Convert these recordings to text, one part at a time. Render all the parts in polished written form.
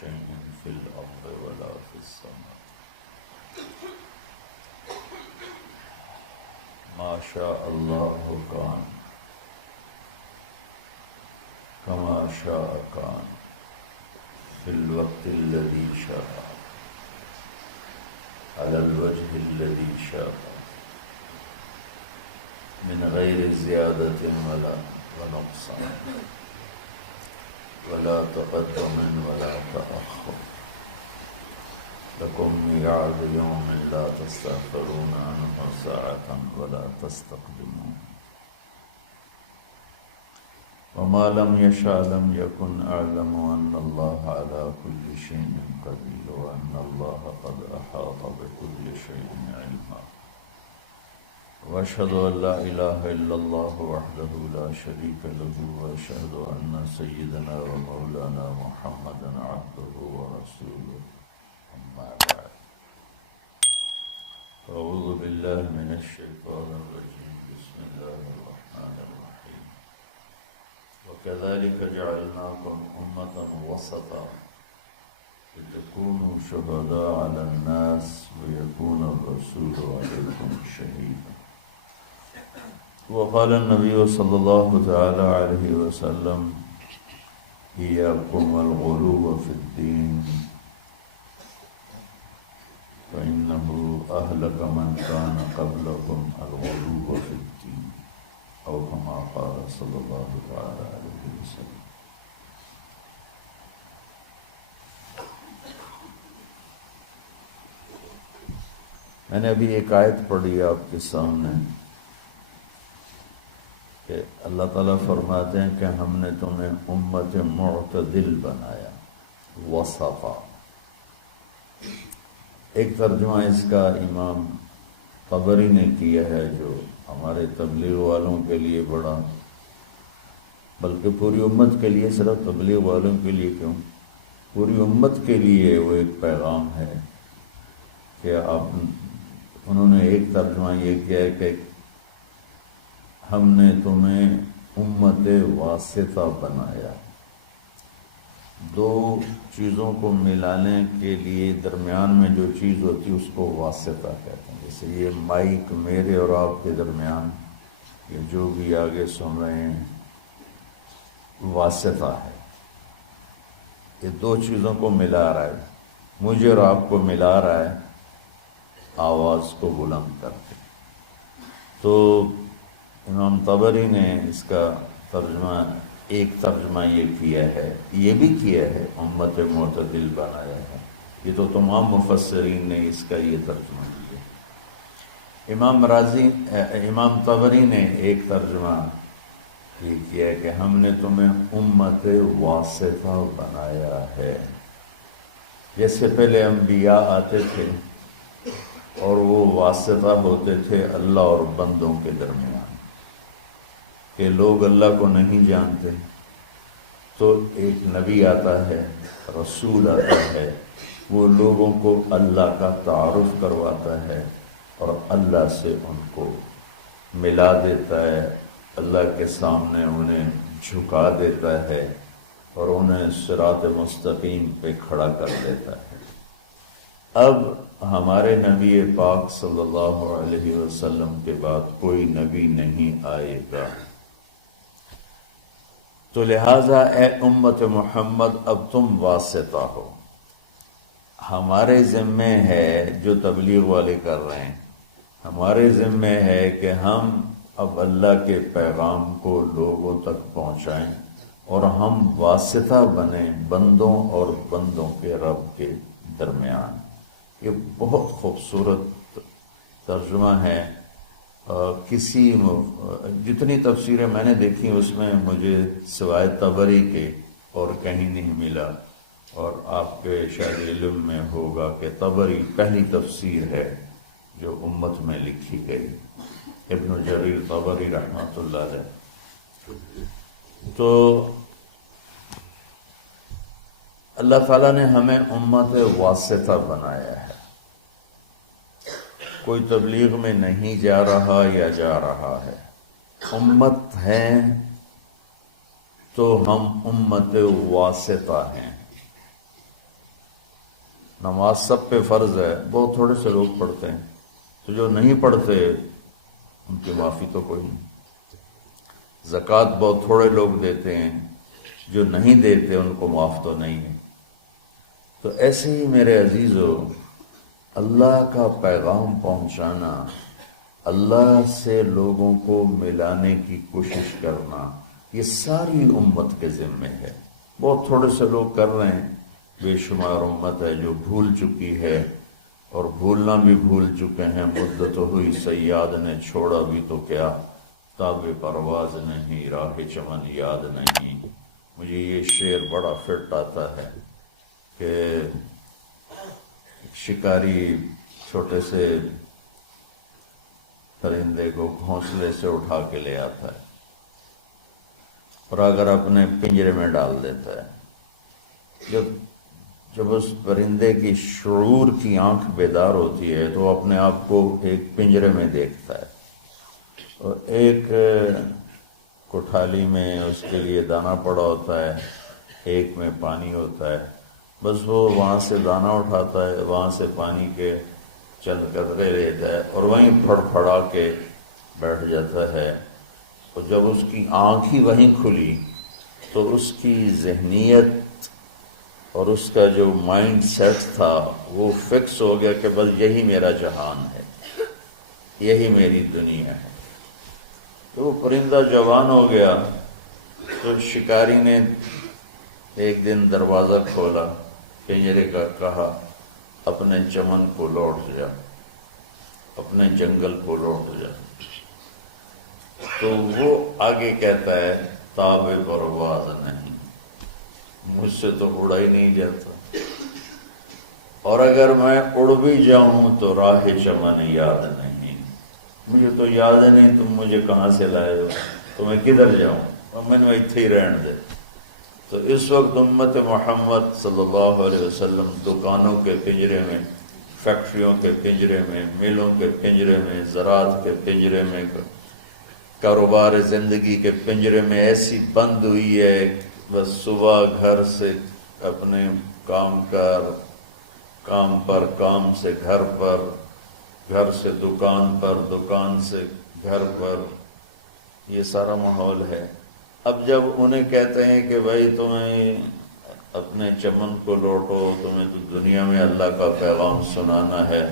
شيء في الأرض ولا في السماء ما شاء الله كان كما شاء كان في الوقت الذي شاء على الوجه الذي شاء من غير زيادة ولا نقصان ولا تقدم ولا تأخر لكم ميعاد يوم لا تستأخرون عنه ساعة ولا تستقدمون وما لم يشاء لم يكن أعلم أن الله على كل شيء قدير وأن الله قد أحاط بكل شيء علما وأشهد أن لا إله إلا الله وحده لا شريك له وأشهد أن سيدنا ومولانا محمدا عبده ورسوله أما بعد أعوذ بالله من الشيطان الرجيم بسم الله الرحمن الرحيم وكذلك جعلناكم أمة وسطا لتكونوا شهداء على الناس ويكون الرسول عليكم شهيدا وقال النبي صلى الله تعالى عليه وسلم إياكم والغلو في الدين فإنه أهلك من كان قبلكم الغلو في الدين أو كما قال صلی اللہ تعالی علیہ وسلم. میں نے ابھی ایک آیت پڑھی آپ کے سامنے کہ اللہ تعالیٰ فرماتے ہیں کہ ہم نے تمہیں امت معتدل بنایا وسطا. ایک ترجمہ اس کا امام طبری نے کیا ہے جو ہمارے تبلیغ والوں کے لیے بڑا، بلکہ پوری امت کے لیے، صرف تبلیغ والوں کے لیے کیوں، پوری امت کے لیے وہ ایک پیغام ہے کہ انہوں نے ایک ترجمہ یہ کیا ہے کہ ہم نے تمہیں امت واسطہ بنایا. دو چیزوں کو ملانے کے لیے درمیان میں جو چیز ہوتی ہے اس کو واسطہ کہتے ہیں. جیسے یہ مائک میرے اور آپ کے درمیان، یہ جو بھی آگے سن رہے ہیں واسطہ ہے. یہ دو چیزوں کو ملا رہا ہے، مجھے اور آپ کو ملا رہا ہے آواز کو بلند کر کے. تو امام طبری نے اس کا ترجمہ، ایک ترجمہ یہ کیا ہے، یہ بھی کیا ہے امت معتدل بنایا ہے. یہ تو تمام مفسرین نے اس کا یہ ترجمہ کیا. امام طبری نے ایک ترجمہ یہ کیا ہے کہ ہم نے تمہیں امت واسطہ بنایا ہے. جیسے پہلے انبیاء آتے تھے اور وہ واسطہ ہوتے تھے اللہ اور بندوں کے درمیان، کہ لوگ اللہ کو نہیں جانتے تو ایک نبی آتا ہے، رسول آتا ہے، وہ لوگوں کو اللہ کا تعارف کرواتا ہے اور اللہ سے ان کو ملا دیتا ہے، اللہ کے سامنے انہیں جھکا دیتا ہے اور انہیں صراط مستقیم پہ کھڑا کر دیتا ہے. اب ہمارے نبی پاک صلی اللہ علیہ وسلم کے بعد کوئی نبی نہیں آئے گا، تو لہٰذا اے امت محمد اب تم واسطہ ہو. ہمارے ذمے ہے جو تبلیغ والے کر رہے ہیں، ہمارے ذمے ہے کہ ہم اب اللہ کے پیغام کو لوگوں تک پہنچائیں اور ہم واسطہ بنیں بندوں اور بندوں کے رب کے درمیان. یہ بہت خوبصورت ترجمہ ہے. جتنی تفسیریں میں نے دیکھی اس میں مجھے سوائے طبری کے اور کہیں نہیں ملا، اور آپ کے شاید علم میں ہوگا کہ طبری پہلی تفسیر ہے جو امت میں لکھی گئی، ابن جریر طبری رحمۃ اللہ علیہ. تو اللہ تعالیٰ نے ہمیں امت واسطہ بنایا ہے. کوئی تبلیغ میں نہیں جا رہا یا جا رہا ہے، امت ہیں تو ہم امت واسطہ ہیں. نماز سب پہ فرض ہے، بہت تھوڑے سے لوگ پڑھتے ہیں، تو جو نہیں پڑھتے ان کی معافی تو کوئی نہیں۔ زکوٰۃ بہت تھوڑے لوگ دیتے ہیں، جو نہیں دیتے ان کو معاف تو نہیں ہے۔ تو ایسے ہی میرے عزیزو، اللہ کا پیغام پہنچانا، اللہ سے لوگوں کو ملانے کی کوشش کرنا، یہ ساری امت کے ذمے ہے۔ بہت تھوڑے سے لوگ کر رہے ہیں، بے شمار امت ہے جو بھول چکی ہے، اور بھولنا بھی بھول چکے ہیں۔ مدت ہوئی صیاد نے چھوڑا بھی تو کیا، تاب پرواز نہیں راہ چمن یاد نہیں۔ مجھے یہ شعر بڑا فٹ آتا ہے کہ شکاری چھوٹے سے پرندے کو گھونسلے سے اٹھا کے لے آتا ہے، اور اگر اپنے پنجرے میں ڈال دیتا ہے، جب اس پرندے کی شعور کی آنکھ بیدار ہوتی ہے تو اپنے آپ کو ایک پنجرے میں دیکھتا ہے، اور ایک کوٹھالی میں اس کے لیے دانہ پڑا ہوتا ہے، ایک میں پانی ہوتا ہے۔ بس وہ وہاں سے دانہ اٹھاتا ہے، وہاں سے پانی کے چند قطرے لیتا ہے، اور وہیں پھڑ پھڑا کے بیٹھ جاتا ہے۔ اور جب اس کی آنکھ ہی وہیں کھلی تو اس کی ذہنیت اور اس کا جو مائنڈ سیٹ تھا وہ فکس ہو گیا کہ بس یہی میرا جہان ہے، یہی میری دنیا ہے۔ تو وہ پرندہ جوان ہو گیا، تو شکاری نے ایک دن دروازہ کھولا پنجرے کا، کہا اپنے چمن کو لوٹ جا، اپنے جنگل کو لوٹ جا۔ تو وہ آگے کہتا ہے تاب پرواز نہیں، مجھ سے تو اڑا ہی نہیں جاتا، اور اگر میں اڑ بھی جاؤں تو راہ چمن یاد نہیں، مجھے تو یاد نہیں تم مجھے کہاں سے لائے ہو، تو میں کدھر جاؤں، اور میں نے اتنے ہی رہن دے۔ تو اس وقت امت محمد صلی اللہ علیہ وسلم دکانوں کے پنجرے میں، فیکٹریوں کے پنجرے میں، میلوں کے پنجرے میں، زراعت کے پنجرے میں، کاروبار زندگی کے پنجرے میں ایسی بند ہوئی ہے، بس صبح گھر سے اپنے کام پر، کام سے گھر پر، گھر سے دکان پر، دکان سے گھر پر، یہ سارا ماحول ہے۔ اب جب انہیں کہتے ہیں کہ بھائی تمہیں اپنے چمن کو لوٹو، تمہیں تو دنیا میں اللہ کا پیغام سنانا ہے،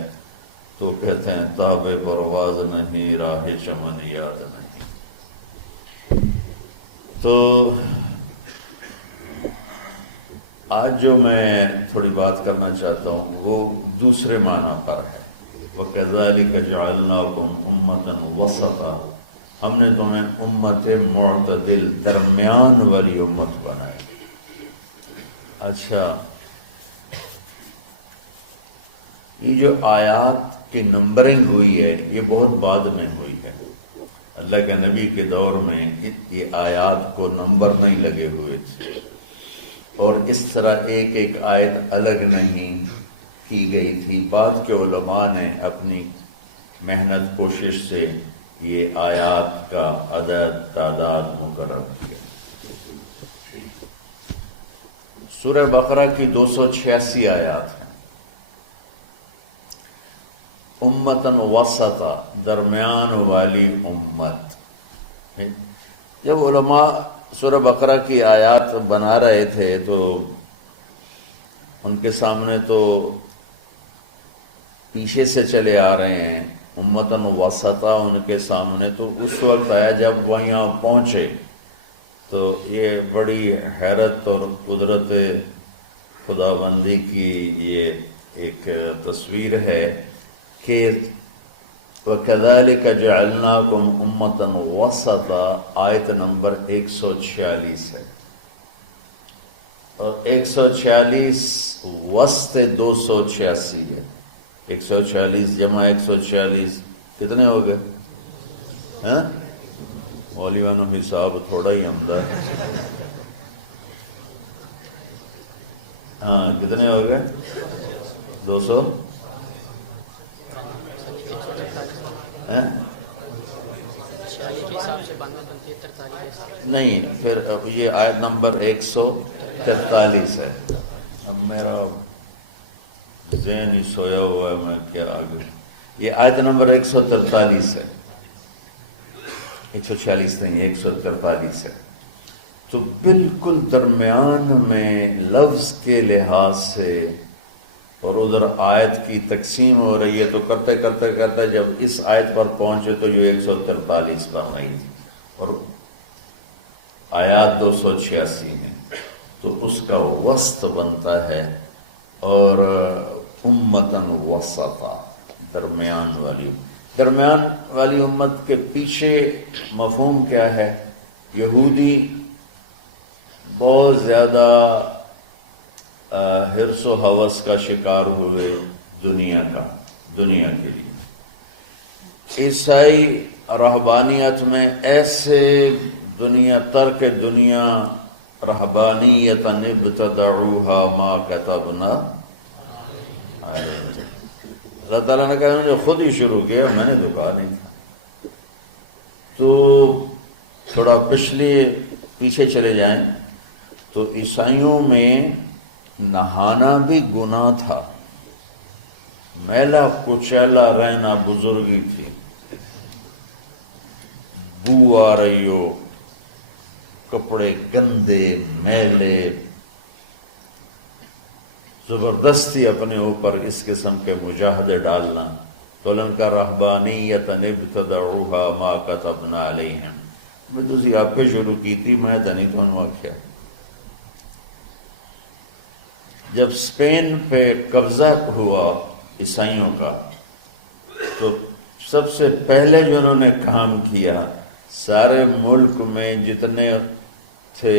تو کہتے ہیں تاب پرواز نہیں راہ چمن یاد نہیں۔ تو آج جو میں تھوڑی بات کرنا چاہتا ہوں وہ دوسرے معنی پر ہے۔ وَكَذَلِكَ جَعَلْنَاكُمْ أُمَّةً وَسَطًا، ہم نے تمہیں امت معتدل، درمیان والی امت بنائی۔ اچھا، یہ جو آیات کی نمبرنگ ہوئی ہے یہ بہت بعد میں ہوئی ہے۔ اللہ کے نبی کے دور میں یہ آیات کو نمبر نہیں لگے ہوئے تھے، اور اس طرح ایک ایک آیت الگ نہیں کی گئی تھی۔ بعد کے علماء نے اپنی محنت کوشش سے یہ آیات کا عدد تعداد مقرر کیا۔ سورہ بقرہ کی 286 آیات ہیں۔ امتاً وسطا، درمیان والی امت۔ جب علماء سورہ بقرہ کی آیات بنا رہے تھے تو ان کے سامنے تو پیچھے سے چلے آ رہے ہیں، امتاً وسطا ان کے سامنے تو اس وقت آیا جب وہ یہاں پہنچے تو یہ بڑی حیرت اور قدرت خداوندی کی یہ ایک تصویر ہے کہ وَكَذَلِكَ جَعَلْنَاكُمْ أُمَّةً وَسَطًا، آیت نمبر 146 ہے، اور 146 وسط 286 ہے۔ 146 جمع 146 کتنے ہو گئے؟ ہاں مولیانو حساب تھوڑا ہی عمدہ ہے۔ ہاں کتنے ہو گئے؟ 200 نہیں، پھر یہ آیت نمبر 143 ہے۔ اب میرا ذہن ہی سویا ہوا ہے، میں کیا آگے. یہ آیت نمبر 143 ہے، 146 نہیں 143 ہے. تو بالکل درمیان میں لفظ کے لحاظ سے، اور ادھر آیت کی تقسیم ہو رہی ہے، تو کرتے کرتے کرتے جب اس آیت پر پہنچے تو جو 143 بن رہی تھی، اور آیات 286 میں، تو اس کا وسط بنتا ہے. اور امتن وسطا، درمیان والی امت کے پیچھے مفہوم کیا ہے؟ یہودی بہت زیادہ حرص و ہوس کا شکار ہوئے دنیا کے لیے. عیسائی رہبانیت میں ایسے ترک دنیا رہبانیت ابتدعوها ما كتبنا علیہم. اللہ تعالیٰ نے کہا جو خود ہی شروع کیا، میں نے تو کہا نہیں تھا. تو تھوڑا پیچھے چلے جائیں تو عیسائیوں میں نہانا بھی گناہ تھا، میلا کچیلا رہنا بزرگی تھی. بو آ رہی ہو، کپڑے گندے میلے، زبردستی اپنے اوپر اس قسم کے مجاہدے ڈالنا. تو ان کا رہبانیت ابتدعوها ما كتبنا علیہم. میں دوسری آپ پہ شروع کی تھی، میں تو نہیں تو واقعہ. جب اسپین پہ قبضہ ہوا عیسائیوں کا، تو سب سے پہلے جو انہوں نے کام کیا، سارے ملک میں جتنے تھے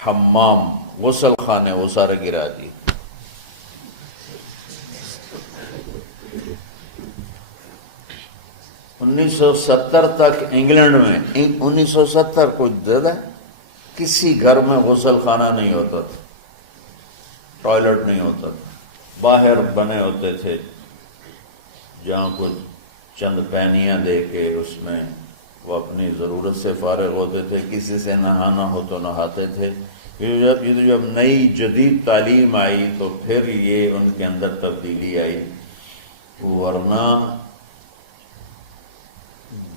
حمام غسل خانے وہ سارے گرا دیے. 1970 تک انگلینڈ میں 1970 کو زیادہ کسی گھر میں غسل خانہ نہیں ہوتا تھا، ٹوائلٹ نہیں ہوتا تھا. باہر بنے ہوتے تھے جہاں کچھ چند پینیاں دے کے اس میں وہ اپنی ضرورت سے فارغ ہوتے تھے. کسی سے نہانا ہو تو نہاتے تھے. جب نئی جدید تعلیم آئی تو پھر یہ ان کے اندر تبدیلی آئی. ورنہ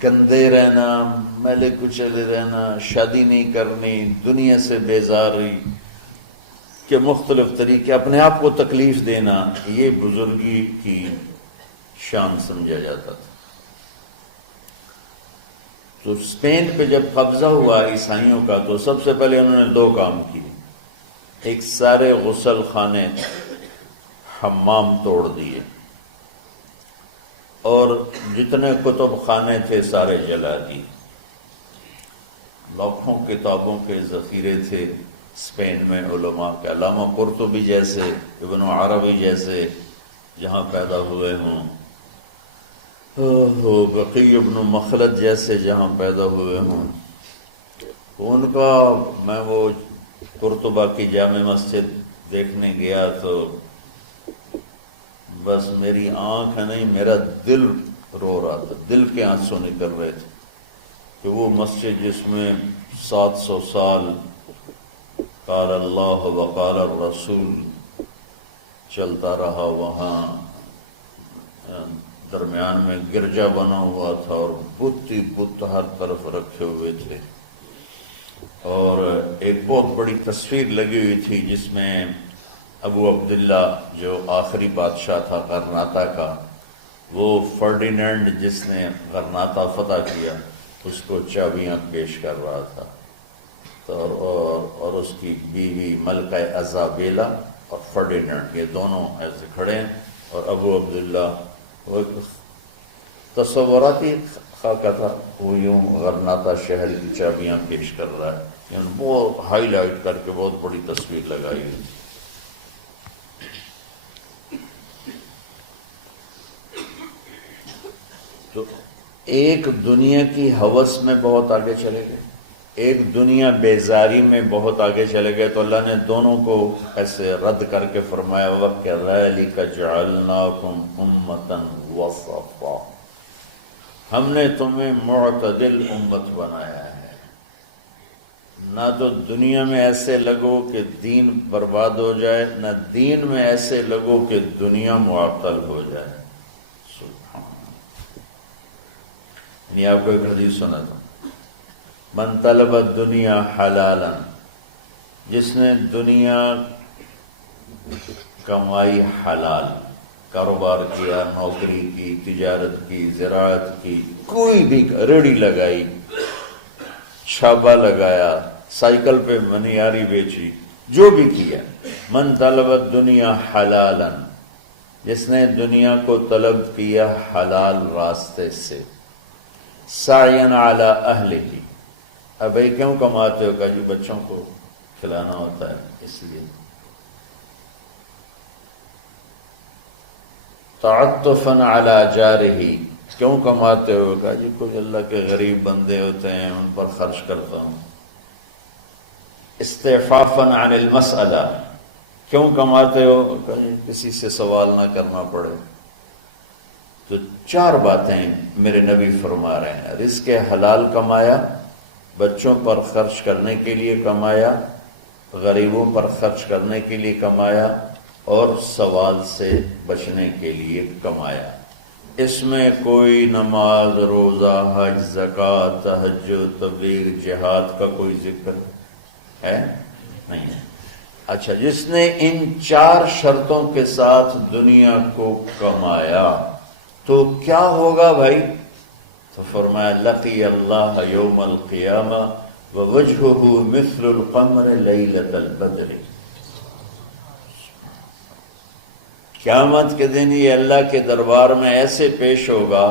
گندے رہنا، میلے کچلے رہنا، شادی نہیں کرنی، دنیا سے بیزاری کے مختلف طریقے، اپنے آپ کو تکلیف دینا، یہ بزرگی کی شان سمجھا جاتا تھا. تو اسپین پہ جب قبضہ ہوا عیسائیوں کا، تو سب سے پہلے انہوں نے 2 کام کیے. ایک سارے غسل خانے حمام توڑ دیے، اور جتنے کتب خانے تھے سارے جلا دیے. لاکھوں کتابوں کے ذخیرے تھے اسپین میں علماء کے. علامہ قرطبی جیسے، ابن عربی جیسے جہاں پیدا ہوئے ہوں، بقی ابن مخلد جیسے جہاں پیدا ہوئے ہوں. ان کا میں وہ قرطبہ کی جامع مسجد دیکھنے گیا تو بس میری آنکھ نہیں، میرا دل رو رہا تھا، دل کے آنسو نکل رہے تھے کہ وہ مسجد جس میں 700 سال قال اللہ وقال الرسول چلتا رہا، وہاں درمیان میں گرجا بنا ہوا تھا اور بت ہر طرف رکھے ہوئے تھے. اور ایک بہت بڑی تصویر لگی ہوئی تھی جس میں ابو عبداللہ جو آخری بادشاہ تھا غرناطہ کا، وہ فرڈینینڈ جس نے غرناطہ فتح کیا اس کو چابیاں پیش کر رہا تھا. اور اس کی بیوی ملکہ ازابیلا اور فرڈینینڈ، یہ دونوں ایسے کھڑے ہیں، اور ابو عبداللہ وہ تصوراتی خاکہ تھا، وہ یوں غرناطہ شہر کی چابیاں پیش کر رہا ہے. یعنی بہت ہائی لائٹ کر کے بہت بڑی تصویر لگائی ہوئی. تو ایک دنیا کی ہوس میں بہت آگے چلے گئے، ایک دنیا بیزاری میں بہت آگے چلے گئے. تو اللہ نے دونوں کو ایسے رد کر کے فرمایا وَكَذَلِكَ جَعَلْنَاكُمْ أُمَّةً وَسَطًا، ہم نے تمہیں معتدل امت بنایا ہے. نہ تو دنیا میں ایسے لگو کہ دین برباد ہو جائے، نہ دین میں ایسے لگو کہ دنیا معطل ہو جائے۔ سبحان اللہ۔ یعنی آپ کو ایک حدیث سنا تھا، من طلب الدنیا حلالا، جس نے دنیا کمائی حلال، کاروبار کیا، نوکری کی، تجارت کی، زراعت کی، کوئی بھی ریڑھی لگائی، چھابا لگایا، سائیکل پہ منیاری بیچی، جو بھی کیا، من طلب الدنیا حلالا، جس نے دنیا کو طلب کیا حلال راستے سے، سعین علی اہلہ، اب بھائی کیوں کماتے ہو؟ کہ جی بچوں کو کھلانا ہوتا ہے اس لیے۔ تعطفا علی جارہ، کیوں کماتے ہو؟ کہا جی کچھ اللہ کے غریب بندے ہوتے ہیں ان پر خرچ کرتا ہوں۔ استعفافا عن المسألہ، کیوں کماتے ہو؟ کہا جی کسی سے سوال نہ کرنا پڑے۔ تو چار باتیں میرے نبی فرما رہے ہیں، رزق حلال کمایا، بچوں پر خرچ کرنے کے لیے کمایا، غریبوں پر خرچ کرنے کے لیے کمایا، اور سوال سے بچنے کے لیے کمایا۔ اس میں کوئی نماز، روزہ، حج، زکوٰۃ، تہجد، تبلیغ، جہاد کا کوئی ذکر ہے نہیں ہے۔ اچھا، جس نے ان چار شرطوں کے ساتھ دنیا کو کمایا تو کیا ہوگا بھائی؟ تو فرمایا لقی اللہ یوم القیامہ ووجہہ مثل القمر لیلۃ البدر، قیامت کے دن یہ اللہ کے دربار میں ایسے پیش ہوگا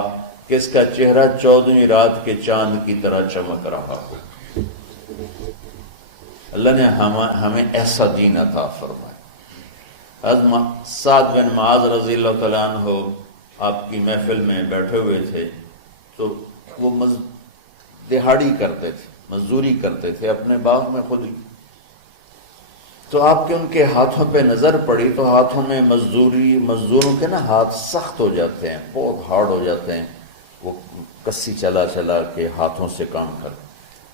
کہ اس کا چہرہ 14ویں رات کے چاند کی طرح چمک رہا ہو۔ اللہ نے ہمیں ایسا دین عطا فرمایا۔ حضرت سعد بن معاذ رضی اللہ تعالیٰ عنہ آپ کی محفل میں بیٹھے ہوئے تھے، تو وہ دہاڑی کرتے تھے، مزدوری کرتے تھے اپنے باغ میں خود ہی۔ تو آپ کے ان کے ہاتھوں پہ نظر پڑی تو ہاتھوں میں مزدوروں کے نا ہاتھ سخت ہو جاتے ہیں، بہت ہارڈ ہو جاتے ہیں، وہ کسی چلا چلا کے ہاتھوں سے کام کرتے۔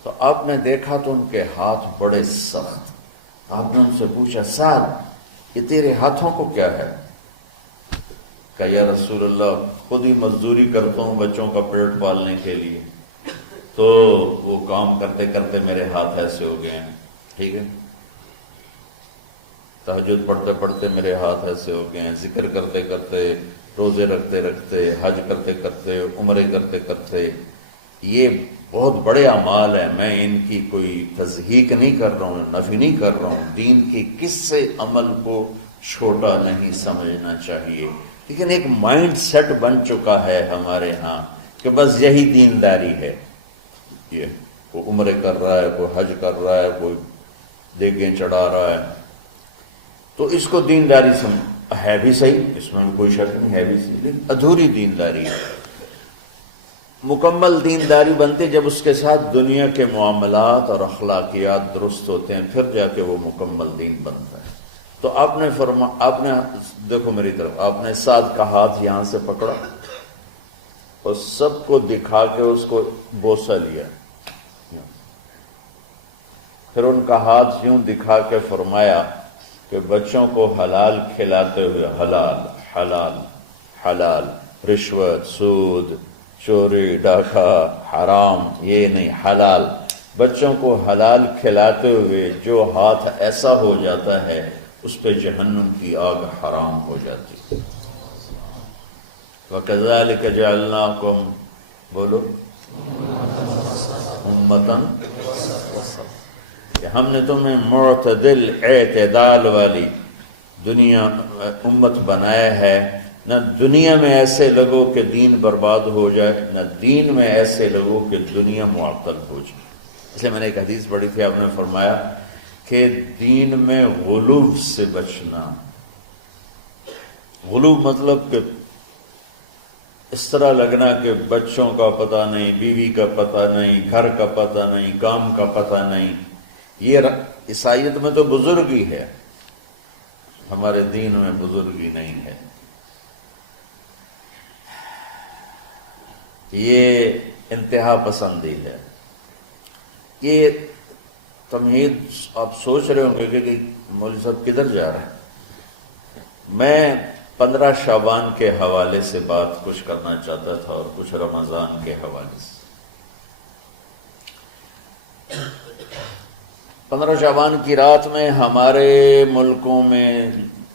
تو آپ نے دیکھا تو ان کے ہاتھ بڑے سخت۔ آپ نے ان سے پوچھا سعد یہ تیرے ہاتھوں کو کیا ہے؟ کہ یا رسول اللہ خود ہی مزدوری کرتا ہوں بچوں کا پیٹ پالنے کے لیے، تو وہ کام کرتے کرتے میرے ہاتھ ایسے ہو گئے ہیں۔ ٹھیک ہے، تہجد پڑھتے پڑھتے میرے ہاتھ ایسے ہو گئے ہیں، ذکر کرتے کرتے، روزے رکھتے رکھتے، حج کرتے کرتے، عمرے کرتے کرتے، یہ بہت بڑے اعمال ہیں، میں ان کی کوئی تضحیق نہیں کر رہا ہوں، نفی نہیں کر رہا ہوں، دین کے کسی عمل کو چھوٹا نہیں سمجھنا چاہیے، لیکن ایک مائنڈ سیٹ بن چکا ہے ہمارے ہاں کہ بس یہی دینداری ہے۔ یہ کوئی عمرے کر رہا ہے، کوئی حج کر رہا ہے، کوئی دیگیں چڑھا رہا ہے، تو اس کو دینداری ہے بھی صحیح، اس میں کوئی شک نہیں، ہے بھی صحیح، لیکن ادھوری دینداری ہے۔ مکمل دینداری بنتے جب اس کے ساتھ دنیا کے معاملات اور اخلاقیات درست ہوتے ہیں، پھر جا کے وہ مکمل دین بنتا ہے۔ تو آپ نے دیکھو میری طرف، آپ نے سعد کا ہاتھ یہاں سے پکڑا اور سب کو دکھا کے اس کو بوسہ لیا، پھر ان کا ہاتھ یوں دکھا کے فرمایا کہ بچوں کو حلال کھلاتے ہوئے، حلال حلال حلال، رشوت، سود، چوری، ڈاکہ، حرام، یہ نہیں، حلال، بچوں کو حلال کھلاتے ہوئے جو ہاتھ ایسا ہو جاتا ہے اس پہ جہنم کی آگ حرام ہو جاتی ہے۔ وَكَذَلِكَ جَعَلْنَاكُمْ، بولو، امتاً وسطا، کہ ہم نے تمہیں معتدل، اعتدال والی دنیا امت بنایا ہے، نہ دنیا میں ایسے لگو کہ دین برباد ہو جائے، نہ دین میں ایسے لگو کہ دنیا معطل ہو جائے۔ اس لیے میں نے ایک حدیث پڑھی تھی، آپ نے فرمایا کہ دین میں غلو سے بچنا۔ غلو مطلب کہ اس طرح لگنا کہ بچوں کا پتہ نہیں، بیوی کا پتہ نہیں، گھر کا پتہ نہیں، کام کا پتہ نہیں۔ یہ عیسائیت میں تو بزرگی ہے، ہمارے دین میں بزرگی نہیں ہے۔ یہ انتہا پسندی ہے۔ یہ تمہید آپ سوچ رہے ہوں گے کہ مولوی صاحب کدھر جا رہے ہیں. میں 15 شعبان کے حوالے سے بات کچھ کرنا چاہتا تھا اور کچھ رمضان کے حوالے سے. 15 شعبان کی رات میں ہمارے ملکوں میں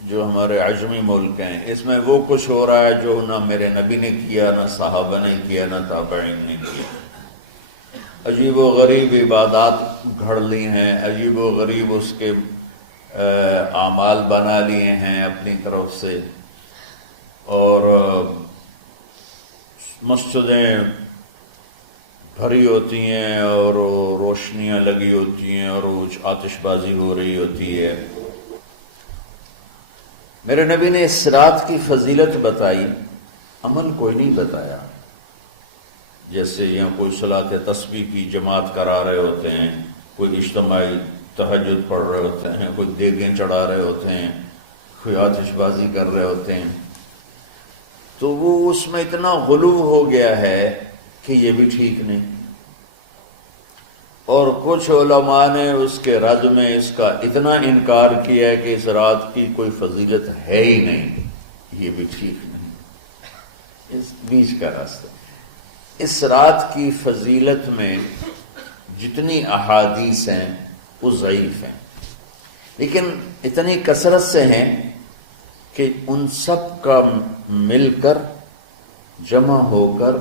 جو ہمارے عجمی ملک ہیں اس میں وہ کچھ ہو رہا ہے جو نہ میرے نبی نے کیا، نہ صحابہ نے کیا، نہ تابعین نے کیا. عجیب و غریب عبادات گھڑ لی ہیں، عجیب و غریب اس کے اعمال بنا لیے ہیں اپنی طرف سے، اور مسجدیں بھری ہوتی ہیں اور روشنیاں لگی ہوتی ہیں اور آتش بازی ہو رہی ہوتی ہے. میرے نبی نے اس رات کی فضیلت بتائی، عمل کوئی نہیں بتایا. جیسے یہاں کوئی صلاۃ تسبیح کی جماعت کرا رہے ہوتے ہیں، کوئی اجتماعی تہجد پڑھ رہے ہوتے ہیں، کوئی دیگیں چڑھا رہے ہوتے ہیں، کوئی آتش بازی کر رہے ہوتے ہیں، تو وہ اس میں اتنا غلو ہو گیا ہے کہ یہ بھی ٹھیک نہیں. اور کچھ علماء نے اس کے رد میں اس کا اتنا انکار کیا ہے کہ اس رات کی کوئی فضیلت ہے ہی نہیں، یہ بھی ٹھیک نہیں. اس بیچ کا راستہ. اس رات کی فضیلت میں جتنی احادیث ہیں وہ ضعیف ہیں، لیکن اتنی کثرت سے ہیں کہ ان سب کا مل کر جمع ہو کر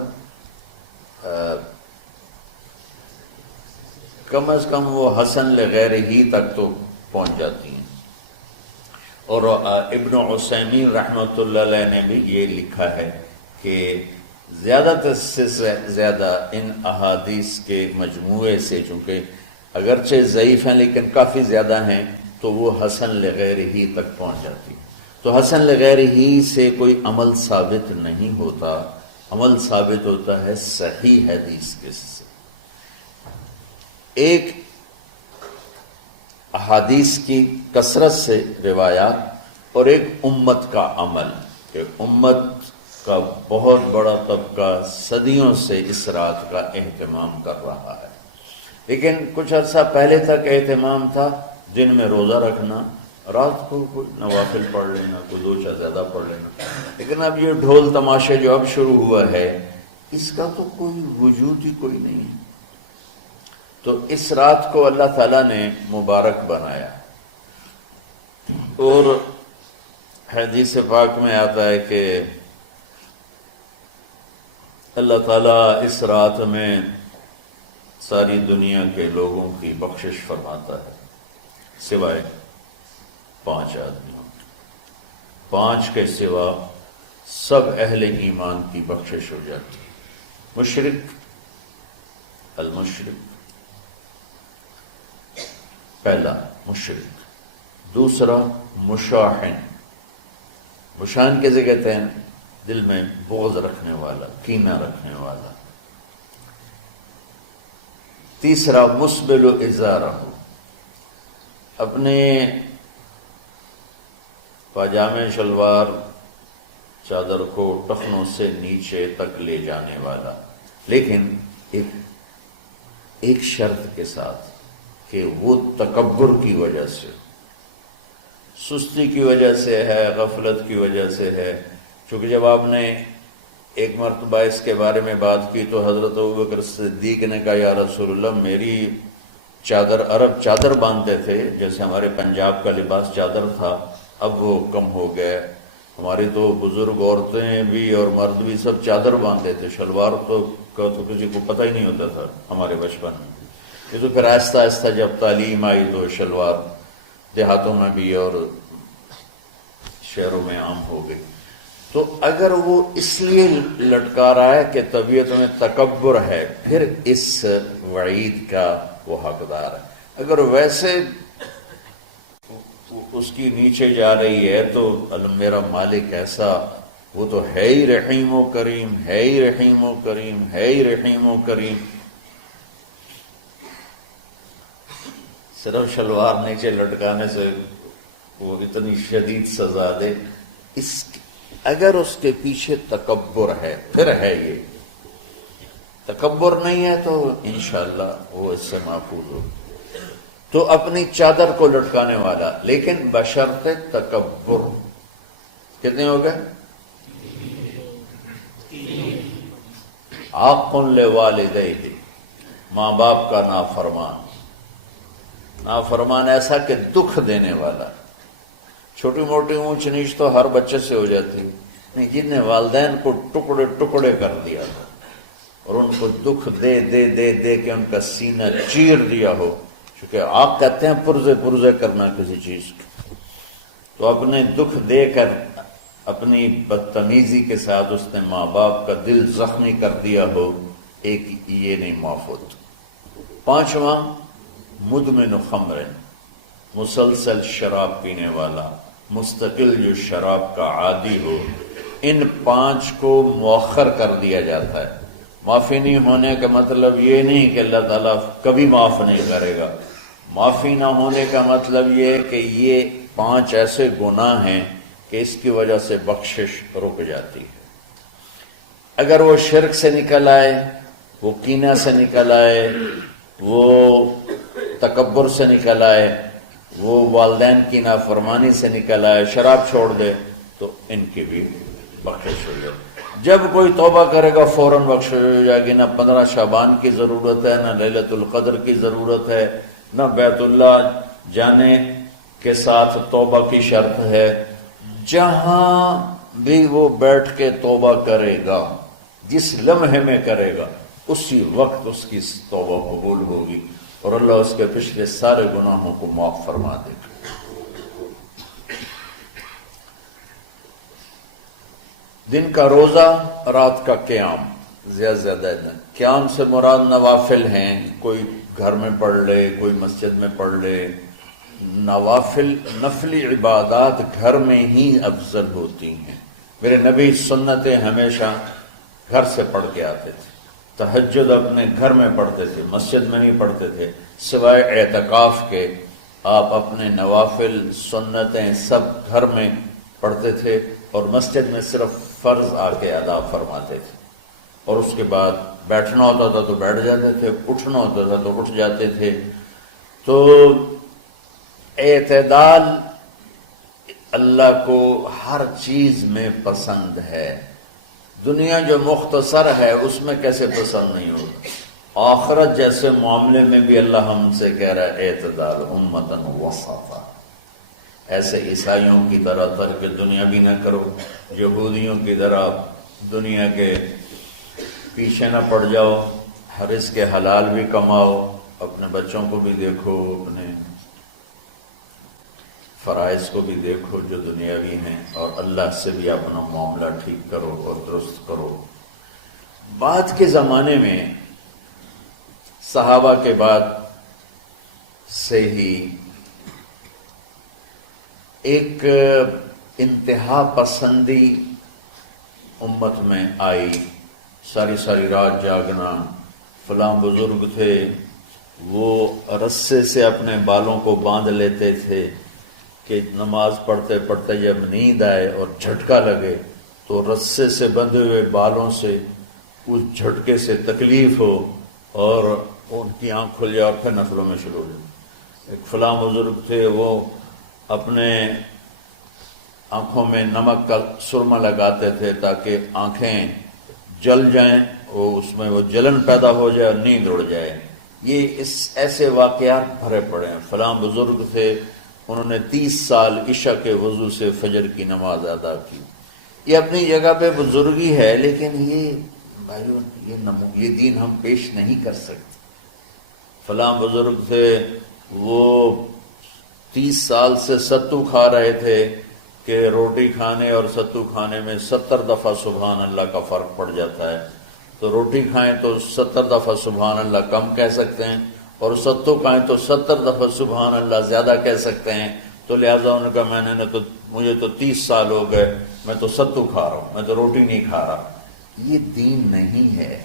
کم از کم وہ حسن لغیر ہی تک تو پہنچ جاتی ہیں. اور ابن عثیمین رحمۃ اللہ علیہ نے بھی یہ لکھا ہے کہ زیادہ سے زیادہ ان احادیث کے مجموعے سے، چونکہ اگرچہ ضعیف ہیں لیکن کافی زیادہ ہیں، تو وہ حسن لغیر ہی تک پہنچ جاتی ہے. تو حسن لغیر ہی سے کوئی عمل ثابت نہیں ہوتا، عمل ثابت ہوتا ہے صحیح حدیث کے سے. ایک احادیث کی کثرت سے روایات اور ایک امت کا عمل، کہ امت کا بہت بڑا طبقہ صدیوں سے اس رات کا اہتمام کر رہا ہے. لیکن کچھ عرصہ پہلے تک اہتمام تھا دن میں روزہ رکھنا، رات کو کوئی نوافل پڑھ لینا، کوئی 2 چیز زیادہ پڑھ لینا. لیکن اب یہ ڈھول تماشے جو اب شروع ہوا ہے اس کا تو کوئی وجود ہی کوئی نہیں ہے. تو اس رات کو اللہ تعالیٰ نے مبارک بنایا. اور حدیث پاک میں آتا ہے کہ اللہ تعالیٰ اس رات میں ساری دنیا کے لوگوں کی بخشش فرماتا ہے سوائے 5 آدمیوں. 5 کے سوا سب اہل ایمان کی بخشش ہو جاتی ہے. مشرک، المشرک، پہلا مشرک. دوسرا مشاحن، مشاحن کیسے کہتے ہیں؟ دل میں بغض رکھنے والا، کینہ رکھنے والا. تیسرا مسبل ازارہ، اپنے پاجامے شلوار چادر کو ٹخنوں سے نیچے تک لے جانے والا، لیکن ایک شرط کے ساتھ کہ وہ تکبر کی وجہ سے، سستی کی وجہ سے ہے، غفلت کی وجہ سے ہے. چونکہ جب آپ نے ایک مرتبہ اس کے بارے میں بات کی تو حضرت ابوبکر صدیق نے کہا یا رسول اللہ، میری چادر، عرب چادر باندھتے تھے جیسے ہمارے پنجاب کا لباس چادر تھا، اب وہ کم ہو گیا. ہماری تو بزرگ عورتیں بھی اور مرد بھی سب چادر باندھتے تھے، شلوار تو کسی کو پتہ ہی نہیں ہوتا تھا ہمارے بچپن میں. یہ تو پھر آہستہ آہستہ جب تعلیم آئی تو شلوار دیہاتوں میں بھی اور شہروں میں عام ہو گئی. تو اگر وہ اس لیے لٹکا رہا ہے کہ طبیعت میں تکبر ہے، پھر اس وعید کا وہ حقدار ہے. اگر ویسے اس کی نیچے جا رہی ہے تو میرا مالک ایسا، وہ تو ہے ہی رحیم و کریم، ہے ہی رحیم و کریم، ہے ہی رحیم و کریم. صرف شلوار نیچے لٹکانے سے وہ اتنی شدید سزا دے. اگر اس کے پیچھے تکبر ہے پھر ہے. یہ تکبر نہیں ہے تو انشاءاللہ وہ اس سے محفوظ ہو. تو اپنی چادر کو لٹکانے والا، لیکن بشرط تکبر۔ کتنے ہو گئے؟ عاق لوالدیہ، ماں باپ کا نافرمان۔ نافرمان ایسا کہ دکھ دینے والا۔ چھوٹی موٹی اونچ نیچ تو ہر بچے سے ہو جاتی، نہیں، جن نے والدین کو ٹکڑے ٹکڑے کر دیا تھا اور ان کو دکھ دے دے دے دے کے ان کا سینہ چیر دیا ہو، چونکہ آپ کہتے ہیں پرزے پرزے کرنا کسی چیز کی، تو اپنے دکھ دے کر اپنی بدتمیزی کے ساتھ اس نے ماں باپ کا دل زخمی کر دیا ہو، ایک یہ نہیں معاف ہوتا۔ پانچواں، مدمن خمر، مسلسل شراب پینے والا، مستقل جو شراب کا عادی ہو، ان پانچ کو مؤخر کر دیا جاتا ہے۔ معافی نہیں ہونے کا مطلب یہ نہیں کہ اللہ تعالیٰ کبھی معاف نہیں کرے گا، معافی نہ ہونے کا مطلب یہ ہے کہ یہ پانچ ایسے گناہ ہیں کہ اس کی وجہ سے بخشش رک جاتی ہے۔ اگر وہ شرک سے نکل آئے، وہ کینہ سے نکل آئے، وہ تکبر سے نکل آئے، وہ والدین کی نافرمانی سے نکل آئے، شراب چھوڑ دے، تو ان کی بھی بخشش ہو جائے۔ جب کوئی توبہ کرے گا فوراً بخشش ہو جائے گی۔ نہ 15 شعبان کی ضرورت ہے، نہ لیلۃ القدر کی ضرورت ہے، نہ بیت اللہ جانے کے ساتھ توبہ کی شرط ہے۔ جہاں بھی وہ بیٹھ کے توبہ کرے گا، جس لمحے میں کرے گا، اسی وقت اس کی توبہ قبول ہوگی اور اللہ اس کے پچھلے سارے گناہوں کو معاف فرما دے گا۔ دن کا روزہ، رات کا قیام، زیادہ زیادہ قیام سے مراد نوافل ہیں، کوئی گھر میں پڑھ لے، کوئی مسجد میں پڑھ لے۔ نوافل، نفلی عبادات گھر میں ہی افضل ہوتی ہیں۔ میرے نبی سنتیں ہمیشہ گھر سے پڑھ کے آتے تھے، تہجد اپنے گھر میں پڑھتے تھے، مسجد میں نہیں پڑھتے تھے، سوائے اعتکاف کے آپ اپنے نوافل سنتیں سب گھر میں پڑھتے تھے اور مسجد میں صرف فرض آ کے ادا فرماتے تھے، اور اس کے بعد بیٹھنا ہوتا تھا تو بیٹھ جاتے تھے، اٹھنا ہوتا تھا تو اٹھ جاتے تھے۔ تو اعتدال اللہ کو ہر چیز میں پسند ہے۔ دنیا جو مختصر ہے اس میں کیسے پسند نہیں ہوگا؟ آخرت جیسے معاملے میں بھی اللہ ہم سے کہہ رہا ہے اعتدال، امتن وسطا۔ ایسے عیسائیوں کی طرح ترک دنیا بھی نہ کرو، یہودیوں کی طرح دنیا کے پیچھے نہ پڑ جاؤ، رزق حلال بھی کماؤ، اپنے بچوں کو بھی دیکھو، اپنے فرائض کو بھی دیکھو جو دنیاوی ہیں، اور اللہ سے بھی اپنا معاملہ ٹھیک کرو اور درست کرو۔ بعد کے زمانے میں صحابہ کے بعد سے ہی ایک انتہا پسندی امت میں آئی، ساری ساری رات جاگنا۔ فلاں بزرگ تھے، وہ رسے سے اپنے بالوں کو باندھ لیتے تھے کہ نماز پڑھتے پڑھتے جب نیند آئے اور جھٹکا لگے تو رسے سے بندھے ہوئے بالوں سے اس جھٹکے سے تکلیف ہو اور ان کی آنکھ کھل جائے اور پھر نفلوں میں شروع ہو جائے۔ ایک فلاں بزرگ تھے، وہ اپنے آنکھوں میں نمک کا سرما لگاتے تھے تاکہ آنکھیں جل جائیں، وہ اس میں وہ جلن پیدا ہو جائے اور نیند اڑ جائے۔ یہ ایسے واقعات بھرے پڑے ہیں۔ فلاں بزرگ تھے، انہوں نے 30 سال عشاء کے وضو سے فجر کی نماز ادا کی۔ یہ اپنی جگہ پہ بزرگی ہے، لیکن یہ بھائیو یہ دین ہم پیش نہیں کر سکتے۔ فلاں بزرگ تھے، وہ 30 سال سے ستو کھا رہے تھے کہ روٹی کھانے اور ستو کھانے میں 70 دفعہ سبحان اللہ کا فرق پڑ جاتا ہے، تو روٹی کھائیں تو 70 دفعہ سبحان اللہ کم کہہ سکتے ہیں، اور ستو کھائیں تو 70 دفعہ سبحان اللہ زیادہ کہہ سکتے ہیں۔ تو لہٰذا ان کا مجھے تو 30 سال ہو گئے، میں تو ستو کھا رہا ہوں، میں تو روٹی نہیں کھا رہا۔ یہ دین نہیں ہے،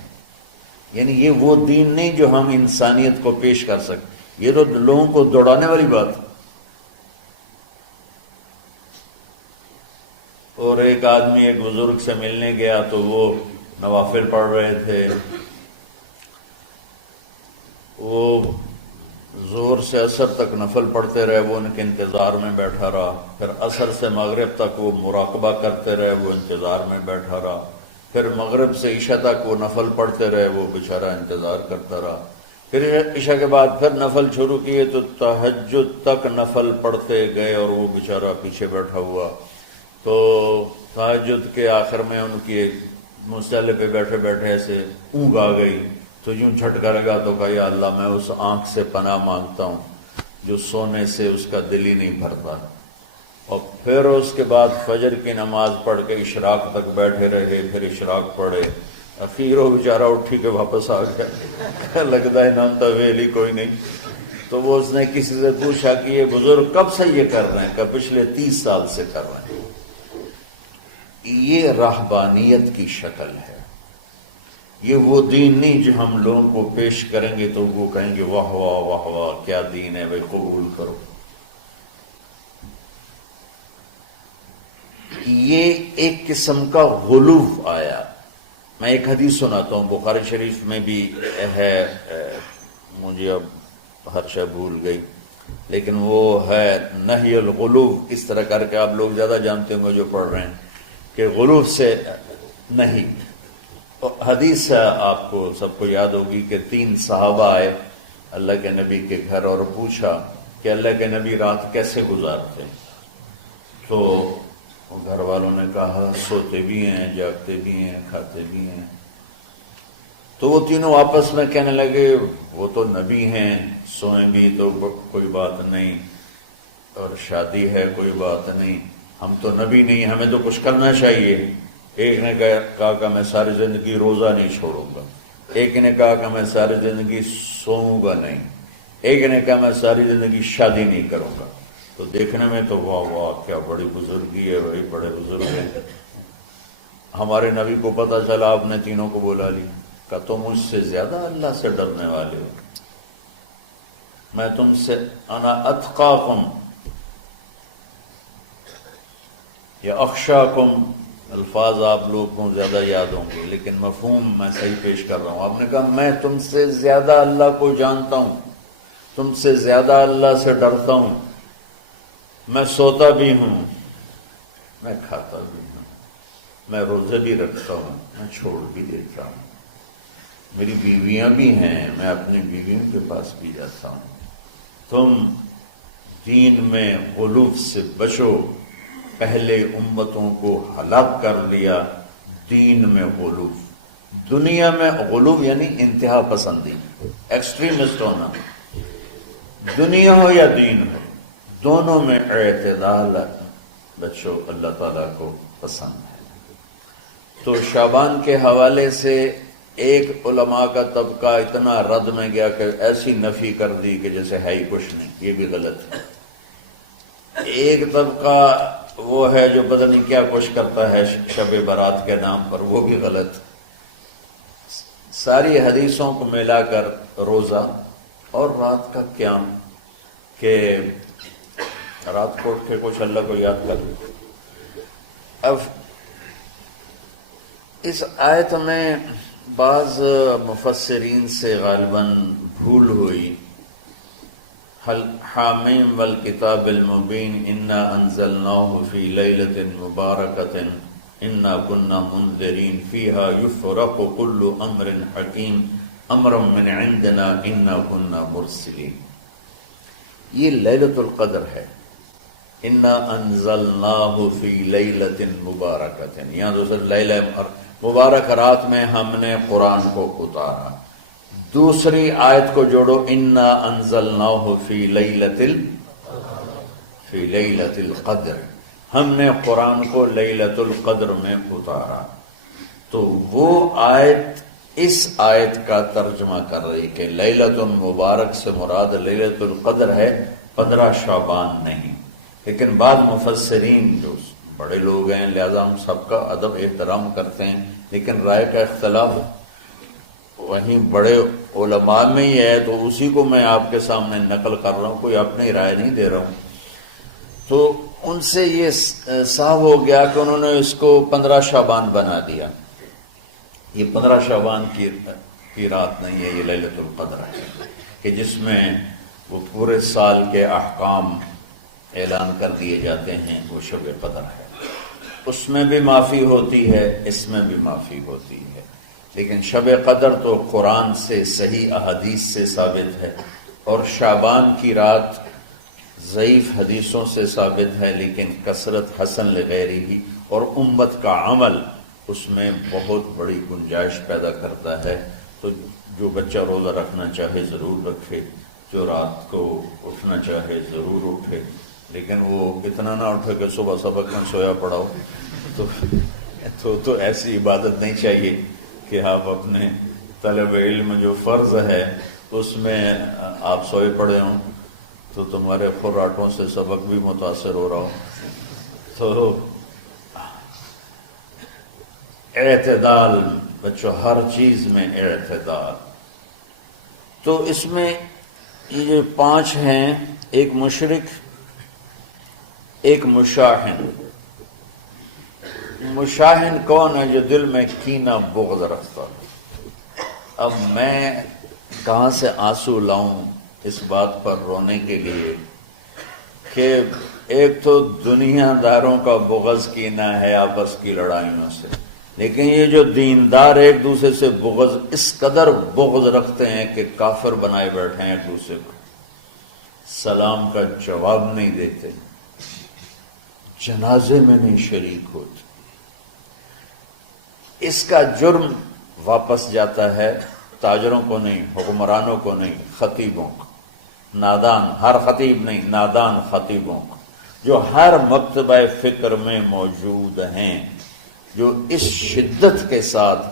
یعنی یہ وہ دین نہیں جو ہم انسانیت کو پیش کر سکتے۔ یہ تو لوگوں کو دوڑانے والی بات ہے۔ اور ایک آدمی ایک بزرگ سے ملنے گیا تو وہ نوافل پڑھ رہے تھے، وہ ظہر سے عصر تک نفل پڑھتے رہے، وہ ان کے انتظار میں بیٹھا رہا، پھر عصر سے مغرب تک وہ مراقبہ کرتے رہے، وہ انتظار میں بیٹھا رہا، پھر مغرب سے عشاء تک وہ نفل پڑھتے رہے، وہ بیچارہ انتظار کرتا رہا، پھر عشاء کے بعد پھر نفل شروع کیے تو تہجد تک نفل پڑھتے گئے اور وہ بیچارہ پیچھے بیٹھا ہوا۔ تو تہجد کے آخر میں ان کی مصطلح پہ بیٹھے بیٹھے ایسے اونگ آ گئی، تو یوں جھٹکا لگا تو کہا یا اللہ میں اس آنکھ سے پناہ مانگتا ہوں جو سونے سے اس کا دل ہی نہیں بھرتا۔ اور پھر اس کے بعد فجر کی نماز پڑھ کے اشراق تک بیٹھے رہے، پھر اشراق پڑھے، اخیر وہ بیچارہ اٹھی کے واپس آ گیا، لگتا ہے نام ویل ہی کوئی نہیں۔ تو وہ اس نے کسی سے پوچھا کہ یہ بزرگ کب سے یہ کر رہے ہیں؟ کہ پچھلے 30 سال سے کر رہے ہیں۔ یہ راہبانیت کی شکل ہے، یہ وہ دین نہیں جو ہم لوگوں کو پیش کریں گے تو وہ کہیں گے واہ واہ واہ واہ کیا دین ہے بھائی، قبول کرو۔ یہ ایک قسم کا غلو آیا۔ میں ایک حدیث سناتا ہوں، بخاری شریف میں بھی ہے، مجھے اب ہر شے بھول گئی، لیکن وہ ہے نہی الغلو، اس طرح کر کے آپ لوگ زیادہ جانتے ہوں گے جو پڑھ رہے ہیں کہ غلو سے نہیں۔ حدیث آپ کو سب کو یاد ہوگی کہ 3 صحابہ آئے اللہ کے نبی کے گھر اور پوچھا کہ اللہ کے نبی رات کیسے گزارتے ہیں؟ تو گھر والوں نے کہا سوتے بھی ہیں، جاگتے بھی ہیں، کھاتے بھی ہیں۔ تو وہ تینوں آپس میں کہنے لگے وہ تو نبی ہیں، سوئیں بھی تو کوئی بات نہیں، اور شادی ہے کوئی بات نہیں، ہم تو نبی نہیں، ہمیں تو کچھ کرنا چاہیے۔ ایک نے کہا کہ میں ساری زندگی روزہ نہیں چھوڑوں گا، ایک نے کہا کہ میں ساری زندگی سوؤں گا نہیں، ایک نے کہا میں ساری زندگی شادی نہیں کروں گا۔ تو دیکھنے میں تو واہ واہ کیا بڑی بزرگی ہے بھائی، بڑے بزرگ ہیں۔ ہمارے نبی کو پتہ چلا، آپ نے تینوں کو بلا لی، کہ تم مجھ سے زیادہ اللہ سے ڈرنے والے ہو، میں تم سے انا اتقاکم یا اخشاکم، الفاظ آپ لوگوں کو زیادہ یاد ہوں گے لیکن مفہوم میں صحیح پیش کر رہا ہوں۔ آپ نے کہا میں تم سے زیادہ اللہ کو جانتا ہوں، تم سے زیادہ اللہ سے ڈرتا ہوں، میں سوتا بھی ہوں، میں کھاتا بھی ہوں، میں روزے بھی رکھتا ہوں، میں چھوڑ بھی دیتا ہوں، میری بیویاں بھی ہیں، میں اپنی بیویوں کے پاس بھی جاتا ہوں۔ تم دین میں غلو سے بچو، پہلے امتوں کو ہلاک کر لیا دین میں غلو۔ دنیا میں غلو یعنی انتہا پسندی، ایکسٹریمسٹ ہونا، دنیا ہو یا دین ہو، دونوں میں اعتدال بچو، اللہ تعالیٰ کو پسند ہے۔ تو شعبان کے حوالے سے ایک علماء کا طبقہ اتنا رد میں گیا کہ ایسی نفی کر دی کہ جیسے ہے ہی کچھ نہیں، یہ بھی غلط ہے۔ ایک طبقہ وہ ہے جو پتہ نہیں کیا کچھ کرتا ہے شب برات کے نام پر، وہ بھی غلط۔ ساری حدیثوں کو ملا کر روزہ اور رات کا قیام، کہ رات کو اٹھ کے کچھ اللہ کو یاد کر۔ اب اس آیت میں بعض مفسرین سے غالباً بھول ہوئی، حامیم والکتاب المبین انا انزلناہ فی لیلۃ مبارکۃ انا کنا منذرین فیہا یفرق کل امر حکیم امرا من عندنا انا کنا مرسلین۔ یہ لیلۃ القدر ہے، انا انزلناہ فی لیلۃ مبارکۃ، یہاں دوسرا لیلہ مبارک رات میں ہم نے قرآن کو اتارا۔ دوسری آیت کو جوڑو، انا انزلناہ فی لیلۃ القدر، ہم نے قرآن کو لیلۃ القدر میں اتارا۔ تو وہ آیت اس آیت کا ترجمہ کر رہی کہ لیلۃ مبارک سے مراد لیلۃ القدر ہے، 15 شعبان نہیں۔ لیکن بعض مفسرین جو بڑے لوگ ہیں، لہذا ہم سب کا ادب احترام کرتے ہیں، لیکن رائے کا اختلاف وہیں بڑے علماء میں ہی ہے، تو اسی کو میں آپ کے سامنے نقل کر رہا ہوں، کوئی اپنی رائے نہیں دے رہا ہوں۔ تو ان سے یہ صاف ہو گیا کہ انہوں نے اس کو 15 شعبان بنا دیا۔ یہ 15 شعبان کی رات نہیں ہے، یہ لیلۃ القدر ہے، کہ جس میں وہ پورے سال کے احکام اعلان کر دیے جاتے ہیں، وہ شب قدر ہے۔ اس میں بھی معافی ہوتی ہے، اس میں بھی معافی ہوتی ہے، لیکن شب قدر تو قرآن سے، صحیح احادیث سے ثابت ہے، اور شعبان کی رات ضعیف حدیثوں سے ثابت ہے، لیکن کثرت حسن لغیرہ ہی اور امت کا عمل اس میں بہت بڑی گنجائش پیدا کرتا ہے۔ تو جو بچہ روزہ رکھنا چاہے ضرور رکھے، جو رات کو اٹھنا چاہے ضرور اٹھے، لیکن وہ اتنا نہ اٹھے کہ صبح سبق میں سویا پڑا ہو، تو ایسی عبادت نہیں چاہیے کہ آپ اپنے طلب علم جو فرض ہے اس میں آپ سوئے پڑے ہوں تو تمہارے خراٹوں سے سبق بھی متاثر ہو رہا ہو۔ تو اعتدال بچوں، ہر چیز میں اعتدال۔ تو اس میں یہ جو 5 ہیں، ایک مشرک، ایک مشاحن۔ مشاحن کون ہے؟ جو دل میں کینہ بغض رکھتا ہے۔ اب میں کہاں سے آنسو لاؤں اس بات پر رونے کے لیے کہ ایک تو دنیا داروں کا بغض کینہ ہے آپس کی لڑائیوں سے، لیکن یہ جو دیندار ایک دوسرے سے بغض، اس قدر بغض رکھتے ہیں کہ کافر بنائے بیٹھے ہیں، ایک دوسرے کو سلام کا جواب نہیں دیتے، جنازے میں نہیں شریک ہوتے۔ اس کا جرم واپس جاتا ہے تاجروں کو نہیں، حکمرانوں کو نہیں، خطیبوں کو، نادان، ہر خطیب نہیں، نادان خطیبوں کو، جو ہر مکتبہ فکر میں موجود ہیں، جو اس شدت کے ساتھ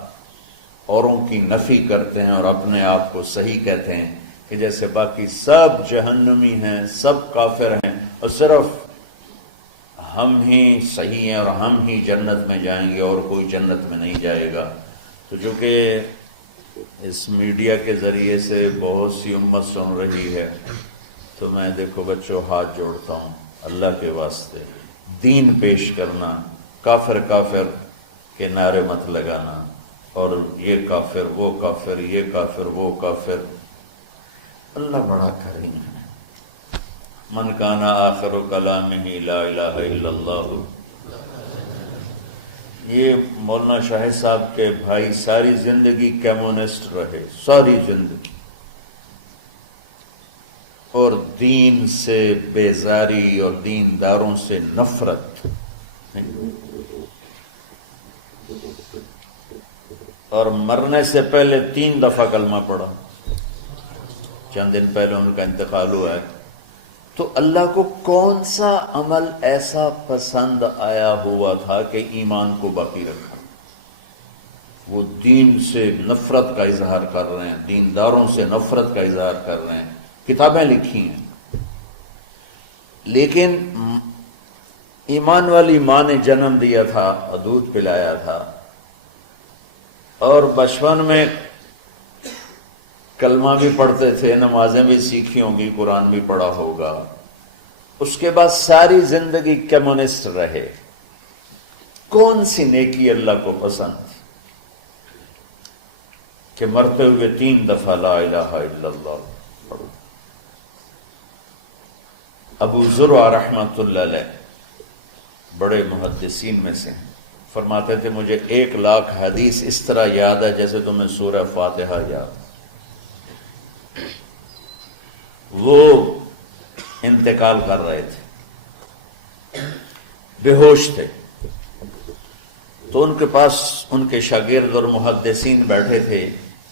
اوروں کی نفی کرتے ہیں اور اپنے آپ کو صحیح کہتے ہیں کہ جیسے باقی سب جہنمی ہیں، سب کافر ہیں، اور صرف ہم ہی صحیح ہیں اور ہم ہی جنت میں جائیں گے اور کوئی جنت میں نہیں جائے گا۔ تو جو کہ اس میڈیا کے ذریعے سے بہت سی امت سن رہی ہے، تو میں دیکھو بچوں ہاتھ جوڑتا ہوں اللہ کے واسطے، دین پیش کرنا، کافر کافر کے نعرے مت لگانا، اور یہ کافر وہ کافر، یہ کافر وہ کافر۔ اللہ بڑا کریم ہے۔ من کان آخر کلامہ لا الہ الا اللہ۔ یہ مولانا شاہد صاحب کے بھائی ساری زندگی کمیونسٹ رہے، ساری زندگی، اور دین سے بیزاری اور دینداروں سے نفرت، اور مرنے سے پہلے 3 دفعہ کلمہ پڑھا، چند دن پہلے ان کا انتقال ہوا ہے۔ تو اللہ کو کون سا عمل ایسا پسند آیا ہوا تھا کہ ایمان کو باقی رکھا؟ وہ دین سے نفرت کا اظہار کر رہے ہیں، دینداروں سے نفرت کا اظہار کر رہے ہیں، کتابیں لکھی ہیں، لیکن ایمان والی ماں نے جنم دیا تھا، دودھ پلایا تھا، اور بچپن میں کلمہ بھی پڑھتے تھے، نمازیں بھی سیکھی ہوں گی، قرآن بھی پڑھا ہوگا۔ اس کے بعد ساری زندگی کمیونسٹ رہے۔ کون سی نیکی اللہ کو پسند تھی کہ مرتے ہوئے 3 دفعہ لا الہ الا اللہ پڑھو؟ ابو زرع رحمۃ اللہ علیہ بڑے محدثین میں سے ہیں، فرماتے تھے مجھے 1,00,000 حدیث اس طرح یاد ہے جیسے تمہیں سورہ فاتحہ یاد۔ وہ انتقال کر رہے تھے، بے ہوش تھے، تو ان کے پاس ان کے شاگرد اور محدثین بیٹھے تھے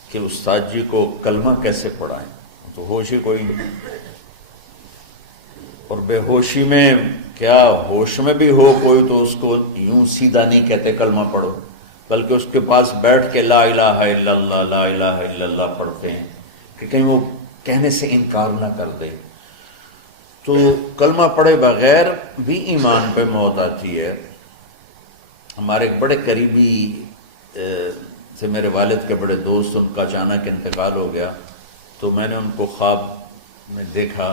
کہ استاد جی کو کلمہ کیسے پڑھائیں، تو ہوش ہی کوئی نہیں، اور بے ہوشی میں کیا ہوش میں بھی ہو کوئی تو اس کو یوں سیدھا نہیں کہتے کلمہ پڑھو، بلکہ اس کے پاس بیٹھ کے لا الہ الا اللہ لا الہ الا اللہ پڑھتے ہیں کہ کہیں وہ کہنے سے انکار نہ کر دے۔ تو کلمہ پڑھے بغیر بھی ایمان پہ موت آتی ہے۔ ہمارے ایک بڑے قریبی سے میرے والد کے بڑے دوست، ان کا اچانک انتقال ہو گیا، تو میں نے ان کو خواب میں دیکھا،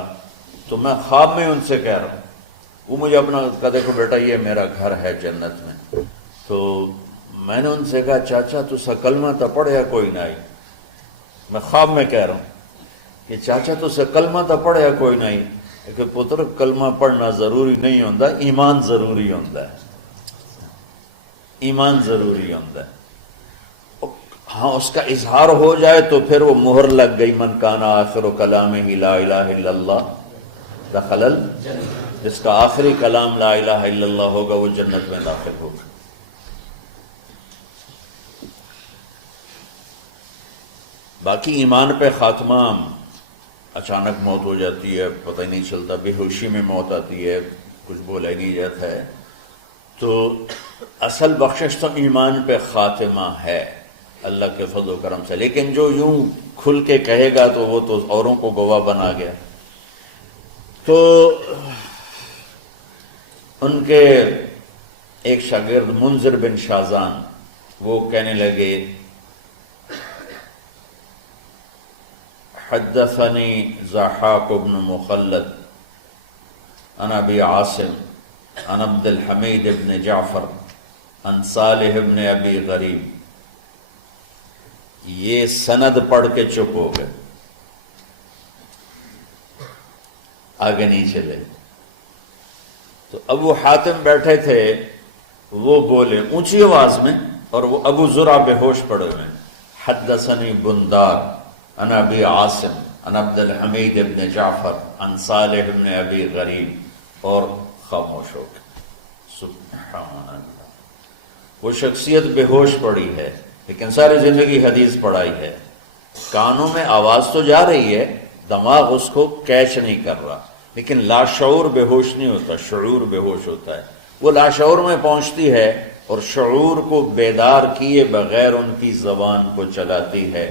تو میں خواب میں ان سے کہہ رہا ہوں، وہ مجھے اپنا کہا دیکھو بیٹا یہ میرا گھر ہے جنت میں۔ تو میں نے ان سے کہا چاچا تو کلمہ تو پڑھیا کوئی نہ آئی، میں خواب میں کہہ رہا ہوں کہ چاچا تو سے کلمہ تو پڑھیا کوئی نہیں، کہ پتر کلمہ پڑھنا ضروری نہیں ہوتا، ایمان ضروری ہوتا ہے، ایمان ضروری ہوتا ہے۔ ہاں اس کا اظہار ہو جائے تو پھر وہ مہر لگ گئی، من کان آخر کلامہ لا الہ الا اللہ دخل الجنہ، جس کا آخری کلام لا الہ الا اللہ ہوگا وہ جنت میں داخل ہوگا۔ باقی ایمان پہ خاتمہ، اچانک موت ہو جاتی ہے، پتہ ہی نہیں چلتا، بے ہوشی میں موت آتی ہے، کچھ بولا ہی نہیں جاتا ہے، تو اصل بخشش تو ایمان پہ خاتمہ ہے اللہ کے فضل و کرم سے۔ لیکن جو یوں کھل کے کہے گا تو وہ تو اوروں کو گواہ بنا گیا۔ تو ان کے ایک شاگرد منذر بن شازان وہ کہنے لگے حدثنی ضحاک بن مخلد عن ابی عاصم عن عبد الحمید بن جعفر عن صالح بن ابی غریب۔ یہ سند پڑھ کے چپ ہو گئے، آگے نہیں چلے۔ تو ابو حاتم بیٹھے تھے، وہ بولے اونچی آواز میں، اور وہ ابو زرع بے ہوش پڑے ہوئے، حدثنی بندار عن ابی عاصم عن عبد الحمید بن جعفر عن صالح بن ابی غریب، اور خاموش ہو گئے۔ سبحان اللہ، وہ شخصیت بے ہوش پڑی ہے لیکن ساری زندگی حدیث پڑھائی ہے، کانوں میں آواز تو جا رہی ہے، دماغ اس کو کیچ نہیں کر رہا، لیکن لاشعور بے ہوش نہیں ہوتا، شعور بے ہوش ہوتا ہے۔ وہ لاشعور میں پہنچتی ہے اور شعور کو بیدار کیے بغیر ان کی زبان کو چلاتی ہے۔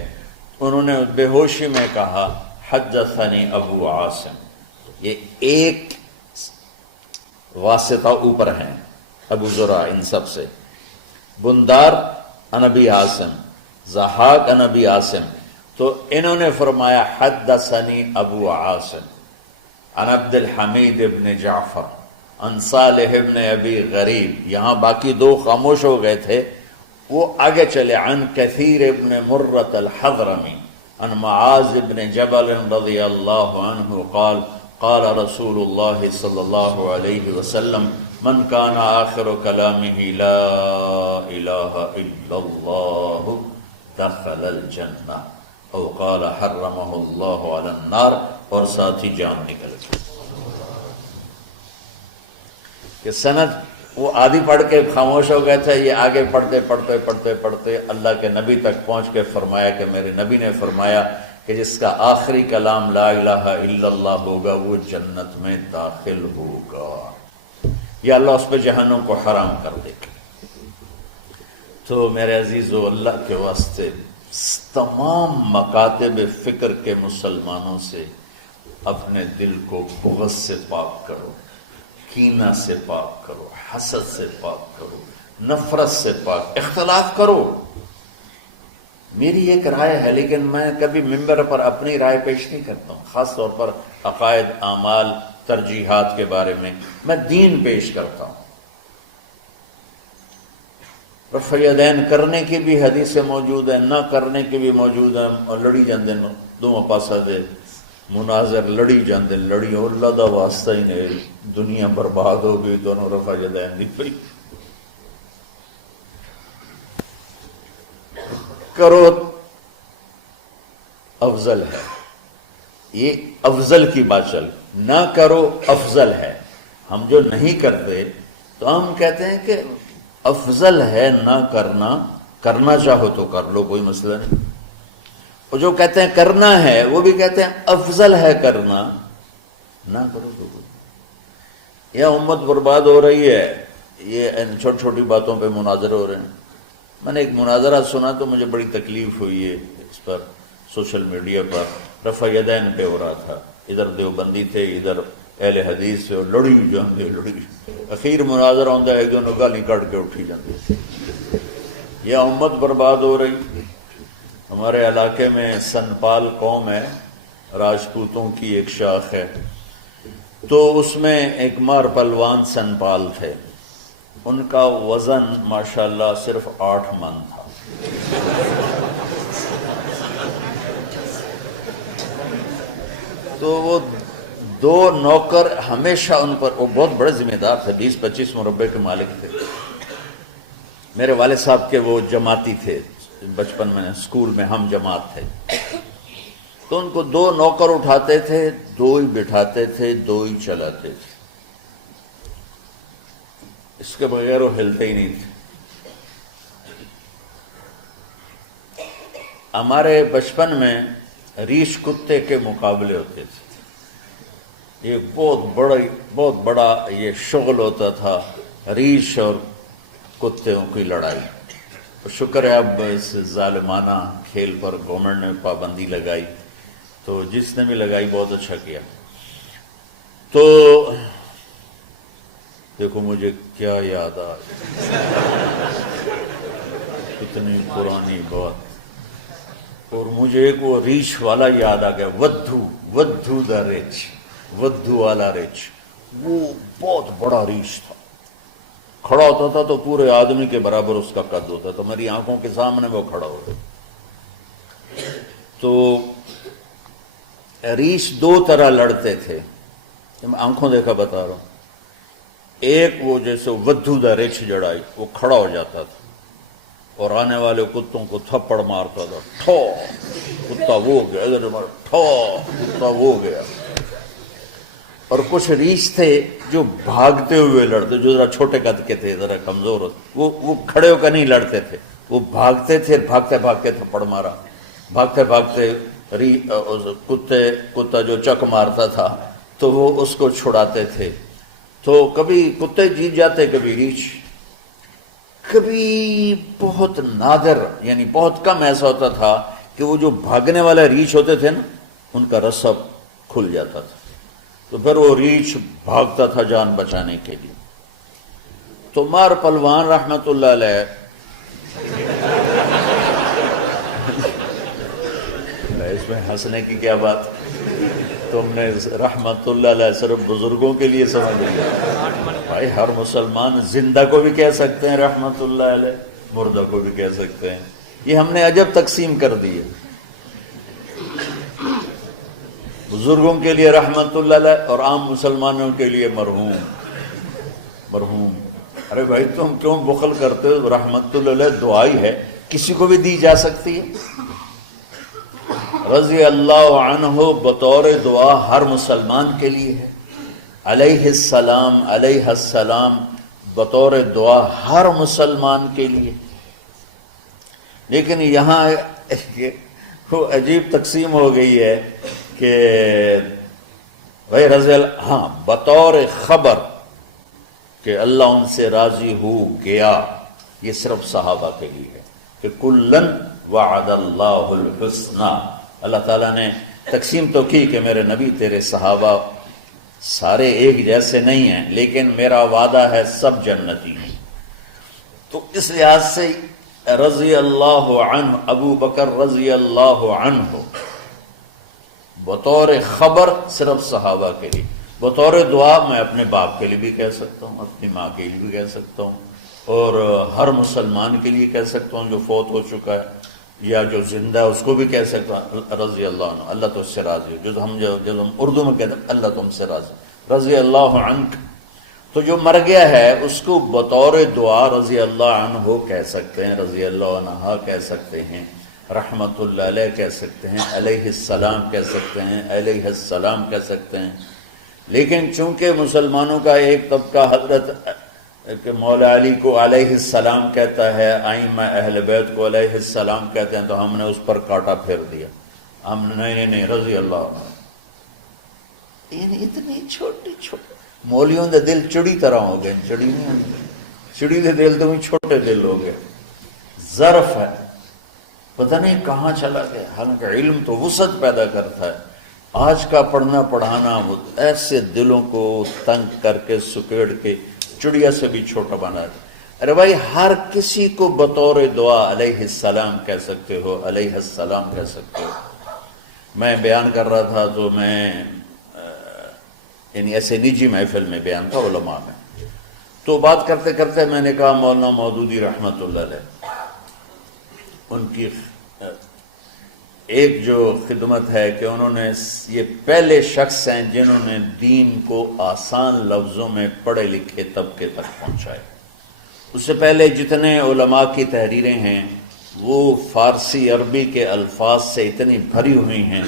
انہوں نے بے ہوشی میں کہا حدثنی ابو عاصم، یہ ایک واسطہ اوپر ہیں ابو زرع ان سب سے، بندار عن ابی عاصم، ضحاک عن ابی عاصم، تو انہوں نے فرمایا حدثنی ابو عاصم عن عبد الحمید ابن جعفر عن صالح ابن ابی غریب۔ یہاں باقی دو خاموش ہو گئے تھے، وہ آگے چلے، عن کثیر ابن مرۃ الحضرمی عن معاذ ابن جبل رضی اللہ عنہ قال قال رسول اللہ صلی اللہ علیہ وسلم من کان آخر کلامہ لا الہ الا اللہ دخل الجنہ، او قال حرمہ اللہ علی النار، اور ساتھ ہی جان نکل گئی۔ کہ سند وہ آدھی پڑھ کے خاموش ہو گئے تھے، یہ آگے پڑھتے پڑھتے پڑھتے پڑھتے اللہ کے نبی تک پہنچ کے فرمایا کہ میرے نبی نے فرمایا کہ جس کا آخری کلام لا الہ الا اللہ ہوگا وہ جنت میں داخل ہوگا، یا اللہ اس پہ جہنم کو حرام کر دے گا۔ تو میرے عزیزو، اللہ کے واسطے تمام مکاتب فکر کے مسلمانوں سے اپنے دل کو بغض سے پاک کرو، کینہ سے پاک کرو، حسد سے پاک کرو، نفرت سے پاک، اختلاف کرو۔ میری ایک رائے ہے لیکن میں کبھی ممبر پر اپنی رائے پیش نہیں کرتا ہوں، خاص طور پر عقائد، اعمال، ترجیحات کے بارے میں میں دین پیش کرتا ہوں۔ رفع یدین کرنے کی بھی حدیثیں موجود ہیں، نہ کرنے کی بھی موجود ہیں، اور لڑی جاندے دونوں پاسا دے مناظر لڑی جاندے، لڑی اور اللہ دا واسطہ ہی نہیں، دنیا برباد ہو گئی، دونوں رفع یدین نہیں پئی۔ کرو افضل ہے، یہ افضل کی بات چل، نہ کرو افضل ہے۔ ہم جو نہیں کرتے تو ہم کہتے ہیں کہ افضل ہے نہ کرنا، کرنا چاہو تو کر لو، کوئی مسئلہ نہیں۔ اور جو کہتے ہیں کرنا ہے وہ بھی کہتے ہیں افضل ہے کرنا، نہ کرو تو کوئی۔ یہ امت برباد ہو رہی ہے، یہ چھوٹی چھوٹی باتوں پہ مناظرے ہو رہے ہیں۔ میں نے ایک مناظرہ سنا تو مجھے بڑی تکلیف ہوئی ہے، اس پر سوشل میڈیا پر رفع یدین پہ ہو رہا تھا، ادھر دیوبندی تھے، ادھر اہل حدیث سے، اور لڑی جاندے لڑی، اخیر مناظرہ ہوتا ہے ایک دونوں گالی کٹ کے اٹھی جاندے۔ یہ امت برباد ہو رہی۔ ہمارے علاقے میں سنپال قوم ہے، راجپوتوں کی ایک شاخ ہے، تو اس میں ایک مار پلوان سنپال تھے، ان کا وزن ماشاءاللہ صرف 8 من تھا۔ تو وہ دو نوکر ہمیشہ ان پر، وہ بہت بڑے ذمہ دار تھے، 20-25 مربع کے مالک تھے. میرے والد صاحب کے وہ جماعتی تھے، بچپن میں اسکول میں ہم جماعت تھے. تو ان کو 2 نوکر اٹھاتے تھے، 2 ہی بٹھاتے تھے، 2 ہی چلاتے تھے. اس کے بغیر وہ ہلتے ہی نہیں تھے. ہمارے بچپن میں ریچھ کتے کے مقابلے ہوتے تھے. یہ بہت بڑا یہ شغل ہوتا تھا، ریچھ اور کتوں کی لڑائی. شکر ہے اب اس ظالمانہ کھیل پر گورنمنٹ نے پابندی لگائی، تو جس نے بھی لگائی بہت اچھا کیا. تو دیکھو مجھے کیا یاد آ کتنی پرانی بات. اور مجھے ایک وہ ریچھ والا یاد آ گیا، ودھو دا ریچھ، ودھو والا ریچھ. وہ بہت بڑا ریچھ تھا، کھڑا ہوتا تھا تو پورے آدمی کے برابر اس کا قد ہوتا تھا. میری آنکھوں کے سامنے وہ کھڑا ہوتا. تو ریچھ 2 طرح لڑتے تھے، میں آنکھوں دیکھا بتا رہا ہوں. ایک وہ جیسے ودھو دا ریچھ جڑائی، وہ کھڑا ہو جاتا تھا اور آنے والے کتوں کو تھپڑ مارتا تھا. ٹھو کتا وہ گیا، ادھر ٹھو کتا وہ گیا. اور کچھ ریچھ تھے جو بھاگتے ہوئے لڑتے، جو ذرا چھوٹے قد کے تھے، ذرا کمزور ہوتے، وہ کھڑے ہو کر نہیں لڑتے تھے، وہ بھاگتے تھے، بھاگتے بھاگتے تھپڑ مارا، بھاگتے بھاگتے کتا جو چک مارتا تھا تو وہ اس کو چھڑاتے تھے. تو کبھی کتے جیت جاتے، کبھی ریچھ. کبھی بہت نادر، یعنی بہت کم ایسا ہوتا تھا کہ وہ جو بھاگنے والے ریچھ ہوتے تھے نا، ان کا رسہ کھل جاتا تھا. تو پھر وہ ریچھ بھاگتا تھا جان بچانے کے لیے. تو مار پلوان رحمت اللہ علیہ، اس میں ہنسنے کی کیا بات، تم نے رحمت اللہ علیہ صرف بزرگوں کے لیے سمجھ لیا. بھائی ہر مسلمان زندہ کو بھی کہہ سکتے ہیں رحمت اللہ علیہ، مردہ کو بھی کہہ سکتے ہیں. یہ ہم نے عجب تقسیم کر دی ہے. بزرگوں کے لیے رحمت اللہ علیہ اور عام مسلمانوں کے لیے مرحوم. ارے بھائی تم کیوں بخل کرتے ہو؟ رحمت اللہ علیہ دعائی ہے، کسی کو بھی دی جا سکتی ہے. رضی اللہ عنہ بطور دعا ہر مسلمان کے لیے ہے. علیہ السلام بطور دعا ہر مسلمان کے لیے. لیکن یہاں وہ عجیب تقسیم ہو گئی ہے کہ بھائی رضی اللہ، ہاں بطور خبر کہ اللہ ان سے راضی ہو گیا، یہ صرف صحابہ کے لیے ہے کہ کلن وعد اللہ الحسنى. اللہ تعالیٰ نے تقسیم تو کی کہ میرے نبی تیرے صحابہ سارے ایک جیسے نہیں ہیں، لیکن میرا وعدہ ہے سب جنتی ہیں. تو اس لحاظ سے رضی اللہ عنہ، ابو بکر رضی اللہ عنہ بطور خبر صرف صحابہ کے لیے. بطور دعا میں اپنے باپ کے لیے بھی کہہ سکتا ہوں، اپنی ماں کے لیے بھی کہہ سکتا ہوں، اور ہر مسلمان کے لیے کہہ سکتا ہوں جو فوت ہو چکا ہے یا جو زندہ ہے، اس کو بھی کہہ سکتا ہوں رضی اللہ عنہ، اللہ تو اس سے راضی ہو. جب ہم اردو میں کہتے ہیں اللہ تم سے راضی، رضی اللہ عنک. تو جو مر گیا ہے اس کو بطور دعا رضی اللہ عنہ کہہ سکتے ہیں، رضی اللہ عنہ کہہ سکتے ہیں، رحمت اللہ علیہ کہہ سکتے ہیں، علیہ السلام کہہ سکتے ہیں، علیہ السلام کہہ سکتے ہیں. لیکن چونکہ مسلمانوں کا ایک طبقہ حضرت کہ مولا علی کو علیہ السلام کہتا ہے، ائمہ اہل بیت کو علیہ السلام کہتے ہیں، تو ہم نے اس پر کاٹا پھیر دیا. ہم نہیں رضی اللہ عنہ. اتنی چھوٹی مولیوں دے دل چڑی طرح ہو گئے. چڑی نہیں، چڑی دے دل تو چھوٹے دل ہو گئے. ظرف ہے، پتہ نہیں کہاں چلا گیا. حالانکہ علم تو وسعت پیدا کرتا ہے. آج کا پڑھنا پڑھانا ایسے دلوں کو تنگ کر کے سکیڑ کے چڑیا سے بھی چھوٹا بنا دے. ارے بھائی ہر کسی کو بطور دعا علیہ السلام کہہ سکتے ہو، علیہ السلام کہہ سکتے ہو. میں بیان کر رہا تھا تو میں یعنی ایسے نجی محفل میں بیان تھا علماء میں، تو بات کرتے کرتے میں نے کہا مولانا مودودی رحمت اللہ علیہ، ان کی ایک جو خدمت ہے کہ انہوں نے یہ پہلے شخص ہیں جنہوں نے دین کو آسان لفظوں میں پڑھے لکھے طبقے تک پہنچائے۔ اس سے پہلے جتنے علماء کی تحریریں ہیں وہ فارسی عربی کے الفاظ سے اتنی بھری ہوئی ہیں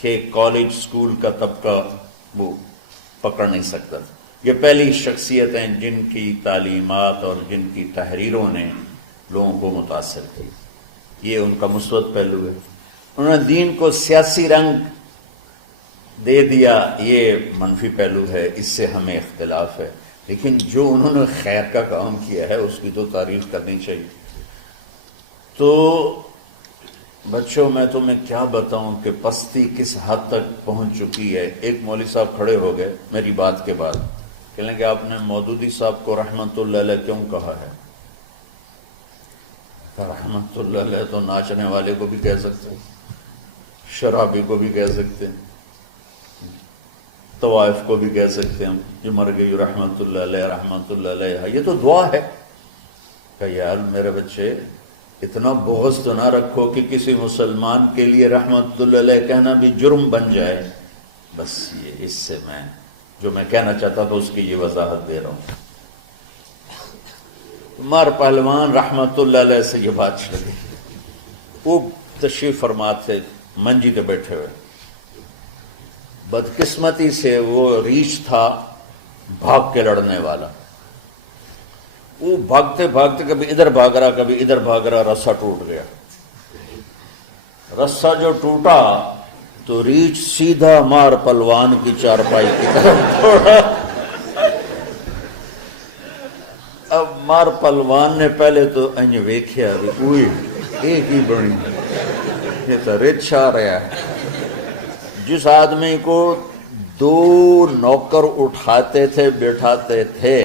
کہ کالج سکول کا طبقہ وہ پکڑ نہیں سکتا۔ یہ پہلی شخصیت ہیں جن کی تعلیمات اور جن کی تحریروں نے لوگوں کو متاثر کی۔ یہ ان کا مثبت پہلو ہے۔ انہوں نے دین کو سیاسی رنگ دے دیا، یہ منفی پہلو ہے، اس سے ہمیں اختلاف ہے، لیکن جو انہوں نے خیر کا کام کیا ہے اس کی تو تعریف کرنی چاہیے۔ تو بچوں میں تمہیں کیا بتاؤں کہ پستی کس حد تک پہنچ چکی ہے۔ ایک مولوی صاحب کھڑے ہو گئے میری بات کے بعد، کہنے کہ آپ نے مودودی صاحب کو رحمت اللہ علیہ کیوں کہا ہے؟ رحمت اللہ علیہ تو ناچنے والے کو بھی کہہ سکتے ہیں، شرابی کو بھی کہہ سکتے ہیں، طوائف کو بھی کہہ سکتے ہیں، جو مر گئی رحمت اللہ علیہ رحمت اللہ علیہ، یہ تو دعا ہے۔ کہ یار میرے بچے اتنا بغض تو نہ رکھو کہ کسی مسلمان کے لیے رحمت اللہ علیہ کہنا بھی جرم بن جائے۔ بس یہ اس سے میں جو میں کہنا چاہتا تھا اس کی یہ وضاحت دے رہا ہوں۔ مار پہلوان رحمت اللہ علیہ سے یہ بات چلی، وہ تشریف فرما تھے منجی پہ بیٹھے ہوئے، بدقسمتی سے وہ ریچھ تھا بھاگ کے لڑنے والا، وہ بھاگتے بھاگتے کبھی ادھر بھاگ رہا کبھی ادھر بھاگ رہا، رسہ ٹوٹ گیا۔ رسہ جو ٹوٹا تو ریچھ سیدھا مار پلوان کی چارپائی کی طرف دوڑا۔ اب مار پلوان نے پہلے تو انج ویکھیا بھی اوئے ایک ہی بنی، یہ تو رچھ آ رہا ہے۔ جس آدمی کو 2 نوکر اٹھاتے تھے بٹھاتے تھے،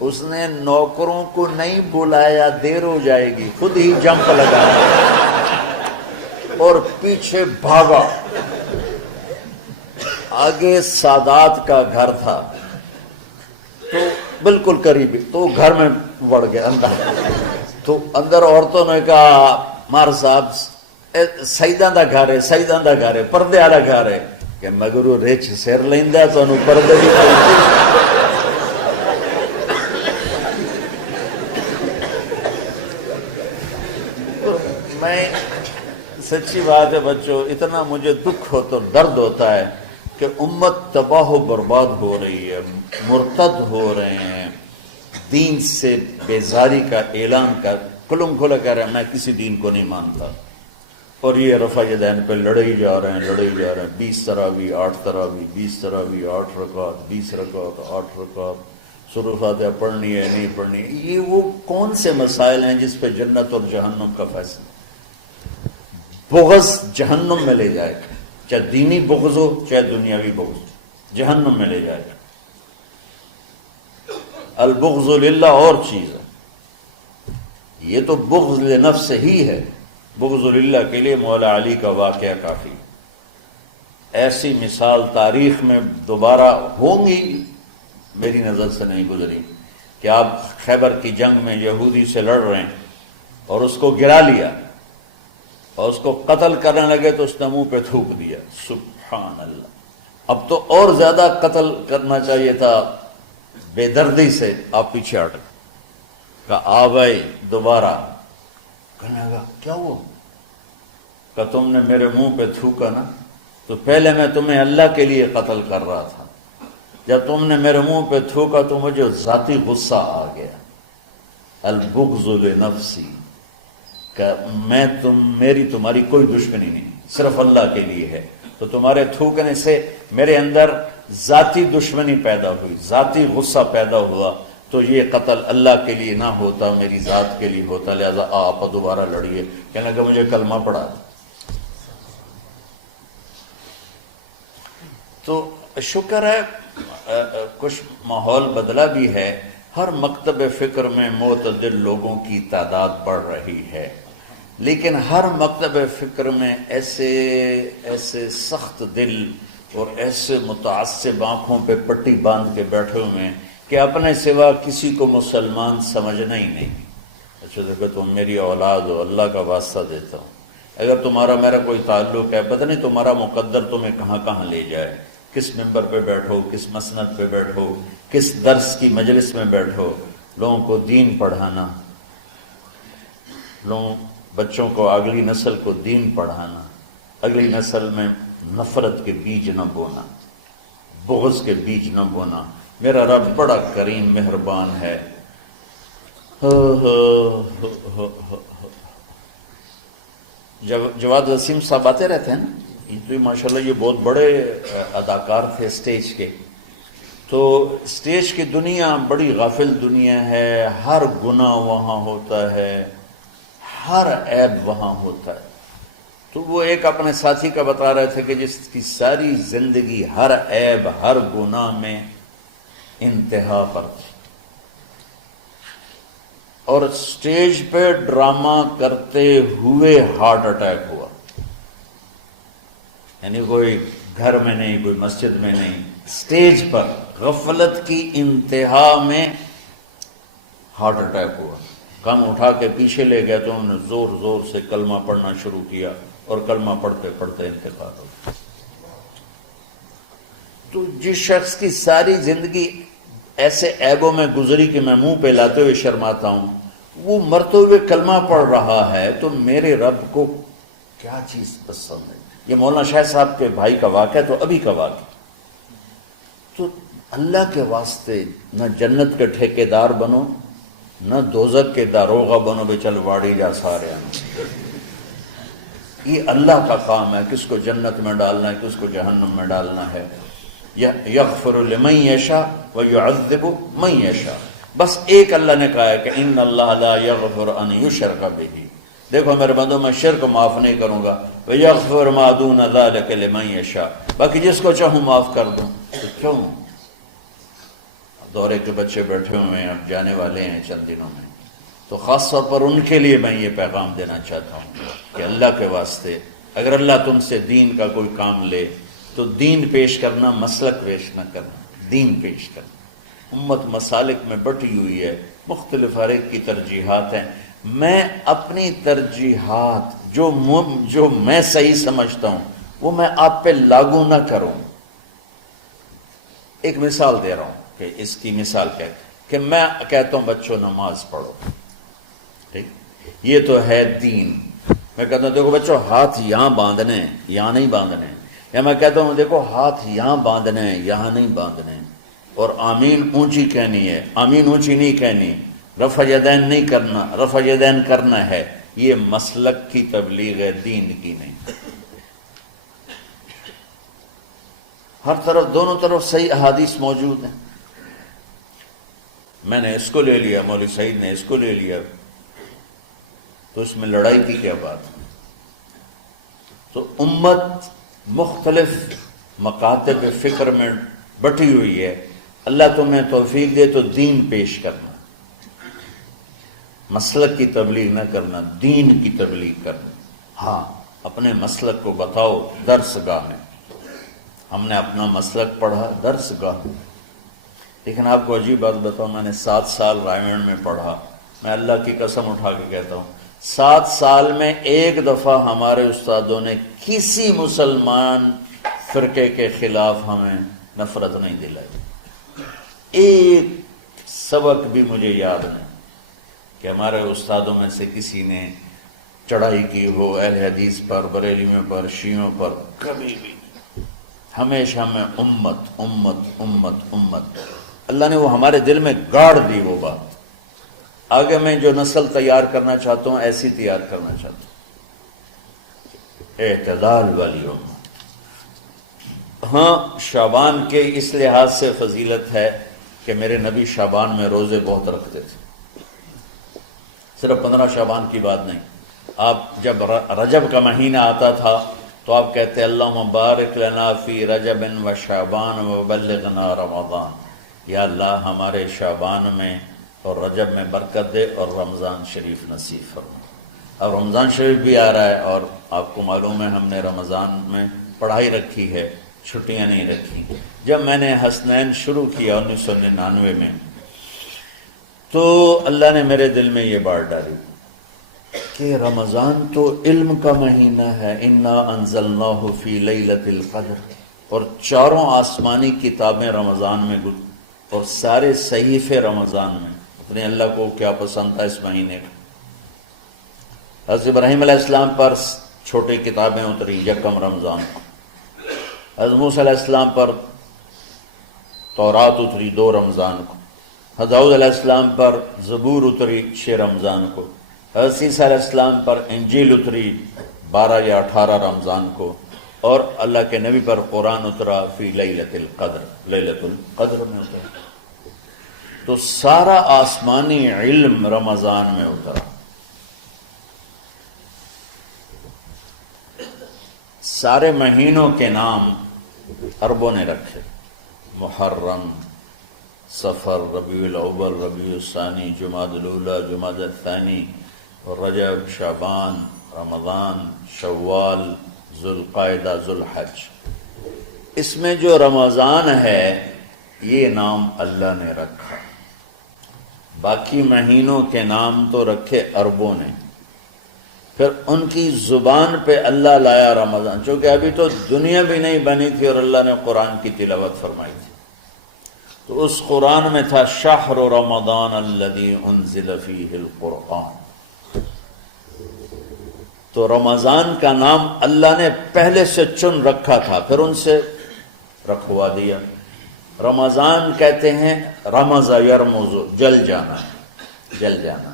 اس نے نوکروں کو نہیں بلایا دیر ہو جائے گی، خود ہی جمپ لگایا اور پیچھے بھاگا۔ آگے سادات کا گھر تھا تو بالکل قریبی، تو گھر میں بڑھ گیا اندر، تو اندر عورتوں نے کہا مار صاحب سیداں دا گھر ہے، سیداں دا گھر ہے، پردے والا گھر ہے، کہ مگر وہ رچ سر لیندا تو انہوں پردے بھی میں سچی بات ہے بچوں، اتنا مجھے دکھ ہوتا درد ہوتا ہے کہ امت تباہ و برباد ہو رہی ہے، مرتد ہو رہے ہیں، دین سے بیزاری کا اعلان کر کھلم کھلا کہہ رہے ہیں میں کسی دین کو نہیں مانتا، اور یہ رفع یدین پہ لڑے ہی جا رہے ہیں۔ 20 تراویح 8 تراویح، 20 تراویح 8 رکعات، 20 رکعات 8 رکعات، سورۃ فاتحہ پڑھنی ہے نہیں پڑھنی ہے۔ یہ وہ کون سے مسائل ہیں جس پہ جنت اور جہنم کا فیصلہ؟ بغض جہنم میں لے جائے گا، چاہے دینی بغض ہو چاہے دنیاوی بغض ہو، جہنم میں لے جائے گا۔ البغض للہ اور چیز ہے، یہ تو بغض لنفس ہی ہے۔ بغض للہ کے لیے مولا علی کا واقعہ کافی، ایسی مثال تاریخ میں دوبارہ ہوں گی میری نظر سے نہیں گزری کہ آپ خیبر کی جنگ میں یہودی سے لڑ رہے ہیں اور اس کو گرا لیا اور اس کو قتل کرنے لگے تو اس نے منہ پہ تھوک دیا۔ سبحان اللہ، اب تو اور زیادہ قتل کرنا چاہیے تھا بے دردی سے، آپ پیچھے ہٹ گئے، کہا آ بھائی دوبارہ، کہنے لگا کیا ہوا؟ کہ تم نے میرے منہ پہ تھوکا نا، تو پہلے میں تمہیں اللہ کے لیے قتل کر رہا تھا، جب تم نے میرے منہ پہ تھوکا تو مجھے ذاتی غصہ آ گیا۔ البغض لنفسی، کہ میں میری تمہاری کوئی دشمنی نہیں، صرف اللہ کے لیے ہے، تو تمہارے تھوکنے سے میرے اندر ذاتی دشمنی پیدا ہوئی، ذاتی غصہ پیدا ہوا، تو یہ قتل اللہ کے لیے نہ ہوتا میری ذات کے لیے ہوتا، لہذا آپ دوبارہ لڑیے۔ کہنے لگا مجھے کلمہ پڑھا دو۔ تو شکر ہے کچھ ماحول بدلا بھی ہے، ہر مکتب فکر میں معتدل لوگوں کی تعداد بڑھ رہی ہے، لیکن ہر مکتب فکر میں ایسے سخت دل اور ایسے متعصب آنکھوں پہ پٹی باندھ کے بیٹھے ہوئے ہیں کہ اپنے سوا کسی کو مسلمان سمجھنا ہی نہیں۔ اچھا دیکھو تم میری اولاد ہو، اللہ کا واسطہ دیتا ہوں، اگر تمہارا میرا کوئی تعلق ہے، پتہ نہیں تمہارا مقدر تمہیں کہاں کہاں لے جائے، کس ممبر پہ بیٹھو، کس مسند پہ بیٹھو، کس درس کی مجلس میں بیٹھو، لوگوں کو دین پڑھانا، بچوں کو، اگلی نسل کو دین پڑھانا، اگلی نسل میں نفرت کے بیج نہ بونا، بغض کے بیج نہ بونا۔ میرا رب بڑا کریم مہربان ہے۔ جواد وسیم صاحب آتے رہتے ہیں نا، تو ماشاءاللہ یہ بہت بڑے اداکار تھے اسٹیج کے۔ تو اسٹیج کی دنیا بڑی غافل دنیا ہے، ہر گناہ وہاں ہوتا ہے، ہر عیب وہاں ہوتا ہے۔ تو وہ ایک اپنے ساتھی کا بتا رہے تھے کہ جس کی ساری زندگی ہر عیب، ہر گناہ میں انتہا پر تھی، اور اسٹیج پہ ڈرامہ کرتے ہوئے ہارٹ اٹیک ہوا، یعنی کوئی گھر میں نہیں، کوئی مسجد میں نہیں، اسٹیج پر غفلت کی انتہا میں ہارٹ اٹیک ہوا۔ کم اٹھا کے پیچھے لے گئے تو انہوں نے زور زور سے کلمہ پڑھنا شروع کیا، اور کلمہ پڑھتے پڑھتے انتقال ہو گیا۔ تو جس شخص کی ساری زندگی ایسے عیبوں میں گزری کہ میں منہ پہ لاتے ہوئے شرماتا ہوں، وہ مرتے ہوئے کلمہ پڑھ رہا ہے، تو میرے رب کو کیا چیز پسند ہے؟ یہ مولانا شاہ صاحب کے بھائی کا واقعہ، تو ابھی کا واقعہ۔ تو اللہ کے واسطے نہ جنت کے ٹھیکیدار بنو، نہ دوزخ کے داروغہ بنو، بے چل واڑی جا سارے ہیں۔ یہ اللہ کا کام ہے، کس کو جنت میں ڈالنا ہے، کس کو جہنم میں ڈالنا ہے۔ یغفر لمن یشاء ویعذب من یشاء۔ بس ایک اللہ نے کہا ہے کہ ان اللہ لا یغفر ان یشرک بہ، دیکھو میرے بندوں میں شرک معاف نہیں کروں گا، ویغفر ما دون ذلک لمن یشاء، باقی جس کو چاہوں معاف کر دوں۔ تو کیوں؟ دورے کے بچے بیٹھے ہوئے ہیں، اب جانے والے ہیں چند دنوں میں، تو خاص طور پر ان کے لیے میں یہ پیغام دینا چاہتا ہوں کہ اللہ کے واسطے اگر اللہ تم سے دین کا کوئی کام لے تو دین پیش کرنا، مسلک پیش نہ کرنا، دین پیش کرنا۔ امت مسالک میں بٹی ہوئی ہے، مختلف ہر ایک کی ترجیحات ہیں۔ میں اپنی ترجیحات جو میں صحیح سمجھتا ہوں وہ میں آپ پہ لاگو نہ کروں۔ ایک مثال دے رہا ہوں کہ اس کی مثال کیا ہے، کہ میں کہتا ہوں بچوں نماز پڑھو، ٹھیک، یہ تو ہے دین۔ میں کہتا ہوں دیکھو بچوں ہاتھ یہاں باندھنے ہیں، یہاں نہیں باندھنے ہیں، یا میں کہتا ہوں دیکھو ہاتھ یہاں باندھنے ہیں، یہاں نہیں باندھنے ہیں، اور آمین اونچی کہنی ہے، آمین اونچی نہیں کہنی، رفع یدین نہیں کرنا، رفع یدین کرنا ہے۔ یہ مسلک کی تبلیغ ہے، دین کی نہیں۔ ہر طرف، دونوں طرف صحیح احادیث موجود ہیں۔ میں نے اس کو لے لیا، مولوی سعید نے اس کو لے لیا، تو اس میں لڑائی کی کیا بات ہے؟ تو امت مختلف مکاتب فکر میں بٹی ہوئی ہے۔ اللہ تمہیں توفیق دے تو دین پیش کرنا، مسلک کی تبلیغ نہ کرنا، دین کی تبلیغ کرنا۔ ہاں اپنے مسلک کو بتاؤ درس گاہ میں، ہم نے اپنا مسلک پڑھا درس گاہ میں، لیکن آپ کو عجیب بات بتاؤں، میں نے 7 سال رائمنڈ میں پڑھا، میں اللہ کی قسم اٹھا کے کہتا ہوں 7 سال میں ایک دفعہ ہمارے استادوں نے کسی مسلمان فرقے کے خلاف ہمیں نفرت نہیں دلائی۔ ایک سبق بھی مجھے یاد نہیں کہ ہمارے استادوں میں سے کسی نے چڑھائی کی ہو اہل حدیث پر، بریلیوں پر، شیعوں پر، کبھی بھی۔ ہمیشہ میں امت امت امت امت، اللہ نے وہ ہمارے دل میں گاڑ دی وہ بات۔ آگے میں جو نسل تیار کرنا چاہتا ہوں ایسی تیار کرنا چاہتا ہوں، اعتدال والی امت۔ ہاں شعبان کے اس لحاظ سے فضیلت ہے کہ میرے نبی شعبان میں روزے بہت رکھتے تھے، صرف 15 شعبان کی بات نہیں۔ آپ جب رجب کا مہینہ آتا تھا تو آپ کہتے اللہم بارک لنا فی رجب و شعبان و بلغنا رمضان، یا اللہ ہمارے شعبان میں اور رجب میں برکت دے اور رمضان شریف نصیب فرما۔ اب رمضان شریف بھی آ رہا ہے، اور آپ کو معلوم ہے ہم نے رمضان میں پڑھائی رکھی ہے، چھٹیاں نہیں رکھی۔ جب میں نے حسنین شروع کیا 1999 میں، تو اللہ نے میرے دل میں یہ بات ڈالی کہ رمضان تو علم کا مہینہ ہے، انا انزلناہ فی لیلۃ القدر، اور چاروں آسمانی کتابیں رمضان میں اور سارے صحیفے رمضان میں۔ اپنے اللہ کو کیا پسند تھا اس مہینے کا؟ حضرت ابراہیم علیہ السلام پر چھوٹی کتابیں اتری یکم رمضان کو، حضرت موسیٰ علیہ السلام پر تورات اتری 2 رمضان کو، حضرت داؤد علیہ السلام پر زبور اتری 6 رمضان کو، حضرت عیسیٰ علیہ السلام پر انجیل اتری 12 یا 18 رمضان کو، اور اللہ کے نبی پر قرآن اترا فی لیلۃ القدر، لیلۃ القدر میں اترا۔ تو سارا آسمانی علم رمضان میں اترا۔ سارے مہینوں کے نام عربوں نے رکھے، محرم، صفر، ربیع الاول، ربیع الثانی، جمادی الاولی، جمادی الثانی، رجب، شعبان، رمضان، شوال، ذوالقعدہ، ذوالحج۔ اس میں جو رمضان ہے یہ نام اللہ نے رکھا، باقی مہینوں کے نام تو رکھے عربوں نے۔ پھر ان کی زبان پہ اللہ لایا رمضان، چونکہ ابھی تو دنیا بھی نہیں بنی تھی اور اللہ نے قرآن کی تلاوت فرمائی تھی، تو اس قرآن میں تھا شہر رمضان الذی انزل فیہ القرآن۔ تو رمضان کا نام اللہ نے پہلے سے چن رکھا تھا، پھر ان سے رکھوا دیا۔ رمضان کہتے ہیں رمض یرمز، جل جانا، جل جانا۔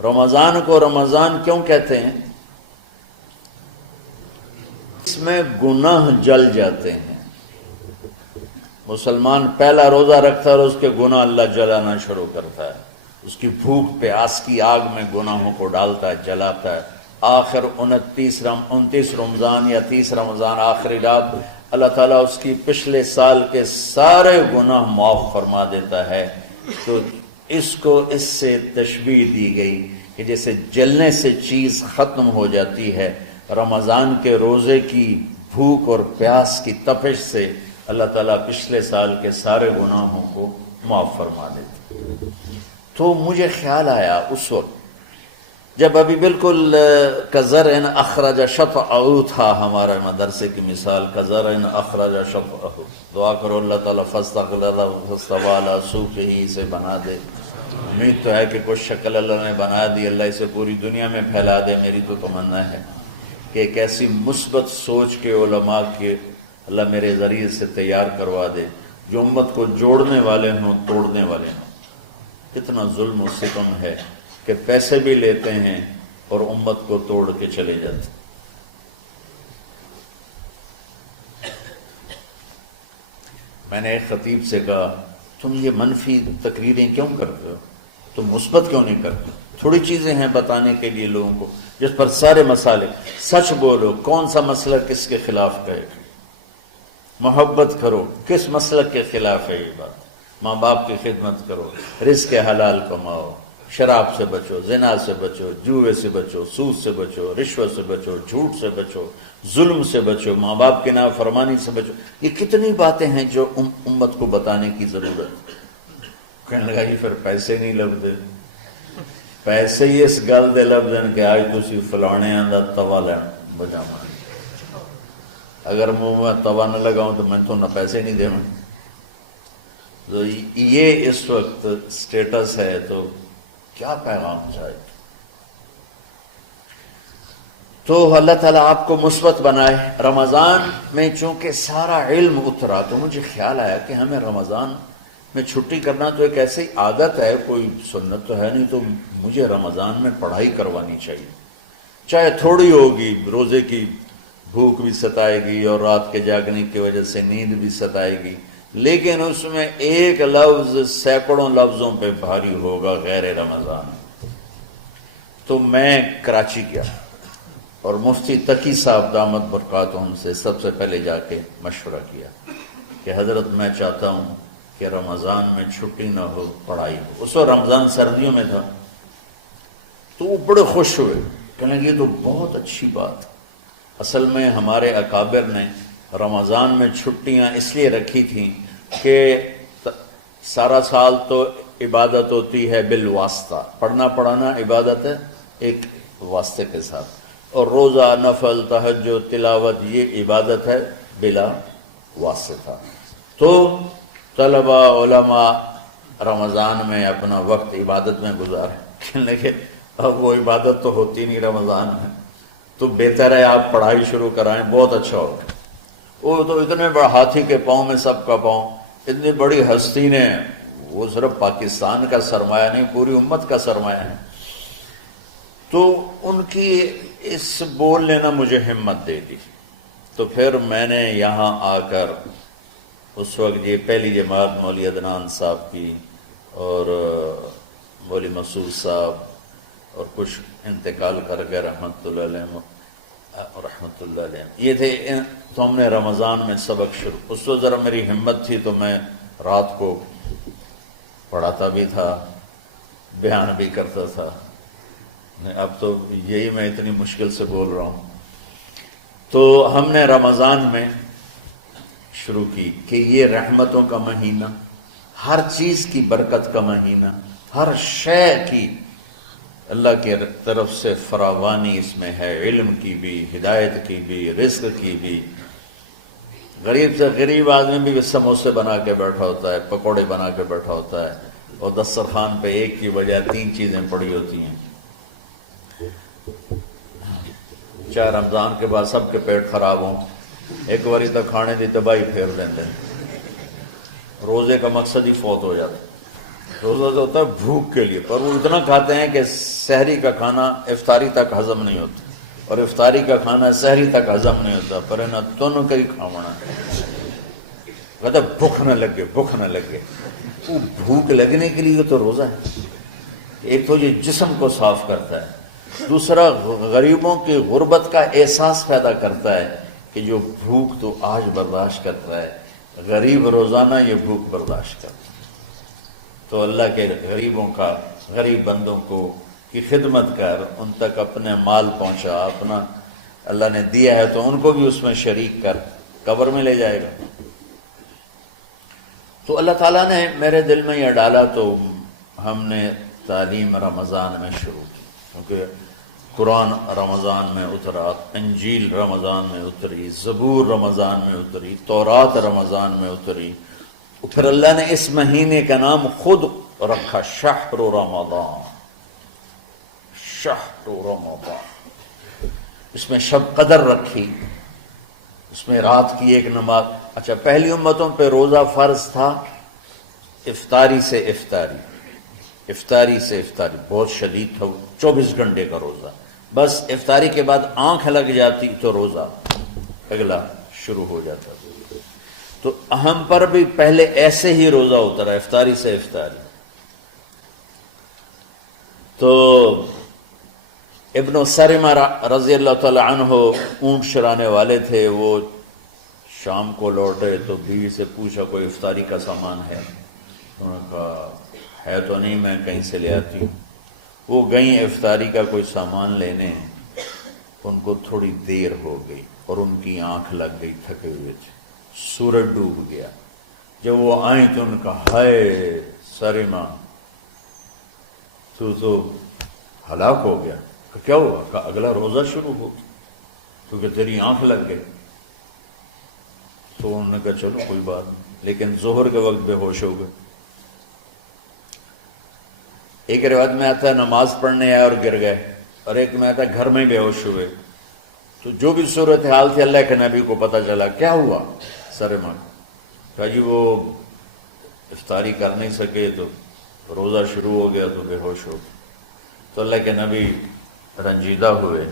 رمضان کو رمضان کیوں کہتے ہیں؟ اس میں گناہ جل جاتے ہیں۔ مسلمان پہلا روزہ رکھتا ہے اور اس کے گناہ اللہ جلانا شروع کرتا ہے، اس کی بھوک پیاس کی آگ میں گناہوں کو ڈالتا ہے، جلاتا ہے۔ آخر 29 رمضان یا 30 رمضان آخری رات اللہ تعالیٰ اس کی پچھلے سال کے سارے گناہ معاف فرما دیتا ہے۔ تو اس کو اس سے تشبیہ دی گئی کہ جیسے جلنے سے چیز ختم ہو جاتی ہے، رمضان کے روزے کی بھوک اور پیاس کی تپش سے اللہ تعالیٰ پچھلے سال کے سارے گناہوں کو معاف فرما دیتے۔ تو مجھے خیال آیا اس وقت جب ابھی بالکل کزرع اخرج شطأہ تھا، ہمارے مدرسے کی مثال کزرع اخرج شطأہ، دعا کرو اللہ تعالیٰ فاستغلظ فاستوى علی سوقہ سے بنا دے۔ امید تو ہے کہ کچھ شکل اللہ نے بنا دی، اللہ اسے پوری دنیا میں پھیلا دے۔ میری تو تمنا ہے کہ ایک ایسی مثبت سوچ کے علماء کے اللہ میرے ذریعے سے تیار کروا دے جو امت کو جوڑنے والے ہوں، توڑنے والے ہوں۔ کتنا ظلم و ستم ہے کہ پیسے بھی لیتے ہیں اور امت کو توڑ کے چلے جاتے۔ میں نے ایک خطیب سے کہا تم یہ منفی تقریریں کیوں کرتے ہو، تم مثبت کیوں نہیں کرتے؟ تھوڑی چیزیں ہیں بتانے کے لیے لوگوں کو جس پر سارے مسائل، سچ بولو، کون سا مسئلہ کس کے خلاف کہے، محبت کرو، کس مسلک کے خلاف ہے یہ بات، ماں باپ کی خدمت کرو، رزق حلال کماؤ، شراب سے بچو، زنا سے بچو، جوئے سے بچو، سود سے بچو، رشوت سے بچو، جھوٹ سے بچو، ظلم سے بچو، ماں باپ کی نافرمانی سے بچو۔ یہ کتنی باتیں ہیں جو امت کو بتانے کی ضرورت۔ کہنے لگا یہ پھر پیسے نہیں لبدے، پیسے ہی اس گل دے لبدن کہ آج تسی فلانے آندہ توا لین بجا مار، اگر منہ میں توا نہ لگاؤں تو میں تو نہ پیسے نہیں دے۔ تو یہ اس وقت سٹیٹس ہے، تو کیا پیغام جائے؟ تو اللہ تعالیٰ آپ کو مثبت بنائے۔ رمضان میں چونکہ سارا علم اترا تو مجھے خیال آیا کہ ہمیں رمضان میں چھٹی کرنا تو ایک ایسی عادت ہے، کوئی سنت تو ہے نہیں، تو مجھے رمضان میں پڑھائی کروانی چاہیے، چاہے تھوڑی ہوگی، روزے کی بھوک بھی ستائے گی اور رات کے جاگنے کی وجہ سے نیند بھی ستائے گی، لیکن اس میں ایک لفظ سینکڑوں لفظوں پہ بھاری ہوگا غیر رمضان۔ تو میں کراچی گیا اور مفتی تقی صاحب دامت برکاتہم سے سب سے پہلے جا کے مشورہ کیا کہ حضرت میں چاہتا ہوں کہ رمضان میں چھٹی نہ ہو، پڑھائی ہو۔ اس وقت رمضان سردیوں میں تھا، تو وہ بڑے خوش ہوئے، کہنے لگے یہ تو بہت اچھی بات۔ اصل میں ہمارے اکابر نے رمضان میں چھٹیاں اس لیے رکھی تھیں کہ سارا سال تو عبادت ہوتی ہے بالواسطہ، پڑھنا پڑھانا عبادت ہے، ایک واسطے کے ساتھ، اور روزہ، نفل، تہجد، تلاوت یہ عبادت ہے بلا واسطہ۔ تو طلبہ علماء رمضان میں اپنا وقت عبادت میں گزاریں، لیکن اب وہ عبادت تو ہوتی نہیں رمضان میں، تو بہتر ہے آپ پڑھائی شروع کرائیں، بہت اچھا ہوگا۔ وہ تو اتنے بڑے ہاتھی کے پاؤں میں سب کا پاؤں، اتنی بڑی ہستی نے، وہ صرف پاکستان کا سرمایہ نہیں پوری امت کا سرمایہ ہے، تو ان کی اس بولنے نے مجھے ہمت دے دی۔ تو پھر میں نے یہاں آ کر اس وقت یہ پہلی جماعت مولوی عدنان صاحب کی اور مولوی مسعود صاحب اور کچھ انتقال کر گئے رحمۃ اللہ علیہ، یہ تھے، تو ہم نے رمضان میں سبق شروع، اس وقت ذرا میری ہمت تھی تو میں رات کو پڑھاتا بھی تھا، بیان بھی کرتا تھا، اب تو یہی میں اتنی مشکل سے بول رہا ہوں۔ تو ہم نے رمضان میں شروع کی کہ یہ رحمتوں کا مہینہ، ہر چیز کی برکت کا مہینہ، ہر شے کی اللہ کی طرف سے فراوانی اس میں ہے، علم کی بھی، ہدایت کی بھی، رزق کی بھی۔ غریب سے غریب آدمی بھی سموسے بنا کے بیٹھا ہوتا ہے، پکوڑے بنا کے بیٹھا ہوتا ہے، اور دسترخوان پہ ایک کی بجائے 3 چیزیں پڑی ہوتی ہیں۔ چاہے رمضان کے بعد سب کے پیٹ خراب ہوں، ایک باری تو کھانے دی تباہی پھیر دیتے ہیں، روزے کا مقصد ہی فوت ہو جاتا ہے۔ روزہ تو ہوتا ہے بھوک کے لیے، پر وہ اتنا کھاتے ہیں کہ سحری کا کھانا افطاری تک ہضم نہیں ہوتا، اور افطاری کا کھانا سحری تک ہضم نہیں ہوتا، پر نہ تن کئی کھاونا کہتا بھوک نہ لگے، بھوک نہ لگے۔ وہ بھوک لگنے کے لیے تو روزہ ہے، ایک تو یہ جسم کو صاف کرتا ہے، دوسرا غریبوں کی غربت کا احساس پیدا کرتا ہے کہ جو بھوک تو آج برداشت کرتا ہے، غریب روزانہ یہ بھوک برداشت کرتا ہے۔ تو اللہ کے غریبوں کا، غریب بندوں کو کی خدمت کر، ان تک اپنے مال پہنچا، اپنا اللہ نے دیا ہے تو ان کو بھی اس میں شریک کر، قبر میں لے جائے گا۔ تو اللہ تعالیٰ نے میرے دل میں یہ ڈالا، تو ہم نے تعلیم رمضان میں شروع کی، کیونکہ قرآن رمضان میں اترا، انجیل رمضان میں اتری، زبور رمضان میں اتری، تورات رمضان میں اتری، پھر اللہ نے اس مہینے کا نام خود رکھا شہر رمضان، شہر رمضان۔ اس میں شب قدر رکھی، اس میں رات کی ایک نماز۔ اچھا، پہلی امتوں پہ روزہ فرض تھا افطاری سے افطاری، افطاری سے افطاری، بہت شدید تھا، 24 گھنٹے کا روزہ، بس افطاری کے بعد آنکھ لگ جاتی تو روزہ اگلا شروع ہو جاتا۔ تو ہم پر بھی پہلے ایسے ہی روزہ اترا، افطاری سے افطاری۔ تو ابن سرمہ رضی اللہ تعالی عنہ اونٹ چرانے والے تھے، وہ شام کو لوٹے تو بیوی سے پوچھا کوئی افطاری کا سامان ہے؟ انہوں نے کہا ہے تو نہیں، میں کہیں سے لے آتی ہوں۔ وہ گئیں افطاری کا کوئی سامان لینے، ان کو تھوڑی دیر ہو گئی اور ان کی آنکھ لگ گئی، تھکے ہوئے تھے، سورج ڈوب گیا۔ جب وہ آئیں تو ان کا ہائے سرمہ تو ہلاک ہو گیا۔ کیا ہوا؟ کہ اگلا روزہ شروع ہو کیونکہ تیری آنکھ لگ گئی۔ تو انہوں نے کہا چلو کوئی بات نہیں، لیکن ظہر کے وقت بے ہوش ہو گئے۔ ایک روایت میں آتا ہے نماز پڑھنے آئے اور گر گئے، اور ایک میں آتا ہے گھر میں بے ہوش ہوئے۔ تو جو بھی صورتحال تھی اللہ کے نبی کو پتہ چلا۔ کیا ہوا؟ سرمہ کہا جی وہ افطاری کر نہیں سکے تو روزہ شروع ہو گیا تو بے ہوش ہو گئے۔ تو اللہ کے نبی رنجیدہ ہوئے،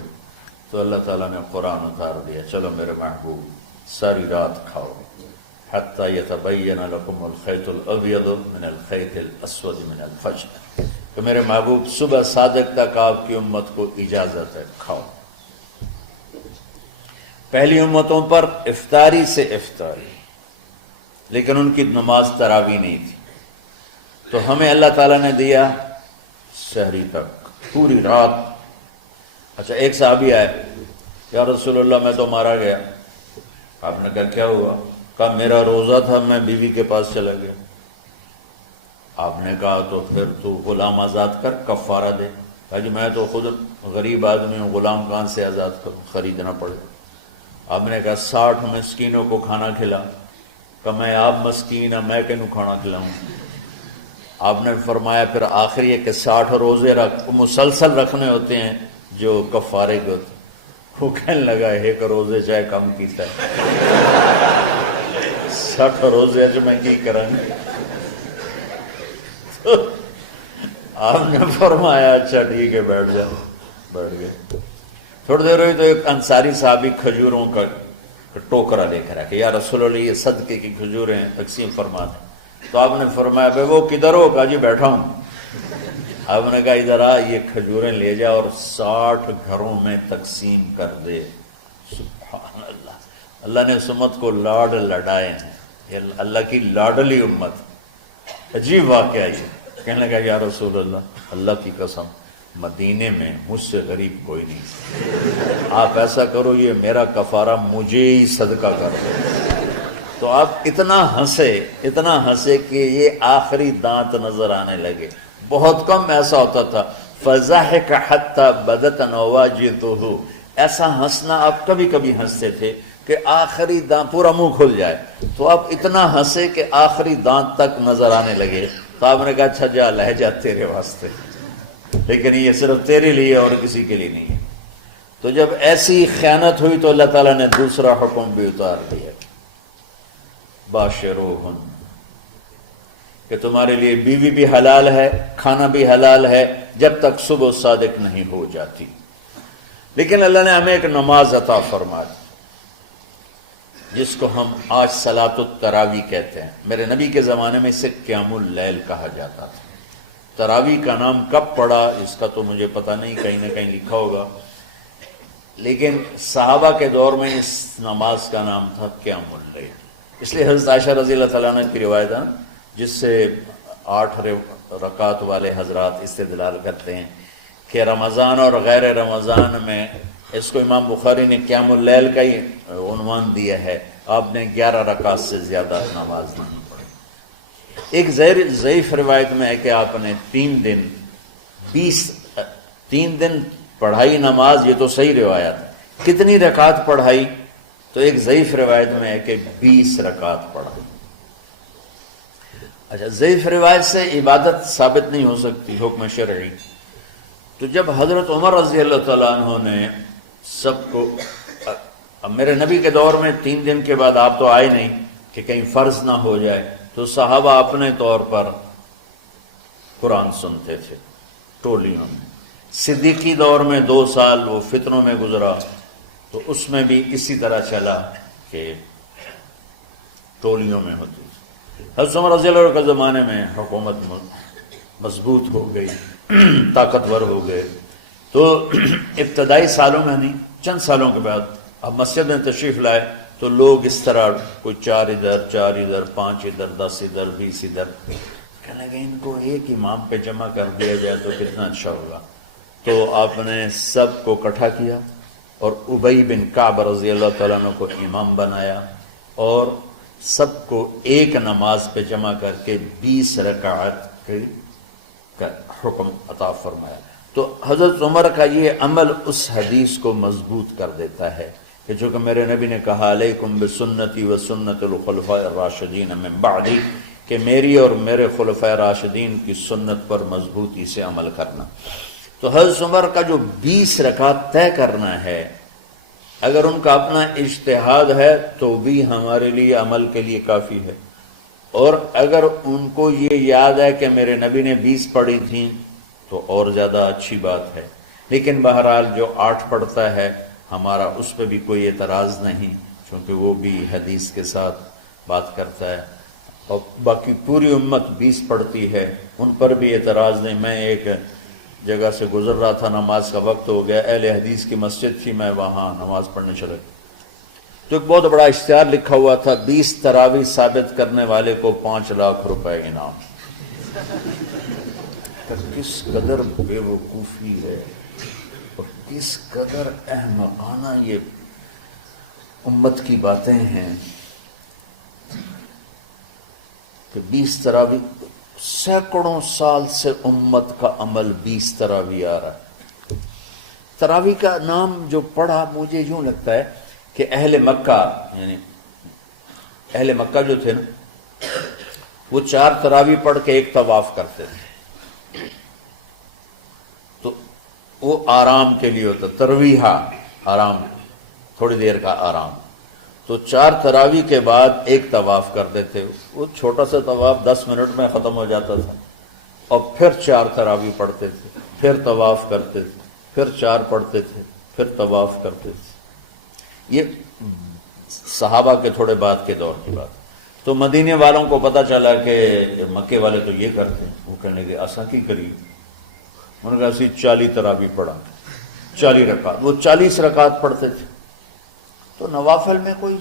تو اللہ تعالیٰ نے قرآن اتار دیا، چلو میرے محبوب ساری رات کھاؤ حتی یتبین لکم الخیط الابیض من الخیط الاسود من الفجر، کہ میرے محبوب صبح صادق تک آپ کی امت کو اجازت ہے، کھاؤ۔ پہلی امتوں پر افطاری سے افطاری، لیکن ان کی نماز تراویح نہیں تھی، تو ہمیں اللہ تعالیٰ نے دیا سحری تک، پوری رات۔ اچھا، ایک صحابی آئے، یا رسول اللہ میں تو مارا گیا۔ آپ نے کہا کیا ہوا؟ کہا میرا روزہ تھا، میں بیوی کے پاس چلا گیا۔ آپ نے کہا تو پھر تو غلام آزاد کر، کفارہ دے۔ کہا جی میں تو خود غریب آدمی ہوں، غلام کہاں سے آزاد کروں، خریدنا پڑے۔ آپ نے کہا 60 مسکینوں کو کھانا کھلا۔ کہ میں آپ مسکین ہیں، میں کنوں کھانا کھلاؤں؟ آپ نے فرمایا پھر آخر یہ کہ 60 روزے مسلسل رکھنے ہوتے ہیں جو کفارے کے ہوتے ہیں۔ وہ کہنے لگا ایک روزے چاہے کم کیتا ہے، 60 روزے جو میں کی کریں گے۔ آپ نے فرمایا اچھا ٹھیک ہے بیٹھ جاؤ، بیٹھ گئے۔ تھوڑی دیر ہوئی تو ایک انصاری صحابی کھجوروں کا ٹوکرا لے کر آیا کہ یا رسول اللہ یہ صدقے کی کھجوریں ہیں، تقسیم فرما دیں۔ تو آپ نے فرمایا بھائی وہ کدھر ہو؟ کہا جی بیٹھا ہوں۔ آپ نے کہا ادھر آ، یہ کھجوریں لے جا اور 60 گھروں میں تقسیم کر دے۔ سبحان اللہ، اللہ نے اس امت کو لاڈ لڈائے ہیں، یہ اللہ کی لاڈلی امت۔ عجیب واقعہ یہ، کہنے لگا یا رسول اللہ، اللہ کی قسم مدینے میں مجھ سے غریب کوئی نہیں، آپ ایسا کرو یہ میرا کفارہ مجھے ہی صدقہ کر دو۔ تو آپ اتنا ہنسے کہ یہ آخری دانت نظر آنے لگے۔ بہت کم ایسا ہوتا تھا فَضَحِكَ حَتَّى بَدَتْ نَوَاجِذُهُ، ایسا ہنسنا آپ کبھی کبھی ہنستے تھے کہ آخری دانت پورا منہ کھل جائے، تو آپ اتنا ہنسے کہ آخری دانت تک نظر آنے لگے۔ تو آپ نے کہا اچھا جا لہجہ تیرے واسطے، لیکن یہ صرف تیرے لیے اور کسی کے لیے نہیں ہے۔ تو جب ایسی خیانت ہوئی تو اللہ تعالیٰ نے دوسرا حکم بھی اتار دیا، باشروہن، کہ تمہارے لیے بیوی بھی حلال ہے، کھانا بھی حلال ہے جب تک صبح صادق نہیں ہو جاتی۔ لیکن اللہ نے ہمیں ایک نماز عطا فرما دی جس کو ہم آج صلاۃ التراویح کہتے ہیں۔ میرے نبی کے زمانے میں اسے قیام اللیل کہا جاتا تھا۔ تراویح کا نام کب پڑا اس کا تو مجھے پتہ نہیں، کہیں نہ کہیں لکھا ہوگا، لیکن صحابہ کے دور میں اس نماز کا نام تھا قیام اللیل۔ اس لیے حضرت عائشہ رضی اللہ تعالیٰ عنہ کی روایت ہے جس سے 8 رکعت والے حضرات استدلال کرتے ہیں کہ رمضان اور غیر رمضان میں، اس کو امام بخاری نے قیام اللیل کا ہی عنوان دیا ہے، آپ نے 11 رکعت سے زیادہ نماز نہیں پڑھی۔ ایک ضعیف روایت میں ہے کہ آپ نے 3 دن پڑھائی نماز، یہ تو صحیح روایت ہے۔ کتنی رکعت پڑھائی؟ تو ایک ضعیف روایت میں ہے کہ 20 رکعت پڑھائی۔ اچھا، ضعیف روایت سے عبادت ثابت نہیں ہو سکتی حکم شرعی۔ تو جب حضرت عمر رضی اللہ تعالیٰ عنہ نے سب کو، اب میرے نبی کے دور میں 3 دن کے بعد آپ تو آئے نہیں کہ کہیں فرض نہ ہو جائے، تو صحابہ اپنے طور پر قرآن سنتے تھے ٹولیوں میں۔ صدیقی دور میں 2 سال وہ فتنوں میں گزرا، تو اس میں بھی اسی طرح چلا کہ ٹولیوں میں ہوتی۔ حضرت عمر رضی اللہ عنہ کے زمانے میں حکومت مضبوط ہو گئی، طاقتور ہو گئے، تو ابتدائی سالوں میں نہیں، چند سالوں کے بعد اب مسجد میں تشریف لائے تو لوگ اس طرح کوئی 4 ادھر 4 ادھر 5 ادھر 10 ادھر 20 ادھر، کہنے لگے ان کو ایک امام پہ جمع کر دیا جائے تو کتنا اچھا ہوگا۔ تو آپ نے سب کو اکٹھا کیا اور ابی بن کعب رضی اللہ تعالیٰ عنہ کو امام بنایا اور سب کو ایک نماز پہ جمع کر کے 20 رکعت کا حکم عطا فرمایا۔ تو حضرت عمر کا یہ عمل اس حدیث کو مضبوط کر دیتا ہے کہ جو کہ میرے نبی نے کہا علیکم بسنتی و سنت الخلفاء الراشدین من بعدی، کہ میری اور میرے خلفاء راشدین کی سنت پر مضبوطی سے عمل کرنا۔ تو حضرت عمر کا جو 20 رکعت طے کرنا ہے، اگر ان کا اپنا اجتہاد ہے تو بھی ہمارے لیے عمل کے لیے کافی ہے، اور اگر ان کو یہ یاد ہے کہ میرے نبی نے 20 پڑھی تھیں تو اور زیادہ اچھی بات ہے۔ لیکن بہرحال جو 8 پڑھتا ہے ہمارا اس پہ بھی کوئی اعتراض نہیں، چونکہ وہ بھی حدیث کے ساتھ بات کرتا ہے، اور باقی پوری امت 20 پڑھتی ہے، ان پر بھی اعتراض نہیں۔ میں ایک جگہ سے گزر رہا تھا، نماز کا وقت ہو گیا، اہل حدیث کی مسجد تھی، میں وہاں نماز پڑھنے چلا تو ایک بہت بڑا اشتہار لکھا ہوا تھا، 20 تراویح ثابت کرنے والے کو 5 لاکھ روپے انعام۔ کس قدر بے وقوفی ہے اور کس قدر احمقانہ یہ امت کی باتیں ہیں کہ 20 تراویح سینکڑوں سال سے امت کا عمل 20 تراویح آ رہا ہے۔ تراویح کا نام جو پڑھا مجھے یوں لگتا ہے کہ اہل مکہ، یعنی اہل مکہ جو تھے نا، وہ 4 تراویح پڑھ کے ایک طواف کرتے تھے، تو وہ آرام کے لیے ہوتا، ترویحہ آرام، تھوڑی دیر کا آرام، تو 4 تراویح کے بعد ایک طواف کرتے تھے۔ وہ چھوٹا سا طواف 10 منٹ میں ختم ہو جاتا تھا، اور پھر 4 تراویح پڑھتے تھے، پھر طواف کرتے تھے، پھر 4 پڑھتے تھے، پھر طواف کرتے تھے۔ یہ صحابہ کے تھوڑے بعد کے دور کی بات۔ تو مدینے والوں کو پتہ چلا کہ مکے والے تو یہ کرتے ہیں، وہ کہنے لگے اساں کی کری؟ انہوں نے کہا اسی 40 تراویح پڑھا، 40 رکعت، وہ 40 رکعت پڑھتے تھے۔ تو نوافل میں کوئی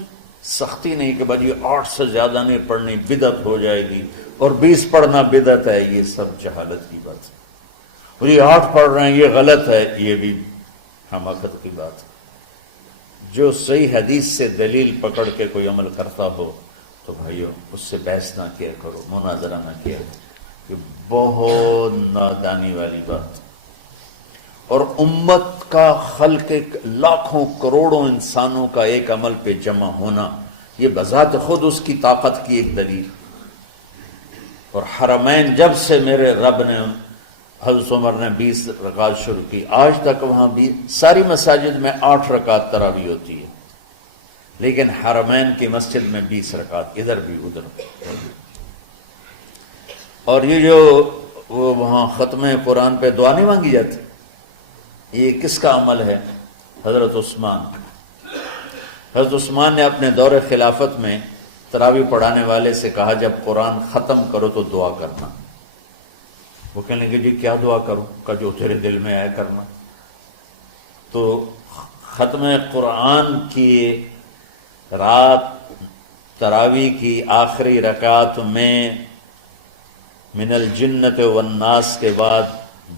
سختی نہیں کہ بھائی 8 سے زیادہ نہیں پڑھنی، بدعت ہو جائے گی، اور 20 پڑھنا بدعت ہے، یہ سب جہالت کی بات ہے۔ اور یہ 8 پڑھ رہے ہیں یہ غلط ہے، یہ بھی حماقت کی بات ہے۔ جو صحیح حدیث سے دلیل پکڑ کے کوئی عمل کرتا ہو تو بھائیو اس سے بحث نہ کیا کرو، مناظرہ نہ کیا کرو، یہ بہت نادانی والی بات۔ اور امت کا خلق لاکھوں کروڑوں انسانوں کا ایک عمل پہ جمع ہونا، یہ بذات خود اس کی طاقت کی ایک دلیل۔ اور حرمین جب سے میرے رب نے، حضرت عمر نے 20 رکعت شروع کی، آج تک وہاں بھی ساری مساجد میں 8 رکعت تراویح ہوتی ہے، لیکن حرمین کی مسجد میں 20 رکعت، ادھر بھی ادھر بھی۔ اور یہ جو وہ وہاں ختم قرآن پہ دعا نہیں مانگی جاتی، یہ کس کا عمل ہے؟ حضرت عثمان۔ حضرت عثمان نے اپنے دور خلافت میں تراویح پڑھانے والے سے کہا جب قرآن ختم کرو تو دعا کرنا۔ وہ کہنے لگے جی کیا دعا کروں؟ کہ جو تیرے دل میں آئے کرنا۔ تو ختم قرآن کی رات تراویح کی آخری رکعت میں من الجنت والناس کے بعد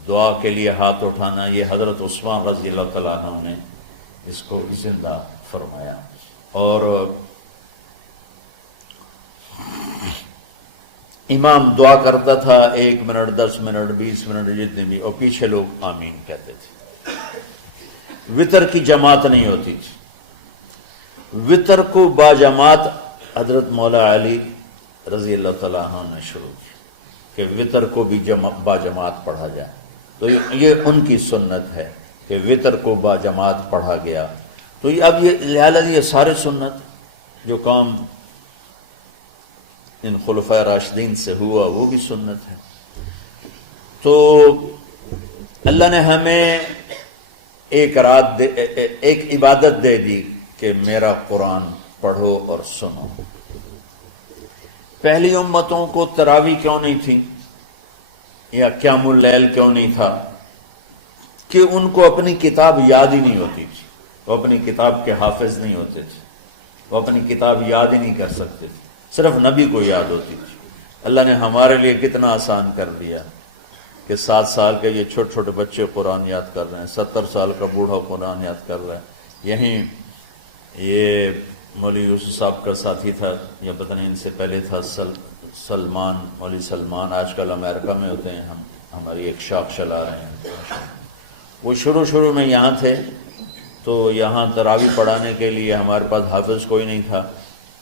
دعا کے لیے ہاتھ اٹھانا، یہ حضرت عثمان رضی اللہ تعالیٰ عنہ نے اس کو زندہ فرمایا۔ اور امام دعا کرتا تھا 1 منٹ 10 منٹ 20 منٹ جتنے بھی، اور پیچھے لوگ آمین کہتے تھے۔ وطر کی جماعت نہیں ہوتی تھی، وطر کو باجماعت حضرت مولا علی رضی اللہ تعالیٰ عنہ نے شروع کی کہ وطر کو بھی باجماعت پڑھا جائے۔ تو یہ ان کی سنت ہے کہ وطر کو باجماعت پڑھا گیا۔ تو اب یہ لہٰذا یہ سارے سنت جو کام ان خلفۂ راشدین سے ہوا وہ بھی سنت ہے۔ تو اللہ نے ہمیں ایک عبادت دے دی کہ میرا قرآن پڑھو اور سنو۔ پہلی امتوں کو تراویح کیوں نہیں تھی یا قیام اللیل کیوں نہیں تھا؟ کہ ان کو اپنی کتاب یاد ہی نہیں ہوتی تھی، وہ اپنی کتاب کے حافظ نہیں ہوتے تھے، وہ اپنی کتاب یاد ہی نہیں کر سکتے تھے، صرف نبی کو یاد ہوتی تھی۔ اللہ نے ہمارے لیے کتنا آسان کر دیا کہ 7 سال کے یہ چھوٹے چھوٹے بچے قرآن یاد کر رہے ہیں، 70 سال کا بوڑھا قرآن یاد کر رہا ہے۔ یہیں یہ مولوی یوسف صاحب کا ساتھی تھا، یا پتہ نہیں ان سے پہلے تھا، سلمان، مولوی سلمان، آج کل امریکہ میں ہوتے ہیں، ہماری ایک شاخ چلا رہے ہیں۔ وہ شروع میں یہاں تھے، تو یہاں تراویح پڑھانے کے لیے ہمارے پاس حافظ کوئی نہیں تھا،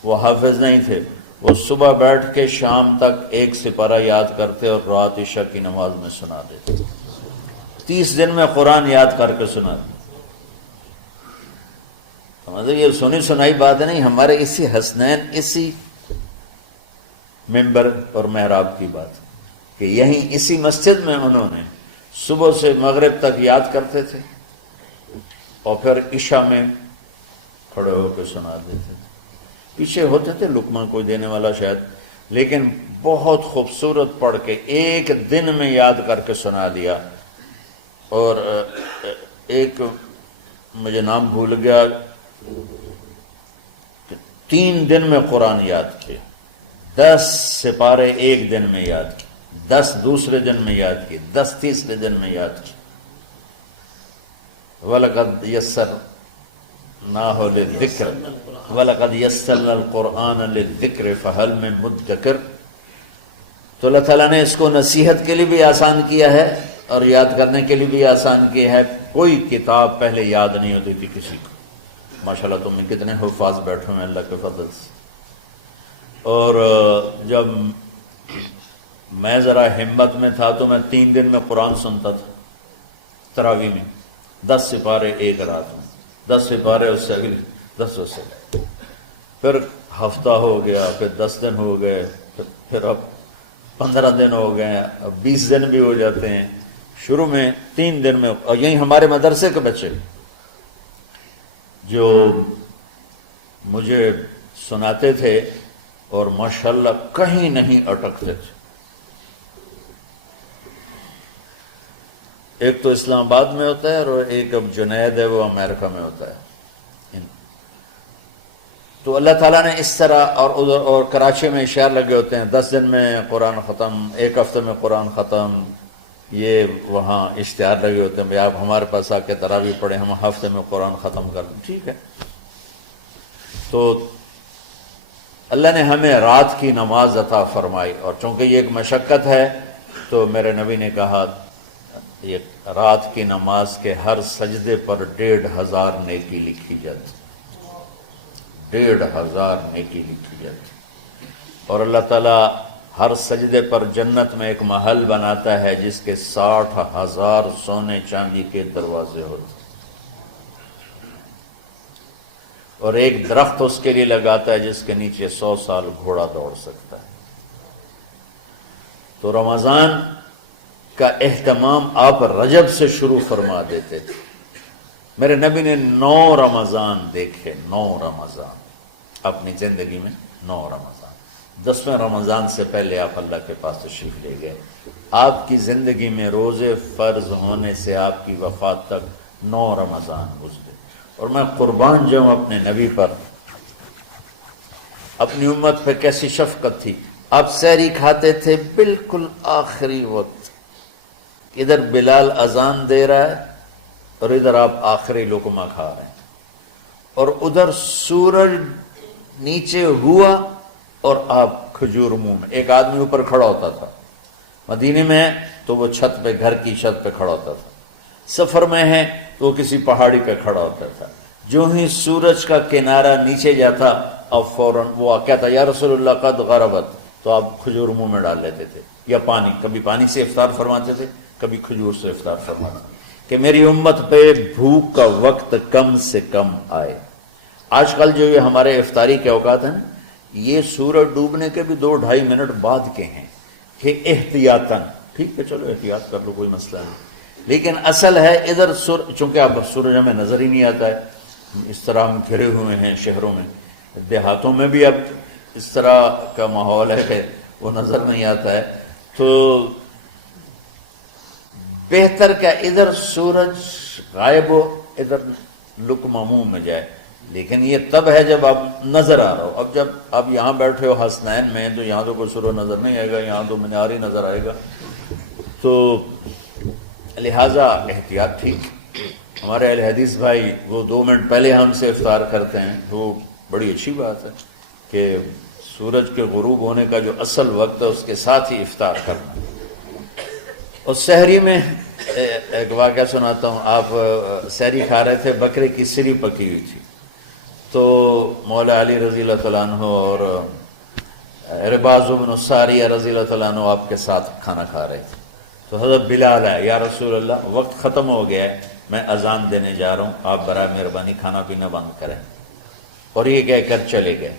وہ حافظ نہیں تھے، وہ صبح بیٹھ کے شام تک ایک سپارہ یاد کرتے اور رات عشاء کی نماز میں سنا دیتے، 30 دن میں قرآن یاد کر کے سنا دیتے۔ مطلب یہ سنی سنائی بات نہیں، ہمارے اسی حسنین، اسی ممبر اور محراب کی بات کہ یہیں اسی مسجد میں انہوں نے صبح سے مغرب تک یاد کرتے تھے اور پھر عشاء میں کھڑے ہو کے سنا دیتے تھے۔ پیچھے ہوتے تھے لقمہ کوئی دینے والا شاید، لیکن بہت خوبصورت پڑھ کے ایک دن میں یاد کر کے سنا دیا۔ اور ایک مجھے نام بھول گیا، 3 دن میں قرآن یاد کیا، 10 سپارے ایک دن میں یاد کیے، 10 دوسرے دن میں یاد کیے، 10 تیسرے دن میں یاد کیے۔ وَلَقَدْ يَسَّرْنَاهُ لِلذِّكْرِ وَلَقَدْ يَسَّرْنَا الْقُرْآنَ لِلذِّكْرِ فَهَلْ مِن مُدَّكِرٍ۔ تو اللہ تعالیٰ نے اس کو نصیحت کے لیے بھی آسان کیا ہے اور یاد کرنے کے لیے بھی آسان کیا ہے۔ کوئی کتاب پہلے یاد نہیں ہوتی تھی کسی کو، ماشاءاللہ تم میں کتنے حفاظ بیٹھے ہیں اللہ کے فضل سے۔ اور جب میں ذرا ہمت میں تھا تو میں 3 دن میں قرآن سنتا تھا تراویح میں، 10 سپارے ایک رات میں، 10 سپارے اس سے اگلی 10 اس سے، پھر ہفتہ ہو گیا، پھر 10 دن ہو گئے، پھر اب 15 دن ہو گئے، اب 20 دن بھی ہو جاتے ہیں۔ شروع میں 3 دن میں، اور یہی ہمارے مدرسے کے بچے جو مجھے سناتے تھے اور ماشاءاللہ کہیں نہیں اٹکتے تھے۔ ایک تو اسلام آباد میں ہوتا ہے اور ایک اب جنید ہے وہ امریکہ میں ہوتا ہے۔ تو اللہ تعالیٰ نے اس طرح، اور ادھر اور کراچی میں اشار لگے ہوتے ہیں 10 دن میں قرآن ختم، 1 ہفتے میں قرآن ختم، یہ وہاں اشتہار لگے ہوتے ہیں، آپ ہمارے پاس آ کے تراویح پڑھیں، ہم ہفتے میں قرآن ختم کر دیں، ٹھیک ہے۔ تو اللہ نے ہمیں رات کی نماز عطا فرمائی، اور چونکہ یہ ایک مشقت ہے تو میرے نبی نے کہا یہ رات کی نماز کے ہر سجدے پر 1500 نیکی لکھی جاتی، 1500 نیکی لکھی جاتی۔ اور اللہ تعالیٰ ہر سجدے پر جنت میں ایک محل بناتا ہے جس کے 60,000 سونے چاندی کے دروازے ہوتے ہیں، اور ایک درخت اس کے لیے لگاتا ہے جس کے نیچے 100 سال گھوڑا دوڑ سکتا ہے۔ تو رمضان کا اہتمام آپ رجب سے شروع فرما دیتے تھے۔ میرے نبی نے 9 رمضان دیکھے، 9 رمضان اپنی زندگی میں، 9 رمضان۔ 10ویں رمضان سے پہلے آپ اللہ کے پاس تشریف لے گئے۔ آپ کی زندگی میں روزے فرض ہونے سے آپ کی وفات تک 9 رمضان گزرے، اور میں قربان جاؤں اپنے نبی پر، اپنی امت پہ کیسی شفقت تھی۔ آپ سحری کھاتے تھے بالکل آخری وقت، ادھر بلال اذان دے رہا ہے اور ادھر آپ آخری لقمہ کھا رہے ہیں، اور ادھر سورج نیچے ہوا اور آپ کھجور منہ میں۔ ایک آدمی اوپر کھڑا ہوتا تھا مدینے میں تو وہ چھت پہ، گھر کی چھت پہ کھڑا ہوتا تھا، سفر میں ہے تو وہ کسی پہاڑی پہ کھڑا ہوتا تھا۔ جو ہی سورج کا کنارہ نیچے جاتا اب فوراً وہ کہتا یا رسول اللہ قد غربت، تو آپ کھجور منہ میں ڈال لیتے تھے، یا پانی، کبھی پانی سے افطار فرماتے تھے، کبھی کھجور سے افطار فرماتے تھے، کہ میری امت پہ بھوک کا وقت کم سے کم آئے۔ آج کل جو یہ ہمارے افطاری کے اوقات ہیں، یہ سورج ڈوبنے کے بھی 2-2.5 منٹ بعد کے ہیں، کہ احتیاطاً، ٹھیک ہے چلو احتیاط کر لو کوئی مسئلہ نہیں، لیکن اصل ہے ادھر چونکہ اب سورج ہمیں نظر ہی نہیں آتا ہے، اس طرح ہم گھرے ہوئے ہیں شہروں میں، دیہاتوں میں بھی اب اس طرح کا ماحول ہے کہ وہ نظر نہیں آتا ہے، تو بہتر کہ ادھر سورج غائب ہو، ادھر لقمہ منہ میں جائے۔ لیکن یہ تب ہے جب آپ نظر آ رہا ہو۔ اب جب آپ یہاں بیٹھے ہو حسنین میں تو یہاں تو کوئی سورج نظر نہیں آئے گا، یہاں تو مینار ہی نظر آئے گا، تو لہٰذا احتیاط ٹھیک۔ ہمارے اہل حدیث بھائی وہ 2 منٹ پہلے ہم سے افطار کرتے ہیں، وہ بڑی اچھی بات ہے کہ سورج کے غروب ہونے کا جو اصل وقت ہے اس کے ساتھ ہی افطار کرنا۔ اور سحری میں ایک واقعہ سناتا ہوں، آپ سحری کھا رہے تھے، بکرے کی سری پکی ہوئی تھی، تو مولا علی رضی اللہ تعالیٰ عنہ اور عرباض بن ساریہ رضی اللہ تعالیٰ عنہ آپ کے ساتھ کھانا کھا رہے تھے، تو حضرت بلال ہے، یا رسول اللہ وقت ختم ہو گیا ہے، میں اذان دینے جا رہا ہوں، آپ برائے مہربانی کھانا پینا بند کریں، اور یہ کہہ کر چلے گئے۔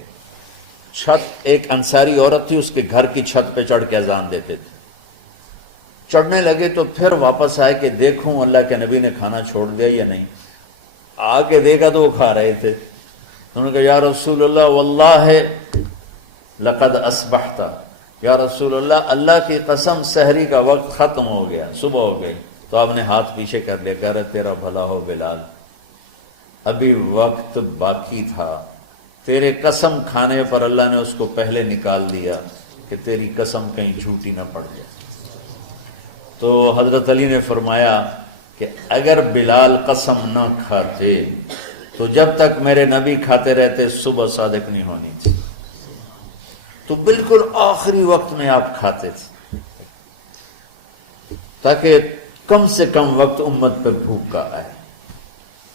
چھت، ایک انصاری عورت تھی، اس کے گھر کی چھت پہ چڑھ کے اذان دیتے تھے، چڑھنے لگے تو پھر واپس آئے کہ دیکھوں اللہ کے نبی نے کھانا چھوڑ دیا یا نہیں، آ کے دیکھا تو وہ کھا رہے تھے، انہوں نے کہا یا رسول اللہ واللہ لقد اصبحت، یا رسول اللہ اللہ کی قسم سحری کا وقت ختم ہو گیا، صبح ہو گئی۔ تو آپ نے ہاتھ پیچھے کر لیا، کہہ رہے تیرا بھلا ہو بلال، ابھی وقت باقی تھا، تیرے قسم کھانے پر اللہ نے اس کو پہلے نکال دیا کہ تیری قسم کہیں جھوٹی نہ پڑ جائے۔ تو حضرت علی نے فرمایا کہ اگر بلال قسم نہ کھاتے تو جب تک میرے نبی کھاتے رہتے صبح صادق نہیں ہونی تھی۔ تو بالکل آخری وقت میں آپ کھاتے تھے تاکہ کم سے کم وقت امت پہ بھوک کا آئے.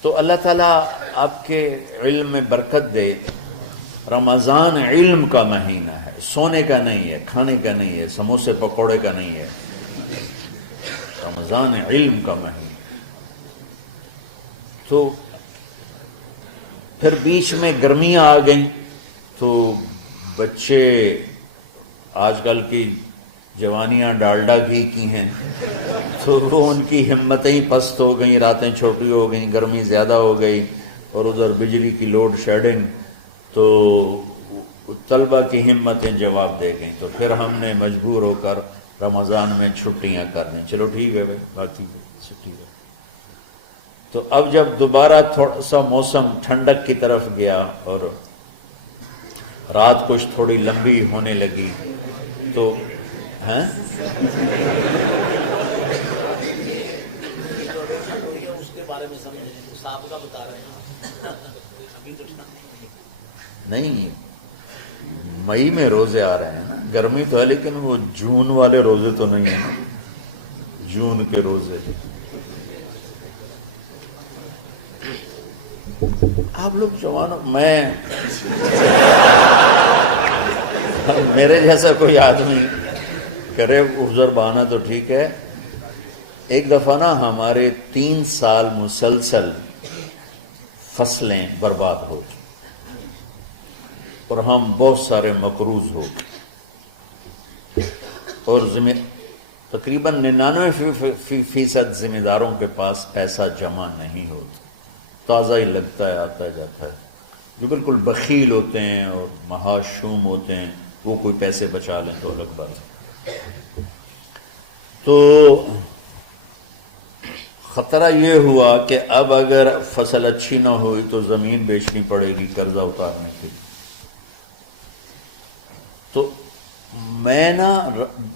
تو اللہ تعالیٰ آپ کے علم میں برکت دے. رمضان علم کا مہینہ ہے، سونے کا نہیں ہے، کھانے کا نہیں ہے، سموسے پکوڑے کا نہیں ہے. رمضان علم کا مہینہ. تو پھر بیچ میں گرمیاں آ گئیں تو بچے، آج کل کی جوانیاں ڈالڈا گھی کی ہیں، تو وہ ان کی ہمتیں پست ہو گئیں، راتیں چھوٹی ہو گئیں، گرمی زیادہ ہو گئی، اور ادھر بجلی کی لوڈ شیڈنگ، تو طلبہ کی ہمتیں جواب دے گئیں. تو پھر ہم نے مجبور ہو کر رمضان میں چھٹیاں کرنی. چلو ٹھیک ہے بھائی، باقی چھٹی ہے. تو اب جب دوبارہ تھوڑا سا موسم ٹھنڈک کی طرف گیا اور رات کچھ تھوڑی لمبی ہونے لگی تو ہیں نہیں، مئی میں روزے آ رہے ہیں نا، گرمی تو ہے لیکن وہ جون والے روزے تو نہیں ہیں نا، جون کے روزے. آپ لوگ جوانوں، میرے جیسا کوئی آدمی کرے عذر بہانا تو ٹھیک ہے. ایک دفعہ نا ہمارے 3 سال مسلسل فصلیں برباد ہو گئی اور ہم بہت سارے مقروض ہو گئے، اور تقریباً 99% ذمہ داروں کے پاس پیسہ جمع نہیں ہوتا. تازہ ہی لگتا ہے، آتا جاتا ہے. جو بالکل بخیل ہوتے ہیں اور محاشوم ہوتے ہیں وہ کوئی پیسے بچا لیں تو الگ بات ہے. تو خطرہ یہ ہوا کہ اب اگر فصل اچھی نہ ہوئی تو زمین بیچنی پڑے گی قرضہ اتارنے کے لیے. تو میں نا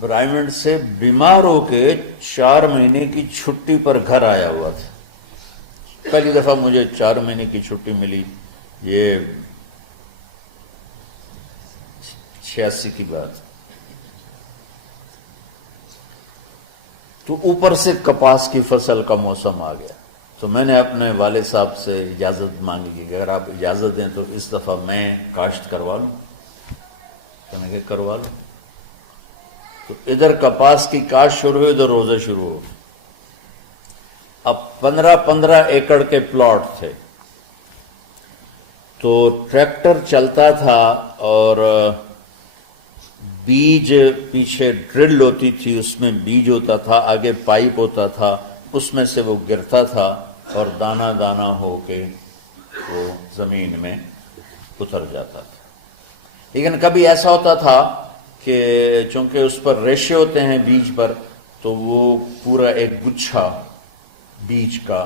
رائمنڈ سے بیمار ہو کے 4 مہینے کی چھٹی پر گھر آیا ہوا تھا. پہلی دفعہ مجھے 4 مہینے کی چھٹی ملی، یہ 86 کی بات. تو اوپر سے کپاس کی فصل کا موسم آ گیا. تو میں نے اپنے والد صاحب سے اجازت مانگی کہ اگر آپ اجازت دیں تو اس دفعہ میں کاشت کروا لوں. تو میں کہ کروا لوں. تو ادھر کپاس کی کاشت شروع ہوئی، ادھر روزے شروع ہو. اب 15 ایکڑ کے پلاٹ تھے، تو ٹریکٹر چلتا تھا اور بیج پیچھے ڈرل ہوتی تھی، اس میں بیج ہوتا تھا، آگے پائپ ہوتا تھا، اس میں سے وہ گرتا تھا اور دانہ دانہ ہو کے وہ زمین میں اتر جاتا تھا. لیکن کبھی ایسا ہوتا تھا کہ چونکہ اس پر ریشے ہوتے ہیں بیج پر، تو وہ پورا ایک گچھا بیج کا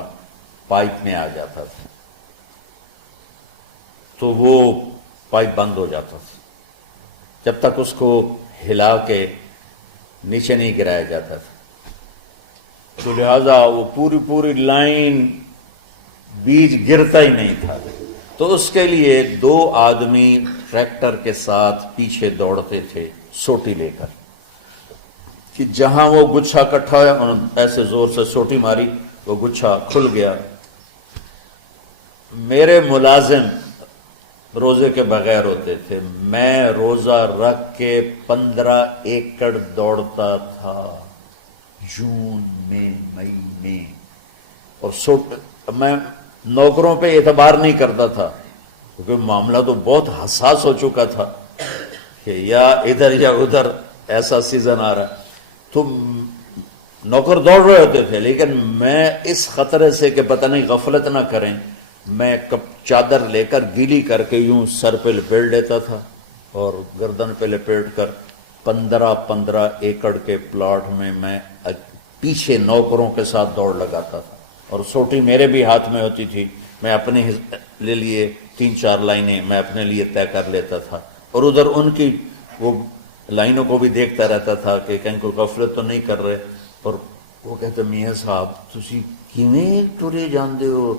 پائپ میں آ جاتا تھا، تو وہ پائپ بند ہو جاتا تھا جب تک اس کو ہلا کے نیچے نہیں گرایا جاتا تھا. تو لہذا وہ پوری لائن بیج گرتا ہی نہیں تھا. تو اس کے لیے 2 آدمی ٹریکٹر کے ساتھ پیچھے دوڑتے تھے سوٹی لے کر، کہ جہاں وہ گچھا اکٹھا ہے انہوں ایسے زور سے سوٹی ماری، وہ گچھا کھل گیا. میرے ملازم روزے کے بغیر ہوتے تھے، میں روزہ رکھ کے 15 ایکڑ دوڑتا تھا جون میں، مئی میں. اور میں نوکروں پہ اعتبار نہیں کرتا تھا کیونکہ معاملہ تو بہت حساس ہو چکا تھا کہ یا ادھر یا ادھر ایسا سیزن آ رہا. تو نوکر دوڑ رہے ہوتے تھے، لیکن میں اس خطرے سے کہ پتہ نہیں غفلت نہ کریں، میں چادر لے کر گیلی کر کے یوں سر پہ لپیٹ لیتا تھا اور گردن پہ لپیٹ کر 15 ایکڑ کے پلاٹ میں پیچھے نوکروں کے ساتھ دوڑ لگاتا تھا. اور سوٹی میرے بھی ہاتھ میں ہوتی تھی، میں اپنے لیے 3-4 لائنیں میں اپنے لیے طے کر لیتا تھا، اور ادھر ان کی وہ لائنوں کو بھی دیکھتا رہتا تھا کہ کہیں کوئی غفلت تو نہیں کر رہے. اور وہ کہتے میاں صاحب تسی کیویں ٹرے جاندے ہو؟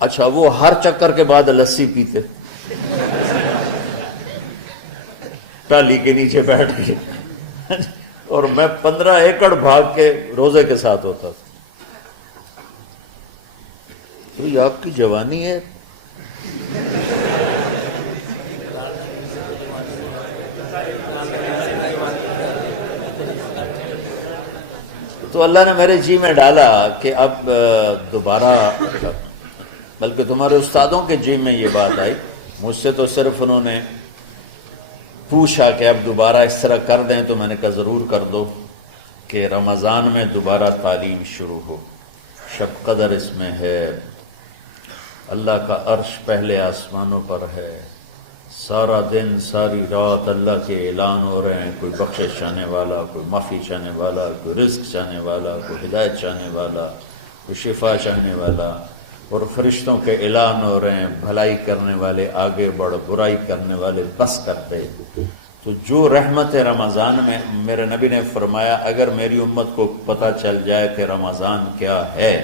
اچھا وہ ہر چکر کے بعد لسی پیتے. ٹالی کے نیچے بیٹھ کے اور میں 15 ایکڑ بھاگ کے روزے کے ساتھ ہوتا تھا. تو یہ آپ کی جوانی ہے. تو اللہ نے میرے جی میں ڈالا کہ اب دوبارہ، بلکہ تمہارے استادوں کے جی میں یہ بات آئی، مجھ سے تو صرف انہوں نے پوچھا کہ اب دوبارہ اس طرح کر دیں، تو میں نے کہا ضرور کر دو کہ رمضان میں دوبارہ تعلیم شروع ہو. شب قدر اس میں ہے، اللہ کا عرش پہلے آسمانوں پر ہے، سارا دن ساری رات اللہ کے اعلان ہو رہے ہیں، کوئی بخشش چاہنے والا، کوئی معافی چاہنے والا، کوئی رزق چاہنے والا، کوئی ہدایت چاہنے والا، کوئی شفا چاہنے والا، اور فرشتوں کے اعلان ہو رہے ہیں، بھلائی کرنے والے آگے بڑھ، برائی کرنے والے بس کر دے. تو جو رحمت رمضان میں، میرے نبی نے فرمایا اگر میری امت کو پتہ چل جائے کہ رمضان کیا ہے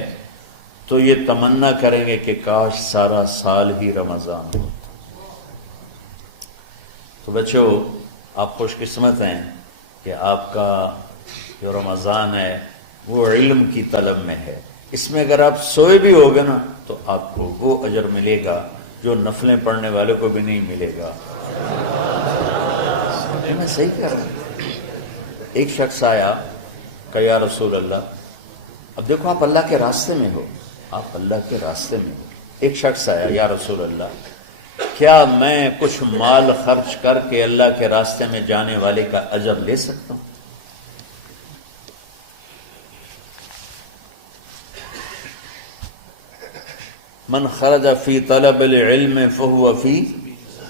تو یہ تمنا کریں گے کہ کاش سارا سال ہی رمضان ہو. تو بچوں، آپ خوش قسمت ہیں کہ آپ کا جو رمضان ہے وہ علم کی طلب میں ہے. اس میں اگر آپ سوئے بھی ہوگے نا تو آپ کو وہ اجر ملے گا جو نفلیں پڑھنے والے کو بھی نہیں ملے گا. میں صحیح کہہ رہا ہوں. ایک شخص آیا کہ یا رسول اللہ، اب دیکھو آپ اللہ کے راستے میں ہو، آپ اللہ کے راستے میں ہو. ایک شخص آیا، یا رسول اللہ کیا میں کچھ مال خرچ کر کے اللہ کے راستے میں جانے والے کا اجر لے سکتا ہوں؟ من خرج فی طلب العلم فہو فی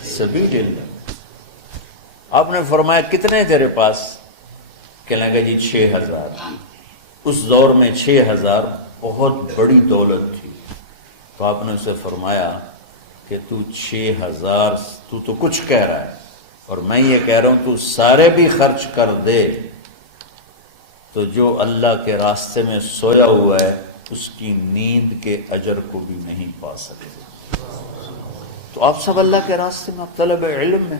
سبیل اللہ. آپ نے فرمایا کتنے تیرے پاس؟ کہنے لگا جی 6000. اس دور میں 6000 بہت بڑی دولت تھی. تو آپ نے اسے فرمایا کہ تو 6000 تو کچھ کہہ رہا ہے اور میں یہ کہہ رہا ہوں تو سارے بھی خرچ کر دے تو جو اللہ کے راستے میں سویا ہوا ہے اس کی نیند کے اجر کو بھی نہیں پا سکتے. تو آپ سب اللہ کے راستے میں، آپ طلب علم میں،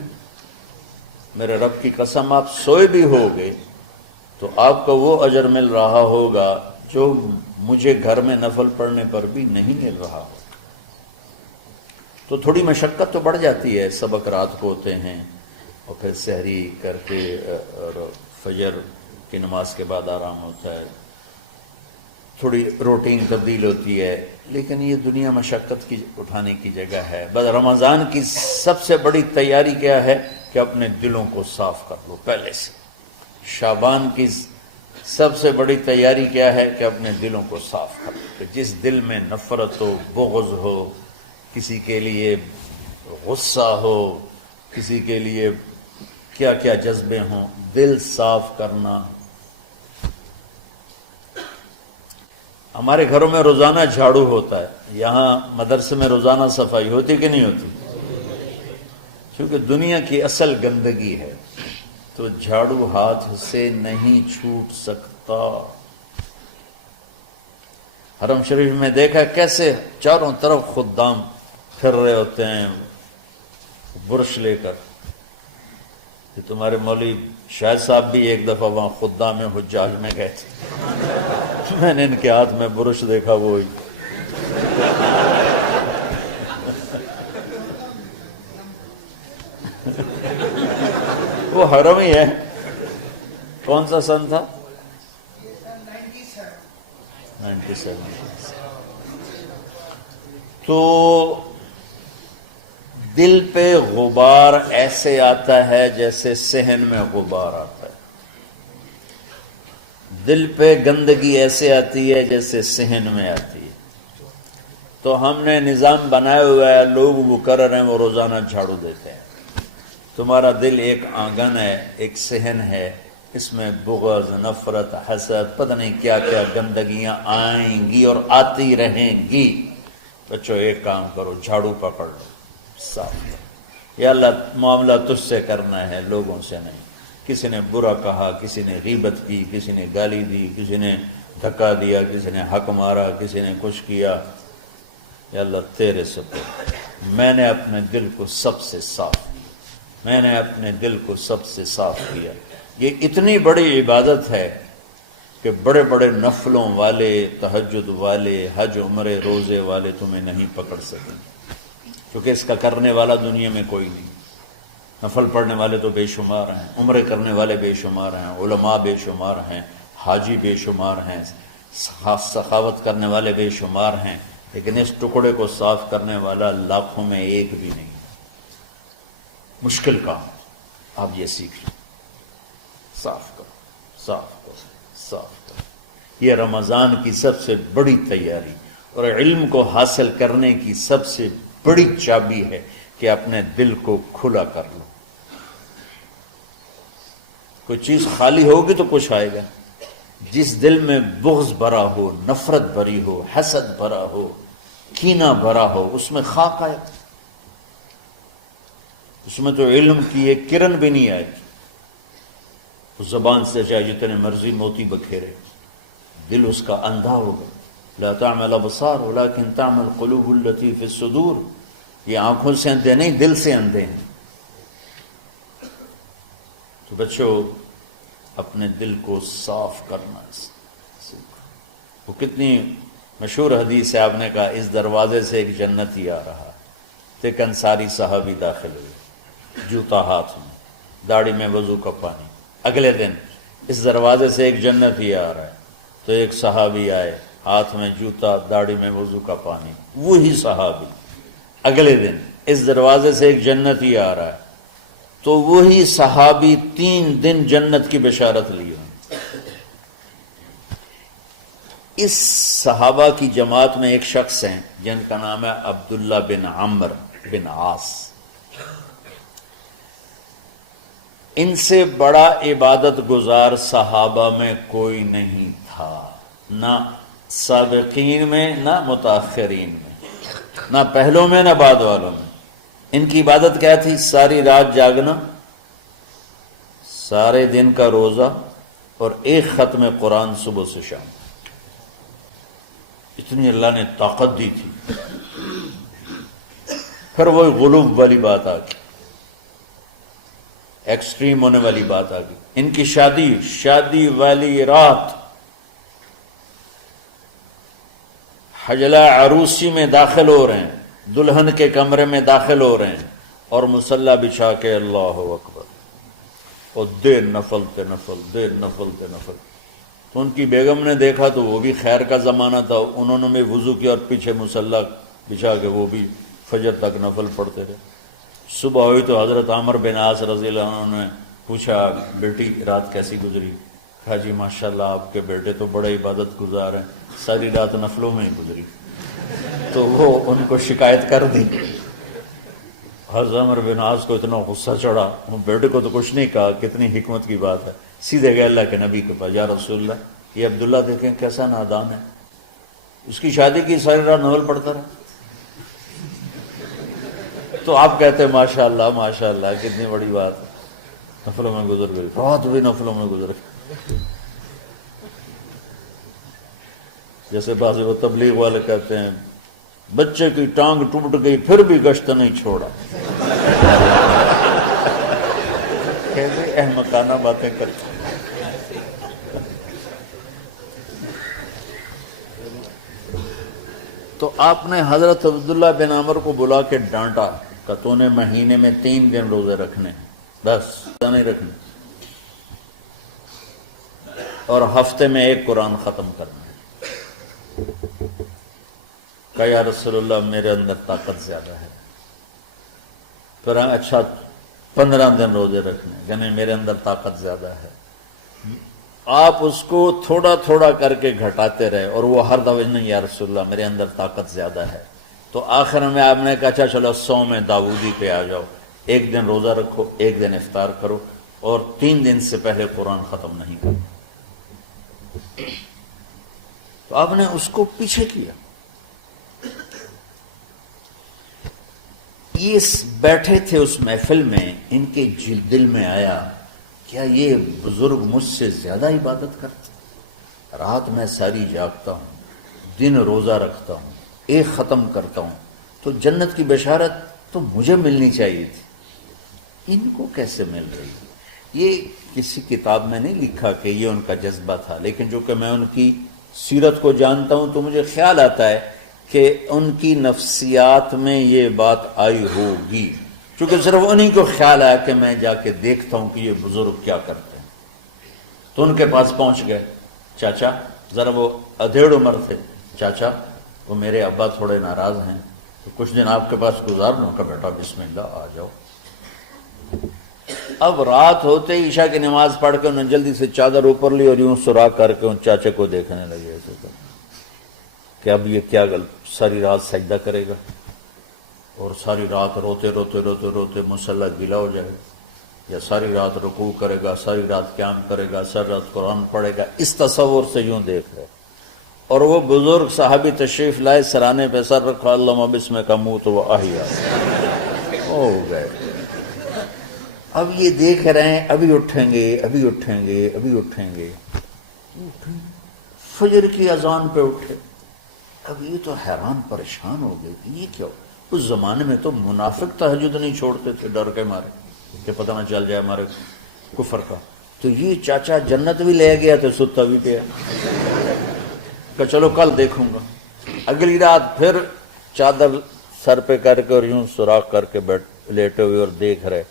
میرے رب کی قسم آپ سوئے بھی ہوگے تو آپ کو وہ اجر مل رہا ہوگا جو مجھے گھر میں نفل پڑھنے پر بھی نہیں مل رہا ہوگا. تو تھوڑی مشقت تو بڑھ جاتی ہے. سبق رات کو ہوتے ہیں اور پھر سحری کر کے اور فجر کی نماز کے بعد آرام ہوتا ہے، تھوڑی روٹین تبدیل ہوتی ہے، لیکن یہ دنیا مشقت کی اٹھانے کی جگہ ہے. بس رمضان کی سب سے بڑی تیاری کیا ہے کہ اپنے دلوں کو صاف کر لو پہلے سے. شعبان کی سب سے بڑی تیاری کیا ہے کہ اپنے دلوں کو صاف کر لو. کہ جس دل میں نفرت ہو، بغض ہو، کسی کے لیے غصہ ہو، کسی کے لیے کیا کیا جذبے ہوں، دل صاف کرنا. ہمارے گھروں میں روزانہ جھاڑو ہوتا ہے، یہاں مدرسے میں روزانہ صفائی ہوتی کہ نہیں ہوتی؟ کیونکہ دنیا کی اصل گندگی ہے تو جھاڑو ہاتھ سے نہیں چھوٹ سکتا. حرم شریف میں دیکھا کیسے چاروں طرف خدام پھر رہے ہوتے ہیں برش لے کر. کہ تمہارے مولوی شاہد صاحب بھی ایک دفعہ وہاں خدام حجاج میں گئے تھے، میں نے ان کے ہاتھ میں برش دیکھا وہی. وہ حرم ہی ہے. کون سا سن تھا؟ 97. تو دل پہ غبار ایسے آتا ہے جیسے صحن میں غبار آتا ہے. دل پہ گندگی ایسے آتی ہے جیسے صحن میں آتی ہے. تو ہم نے نظام بنایا ہوا ہے، لوگ وہ کر رہے ہیں، وہ روزانہ جھاڑو دیتے ہیں. تمہارا دل ایک آنگن ہے، ایک صحن ہے، اس میں بغض، نفرت، حسد، پتہ نہیں کیا کیا گندگیاں آئیں گی اور آتی رہیں گی. بچوں ایک کام کرو، جھاڑو پکڑ لو، صاف کرو. یا اللہ معاملہ تجھ سے کرنا ہے، لوگوں سے نہیں. کسی نے برا کہا، کسی نے غیبت کی، کسی نے گالی دی، کسی نے دھکا دیا، کسی نے حق مارا، کسی نے کچھ کیا. یا اللہ تیرے سپرد میں نے اپنے دل کو سب سے صاف کیا. میں نے اپنے دل کو سب سے صاف کیا۔ یہ اتنی بڑی عبادت ہے کہ بڑے بڑے نفلوں والے، تہجد والے، حج عمرے روزے والے تمہیں نہیں پکڑ سکیں، کیونکہ اس کا کرنے والا دنیا میں کوئی نہیں۔ نفل پڑھنے والے تو بے شمار ہیں، عمرے کرنے والے بے شمار ہیں، علماء بے شمار ہیں، حاجی بے شمار ہیں، سخاوت کرنے والے بے شمار ہیں، لیکن اس ٹکڑے کو صاف کرنے والا لاکھوں میں ایک بھی نہیں۔ مشکل کام، آپ یہ سیکھ لیں، صاف کرو، صاف کرو، صاف کرو۔ یہ رمضان کی سب سے بڑی تیاری اور علم کو حاصل کرنے کی سب سے بڑی چابی ہے کہ اپنے دل کو کھلا کر لو۔ کوئی چیز خالی ہوگی تو کچھ آئے گا۔ جس دل میں بغض بھرا ہو، نفرت بھری ہو، حسد بھرا ہو، کینہ بھرا ہو، اس میں خاک آئے، اس میں تو علم کی ایک کرن بھی نہیں آئے گی۔ اس زبان سے چاہے جتنے مرضی موتی بکھیرے، دل اس کا اندھا ہوگا۔ لا تعمل الابصار ولكن تعمل القلوب التي في الصدور۔ یہ آنکھوں سے اندھے نہیں، دل سے اندھے ہیں۔ تو بچوں، اپنے دل کو صاف کرنا سیکھو۔ وہ کتنی مشہور حدیث ہے، آپ نے کہا اس دروازے سے ایک جنتی آ رہا ہے۔ ایک انصاری صحابی داخل ہوئے، جوتا ہاتھ میں، داڑھی میں وضو کا پانی۔ اگلے دن اس دروازے سے ایک جنتی آ رہا ہے، تو ایک صحابی آئے، ہاتھ میں جوتا، داڑھی میں وضو کا پانی۔ وہی صحابی اگلے دن اس دروازے سے ایک جنتی آ رہا ہے، تو وہی صحابی 3 دن جنت کی بشارت لیے۔ اس صحابہ کی جماعت میں ایک شخص ہیں جن کا نام ہے عبداللہ بن عمرو بن عاص۔ ان سے بڑا عبادت گزار صحابہ میں کوئی نہیں تھا، نہ سابقین میں نہ متاخرین میں، نہ پہلوں میں نہ بعد والوں میں۔ ان کی عبادت کیا تھی؟ ساری رات جاگنا، سارے دن کا روزہ، اور ایک ختم قرآن صبح سے شام۔ اتنی اللہ نے طاقت دی تھی۔ پھر وہی غلوب والی بات آ گئی، ایکسٹریم ہونے والی بات آ گئی۔ ان کی شادی والی رات حجلہ عروسی میں داخل ہو رہے ہیں، دلہن کے کمرے میں داخل ہو رہے ہیں، اور مصلی بچھا کے اللہ اکبر، اور دیر نفل تے نفل، دیر نفل تے نفل۔ تو ان کی بیگم نے دیکھا تو وہ بھی خیر کا زمانہ تھا، انہوں نے بھی وضو کیا اور پیچھے مصلی بچھا کے وہ بھی فجر تک نفل پڑھتے رہے۔ صبح ہوئی تو حضرت عمر بن عاص رضی اللہ عنہ نے پوچھا، بیٹی رات کیسی گزری؟ کہا جی ماشاءاللہ آپ کے بیٹے تو بڑے عبادت گزار ہیں، ساری رات نفلوں میں ہی گزری۔ تو وہ ان کو شکایت کر دی۔ حضرت عمر بن عاص کو اتنا غصہ چڑھا، وہ بیٹے کو تو کچھ نہیں کہا، کتنی حکمت کی بات ہے، سیدھے گئے اللہ کے نبی کے پاس، یا رسول اللہ یہ عبداللہ دیکھیں کیسا نادان ہے، اس کی شادی کی ساری رات نفل پڑھتا رہا۔ تو آپ کہتے ہیں ماشاءاللہ ماشاءاللہ کتنی بڑی بات ہے، نفلوں میں گزر گئی، رات بھی نفلوں میں گزر گئی۔ جیسے بعض وہ تبلیغ والے کہتے ہیں بچے کی ٹانگ ٹوٹ گئی پھر بھی گشت نہیں چھوڑا۔ کیسے احمقانہ باتیں کرتے۔ تو آپ نے حضرت عبداللہ بن عمر کو بلا کے ڈانٹا کہ تو نے مہینے میں 3 دن روزے رکھنے، بس نہیں رکھنے، اور ہفتے میں 1 قرآن ختم کرنا۔ کہ یا رسول اللہ میرے اندر طاقت زیادہ ہے۔ پھر اچھا 15 دن روزے رکھنے، یعنی میرے اندر طاقت زیادہ ہے۔ آپ اس کو تھوڑا تھوڑا کر کے گھٹاتے رہے، اور وہ ہر دفعہ نہیں یا رسول اللہ میرے اندر طاقت زیادہ ہے۔ تو آخر میں آپ نے کہا اچھا چلو 100 میں داؤدی پہ آ جاؤ، 1 دن روزہ رکھو، 1 دن افطار کرو، اور 3 دن سے پہلے قرآن ختم نہیں کرو۔ تو آپ نے اس کو پیچھے کیا۔ یہ بیٹھے تھے اس محفل میں، ان کے دل میں آیا کیا یہ بزرگ مجھ سے زیادہ عبادت کرتے؟ رات میں ساری جاگتا ہوں، دن روزہ رکھتا ہوں، 1 ختم کرتا ہوں، تو جنت کی بشارت تو مجھے ملنی چاہیے تھی۔ ان کو کیسے مل رہی ہے؟ یہ کسی کتاب میں نہیں لکھا کہ یہ ان کا جذبہ تھا، لیکن جو کہ میں ان کی سیرت کو جانتا ہوں تو مجھے خیال آتا ہے کہ ان کی نفسیات میں یہ بات آئی ہوگی، چونکہ صرف انہی کو خیال آیا کہ میں جا کے دیکھتا ہوں کہ یہ بزرگ کیا کرتے ہیں، تو ان کے پاس پہنچ گئے۔ چاچا، ذرا وہ ادھیڑ عمر تھے، چاچا وہ میرے ابا تھوڑے ناراض ہیں تو کچھ دن آپ کے پاس گزار لوں کا، بیٹا بسم اللہ آ جاؤ۔ اب رات ہوتے ہی عشاء کی نماز پڑھ کے انہوں نے جلدی سے چادر اوپر لی اور یوں سراغ کر کے ان چاچے کو دیکھنے لگے ایسے کر کہ اب یہ کیا ساری رات سجدہ کرے گا اور ساری رات روتے روتے روتے روتے مصلی گیلا ہو جائے گا، یا ساری رات رکوع کرے گا، ساری رات قیام کرے گا، ساری رات قرآن پڑھے گا، اس تصور سے یوں دیکھ رہے۔ اور وہ بزرگ صحابی تشریف لائے، سرانے پہ سر رکھا، اللہم بسمک اموت و احیا، ہو گئے۔ اب یہ دیکھ رہے ہیں ابھی اٹھیں گے، ابھی اٹھیں گے، ابھی اٹھیں گے، فجر کی اذان پہ اٹھے۔ اب یہ تو حیران پریشان ہو گئے کہ یہ کیا ہو؟ اس زمانے میں تو منافق تہجد نہیں چھوڑتے تھے ڈر کے مارے کہ پتہ نہ چل جائے ہمارے کفر کا، تو یہ چاچا جنت بھی لے گیا تو ستا بھی پیا کہ چلو کل دیکھوں گا۔ اگلی رات پھر چادر سر پہ کر کے اور یوں سوراخ کر کے لیٹے ہوئے اور دیکھ رہے۔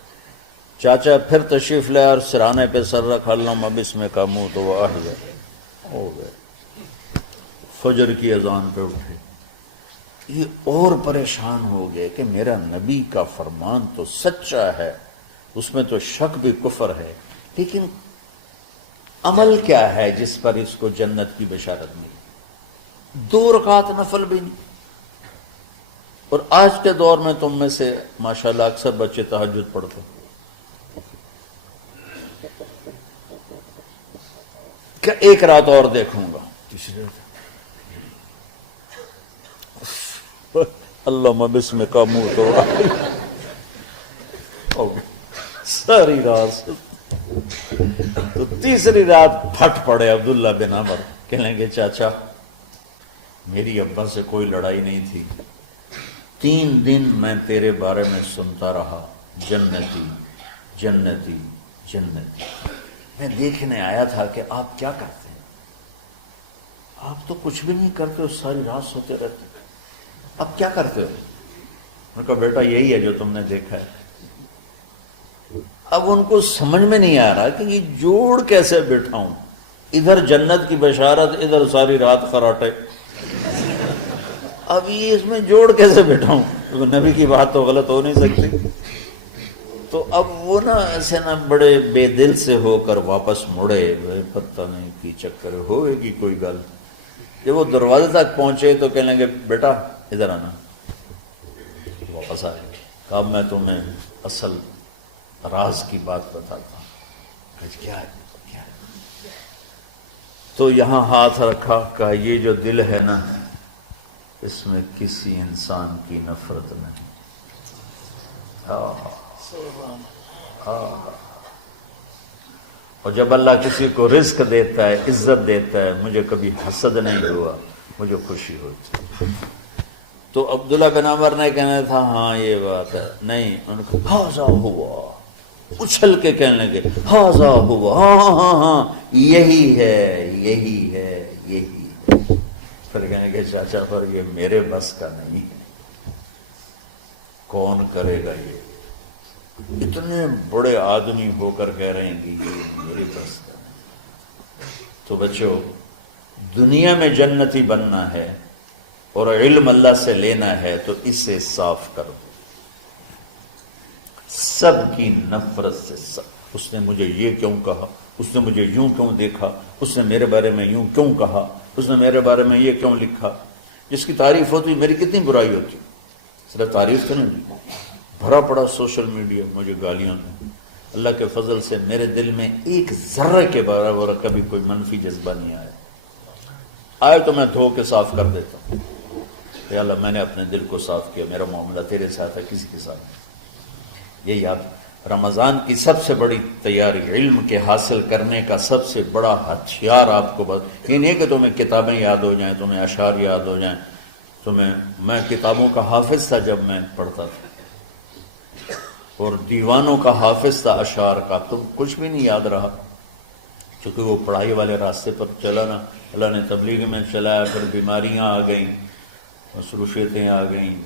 چاچا پھر تشریف لے اور سرانے پہ سر رکھا، اللہم بسمک اموت و احیا، ہو گئے۔ فجر کی اذان پہ اٹھے، یہ اور پریشان ہو گئے کہ میرا نبی کا فرمان تو سچا ہے، اس میں تو شک بھی کفر ہے، لیکن عمل کیا ہے جس پر اس کو جنت کی بشارت ملی؟ 2 رکعت نفل بھی نہیں۔ اور آج کے دور میں تم میں سے ماشاءاللہ اکثر بچے تہجد پڑھتے ہیں کہ ایک رات اور دیکھوں گا، تیسری رات اللہم بسمک اموت و احیا، ساری رات۔ تو تیسری رات پھٹ پڑے عبداللہ بن عمر، کہنے لگے چاچا میری ابا سے کوئی لڑائی نہیں تھی، 3 دن میں تیرے بارے میں سنتا رہا، جنتی جنتی جنتی، میں دیکھنے آیا تھا کہ آپ کیا کرتے ہیں، آپ تو کچھ بھی نہیں کرتے ہو، ساری رات سوتے رہتے، اب کیا کرتے ہو؟ میں کہا بیٹا یہی ہے جو تم نے دیکھا ہے۔ اب ان کو سمجھ میں نہیں آ رہا کہ یہ جوڑ کیسے بٹھاؤں، ادھر جنت کی بشارت، ادھر ساری رات خراٹے، اب یہ اس میں جوڑ کیسے بٹھاؤں؟ نبی کی بات تو غلط ہو نہیں سکتی۔ تو اب وہ نا ایسے نا بڑے بے دل سے ہو کر واپس مڑے، پتہ نہیں کی چکر ہوئے گی کوئی گل۔ جب وہ دروازے تک پہنچے تو کہنے لگے بیٹا ادھر آنا، واپس آئے۔ اب میں تمہیں اصل راز کی بات بتاتا ہوں۔ کیا ہے؟ کیا ہے؟ تو یہاں ہاتھ رکھا، کہا یہ جو دل ہے نا اس میں کسی انسان کی نفرت نہیں۔ اور جب اللہ کسی کو رزق دیتا ہے، عزت دیتا ہے، مجھے کبھی حسد نہیں ہوا، مجھے خوشی ہوتی۔ تو عبداللہ بن عمر نے کہنا تھا ہاں یہ بات ہے، نہیں، ان کو ہاذا ہوا، اچھل کے کہنے لگے ہاذا ہوا، ہاں ہاں ہاں ہاں یہی ہے، یہی ہے، یہی ہے۔ پھر کہیں گے چاچا پر یہ میرے بس کا نہیں ہے، کون کرے گا یہ؟ اتنے بڑے آدمی ہو کر کہہ رہے ہیں کہ یہ میرے بس کا نہیں۔ تو بچوں، دنیا میں جنتی بننا ہے اور علم اللہ سے لینا ہے تو اسے صاف کر دو، سب کی نفرت سے۔ سب، اس نے مجھے یہ کیوں کہا، اس نے مجھے یوں کیوں دیکھا، اس نے میرے بارے میں یوں کیوں کہا، اس نے میرے بارے میں یہ کیوں لکھا۔ جس کی تعریف ہوتی میری کتنی برائی ہوتی، صرف تعریف تو نہیں، بھرا پڑا سوشل میڈیا مجھے گالیاں دیں۔ اللہ کے فضل سے میرے دل میں ایک ذرے کے برابر کبھی کوئی منفی جذبہ نہیں آیا، آئے تو میں دھو کے صاف کر دیتا ہوں، یا اللہ میں نے اپنے دل کو صاف کیا، میرا معاملہ تیرے ساتھ ہے، کسی کے ساتھ نہیں۔ یہ یاد، رمضان کی سب سے بڑی تیاری، علم کے حاصل کرنے کا سب سے بڑا ہتھیار آپ کو یہ نہیں کہ تمہیں کتابیں یاد ہو جائیں، تمہیں اشعار یاد ہو جائیں، میں کتابوں کا حافظ تھا جب میں پڑھتا تھا، اور دیوانوں کا حافظ تھا اشعار کا، تو کچھ بھی نہیں یاد رہا، چونکہ وہ پڑھائی والے راستے پر چلا نا، اللہ نے تبلیغ میں چلایا، پھر بیماریاں آ گئیں، مصروفیتیں آ گئیں،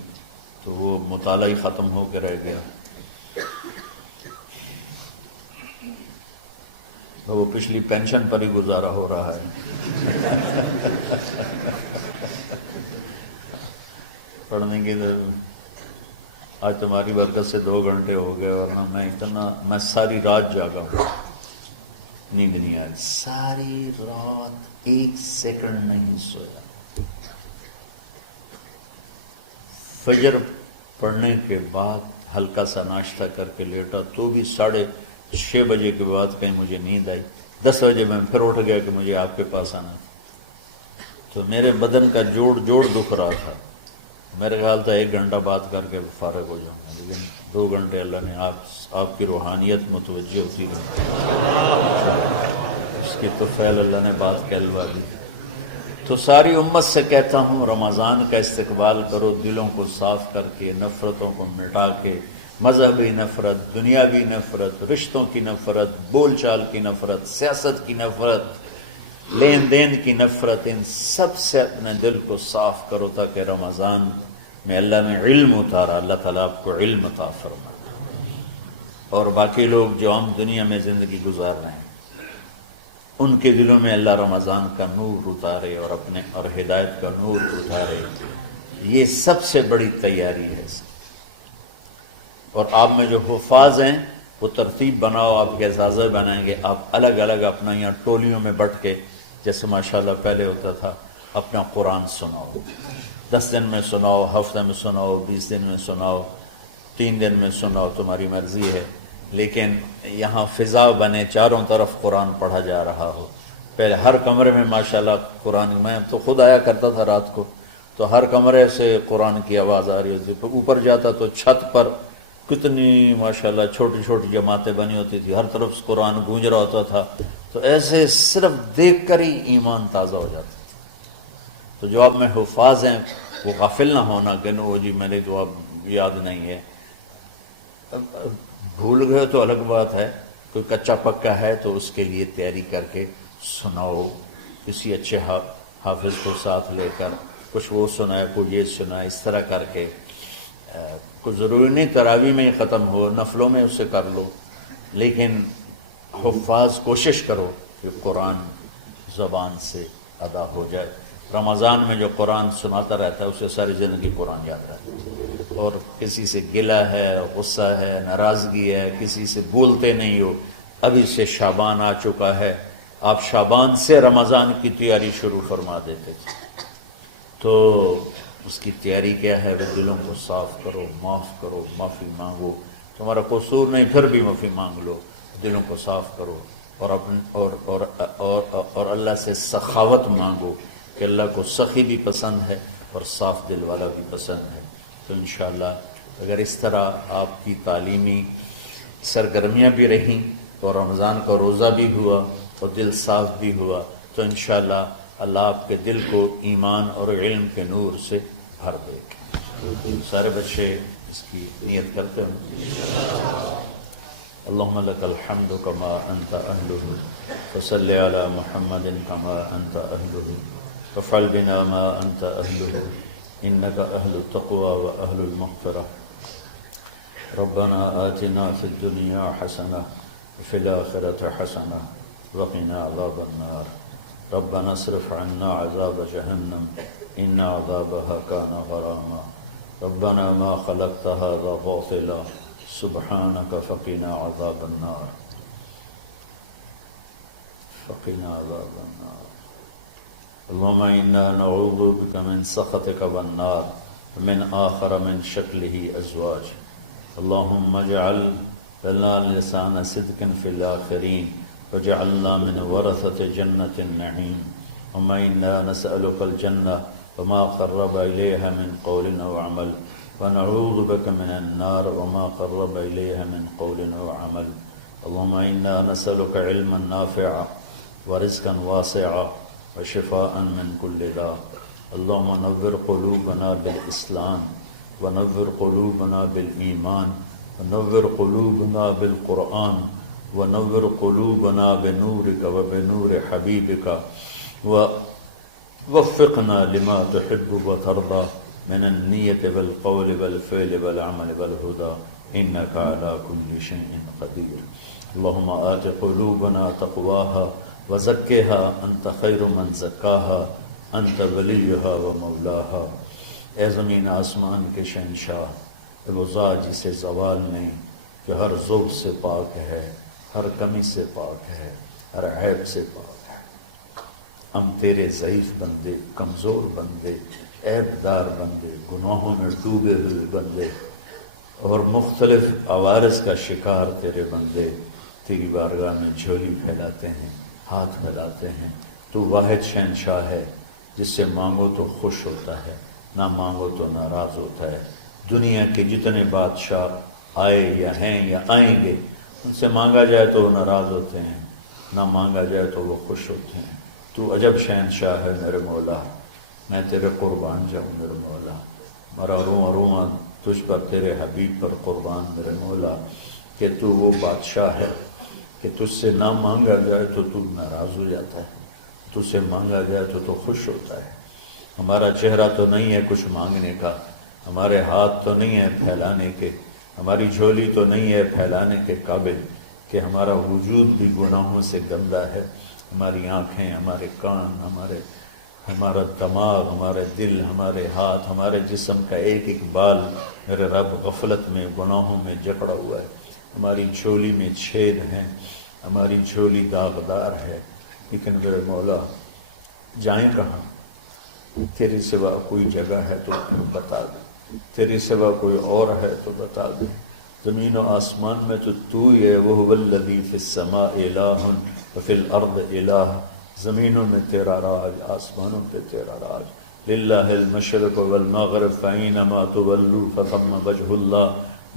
تو وہ مطالعہ ہی ختم ہو کے رہ گیا۔ تو وہ پچھلی پینشن پر ہی گزارا ہو رہا ہے۔ پڑھنے کی تو آج تمہاری برکت سے 2 گھنٹے ہو گئے، ورنہ میں ساری رات جاگا ہوں، نیند نہیں آئی، ساری رات 1 سیکنڈ نہیں سویا۔ فجر پڑھنے کے بعد ہلکا سا ناشتہ کر کے لیٹا، تو بھی 6:30 بجے کے بعد کہیں مجھے نیند آئی۔ 10 بجے میں پھر اٹھ گیا کہ مجھے آپ کے پاس آنا تھا، تو میرے بدن کا جوڑ دکھ رہا تھا۔ میرے خیال تھا 1 گھنٹہ بات کر کے فارغ ہو جاؤں گا، لیکن 2 گھنٹے اللہ نے آپ کی روحانیت متوجہ ہوتی رہی، اس کی تو فعل اللہ نے بات کہلوا دی۔ تو ساری امت سے کہتا ہوں، رمضان کا استقبال کرو، دلوں کو صاف کر کے، نفرتوں کو مٹا کے، مذہبی نفرت، دنیاوی نفرت، رشتوں کی نفرت، بول چال کی نفرت، سیاست کی نفرت، لین دین کی نفرت، ان سب سے اپنے دل کو صاف کرو، تاکہ رمضان میں اللہ نے علم اتارا، اللہ تعالیٰ آپ کو علم عطا فرمائے، اور باقی لوگ جو عام دنیا میں زندگی گزار رہے ہیں ان کے دلوں میں اللہ رمضان کا نور اتارے، اور ہدایت کا نور اتارے۔ یہ سب سے بڑی تیاری ہے۔ اور آپ میں جو حفاظ ہیں وہ ترتیب بناؤ، آپ کے اعزازہ بنائیں گے، آپ الگ الگ اپنا یہاں ٹولیوں میں بٹ کے، جیسے ماشاءاللہ پہلے ہوتا تھا، اپنا قرآن سناؤ، 10 دن میں سناؤ، ہفتہ میں سناؤ، 20 دن میں سناؤ، 3 دن میں سناؤ، تمہاری مرضی ہے، لیکن یہاں فضا بنے، چاروں طرف قرآن پڑھا جا رہا ہو۔ پہلے ہر کمرے میں ماشاءاللہ قرآن، میں تو خود آیا کرتا تھا رات کو، تو ہر کمرے سے قرآن کی آواز آ رہی ہوتی، اوپر جاتا تو چھت پر کتنی ماشاءاللہ چھوٹی چھوٹی جماعتیں بنی ہوتی تھی، ہر طرف قرآن گونج رہا ہوتا تھا، تو ایسے صرف دیکھ کر ہی ایمان تازہ ہو جاتا تھا۔ تو جو آپ میں حفاظ ہیں وہ غافل نہ ہونا کہ وہ جی میں نے تو اب یاد نہیں ہے، بھول گئے تو الگ بات ہے، کوئی کچا پکا ہے تو اس کے لیے تیاری کر کے سناؤ، کسی اچھے حافظ کو ساتھ لے کر، کچھ وہ سنائے، کوئی یہ سنائے، اس طرح کر کے، کوئی ضروری نہیں تراویح میں ہی ختم ہو، نفلوں میں اسے کر لو، لیکن حفاظ کوشش کرو کہ قرآن زبان سے ادا ہو جائے۔ رمضان میں جو قرآن سناتا رہتا ہے اسے ساری زندگی قرآن یاد رہتا ہے، اور کسی سے گلہ ہے، غصہ ہے، ناراضگی ہے، کسی سے بولتے نہیں ہو، ابھی سے شعبان آ چکا ہے، آپ شعبان سے رمضان کی تیاری شروع فرما دیتے تھے، تو اس کی تیاری کیا ہے؟ وہ دلوں کو صاف کرو، معاف کرو، معافی مانگو، تمہارا قصور نہیں پھر بھی معافی مانگ لو، دلوں کو صاف کرو، اور اللہ سے سخاوت مانگو کہ اللہ کو سخی بھی پسند ہے اور صاف دل والا بھی پسند ہے۔ تو انشاءاللہ اگر اس طرح آپ کی تعلیمی سرگرمیاں بھی رہیں اور رمضان کا روزہ بھی ہوا اور دل صاف بھی ہوا، تو انشاءاللہ اللہ آپ کے دل کو ایمان اور علم کے نور سے بھر دے گا۔ سارے بچے اس کی نیت کرتے ہیں۔ اللہم لک الحمد کما انت اہلہ، فصلی علی محمد کما انت اہلہ، وافعل بنا ما انت اہلہ، انک اہل التقوی و اہل المغفرہ۔ ربنا آتنا فی الدنیا حسنہ وفی الآخرۃ حسنہ وقنا عذاب النار۔ ربنا اصرف عنا عذاب جہنم ان عذابها كان غراما۔ ربنا ما خلقت هذا باطلا سبحانك فقنا عذاب النار، فقنا عذاب النار۔ اللهم إنا نعوذ بك من سخطك والنار ومن آخر من شكله أزواج۔ اللهم اجعل لنا لسان صدق في الآخرين وجعلنا من ورثة جنة النعيم۔ اللهم إنا نسألك الجنة وما قرب إليها من قول أو عمل، ونعوذ بك من النار وما قرب إليها من قول أو عمل۔ اللهم إنا نسألك علما نافعا ورزقا واسعا وشفاء من كل داء۔ اللهم نور قلوبنا بالإسلام ونور قلوبنا بالإيمان ونور قلوبنا بالقرآن ونور قلوبنا بنورك وبنور حبيبك ووفقنا لما تحب وترضى من النية والقول والفعل والعمل والهدى إنك على كل شيء قدير. اللهم آت قلوبنا تقواها وزكها أنت خير من زكاها أنت وليها ومولاها. اے زمین آسمان کے شہنشاہ، وہ ذات جسے زوال نہیں، کہ ہر ذوق سے پاک ہے، ہر کمی سے پاک ہے، ہر عیب سے پاک ہے. ہم تیرے ضعیف بندے، کمزور بندے، عیب دار بندے، گناہوں میں ڈوبے ہوئے بندے اور مختلف عوارض کا شکار تیرے بندے تیری بارگاہ میں جھولی پھیلاتے ہیں، ہاتھ پھیلاتے ہیں. تو واحد شہنشاہ ہے جس سے مانگو تو خوش ہوتا ہے، نہ مانگو تو ناراض ہوتا ہے. دنیا کے جتنے بادشاہ آئے یا ہیں یا آئیں گے، ان سے مانگا جائے تو وہ ناراض ہوتے ہیں، نہ مانگا جائے تو وہ خوش ہوتے ہیں. تو عجب شہنشاہ ہے میرے مولا، میں تیرے قربان جاؤں میرے مولا. میرا رواں رواں تجھ پر، تیرے حبیب پر قربان میرے مولا، کہ تو وہ بادشاہ ہے کہ تجھ سے نہ مانگا جائے تو تو ناراض ہو جاتا ہے، تجھ سے مانگا جائے تو خوش ہوتا ہے. ہمارا چہرہ تو نہیں ہے کچھ مانگنے کا، ہمارے ہاتھ تو نہیں ہے پھیلانے کے، ہماری جھولی تو نہیں ہے پھیلانے کے قابل، کہ ہمارا وجود بھی گناہوں سے گندا ہے. ہماری آنکھیں، ہمارے کان، ہمارا دماغ، ہمارے دل، ہمارے ہاتھ، ہمارے جسم کا ایک ایک بال میرے رب غفلت میں، گناہوں میں جکڑا ہوا ہے. ہماری جھولی میں چھید ہیں، ہماری جھولی داغدار ہے. لیکن میرے مولا جائیں کہاں؟ تیرے سوا کوئی جگہ ہے تو بتا دے، تیرے سوا کوئی اور ہے تو بتا دے. زمین و آسمان میں تو ہی ہے. وَهُوَ الَّذِي فِي السَّمَاءِ إِلَٰهٌ وَفِي الْأَرْضِ إِلَٰهٌ. زمینوں میں تیرا راج، آسمانوں پہ تیرا راج. لِلَّهِ الْمَشْرِقُ وَالْمَغْرِبُ فَأَيْنَمَا تُوَلُّوا فَثَمَّ وَجْهُ اللَّهِ.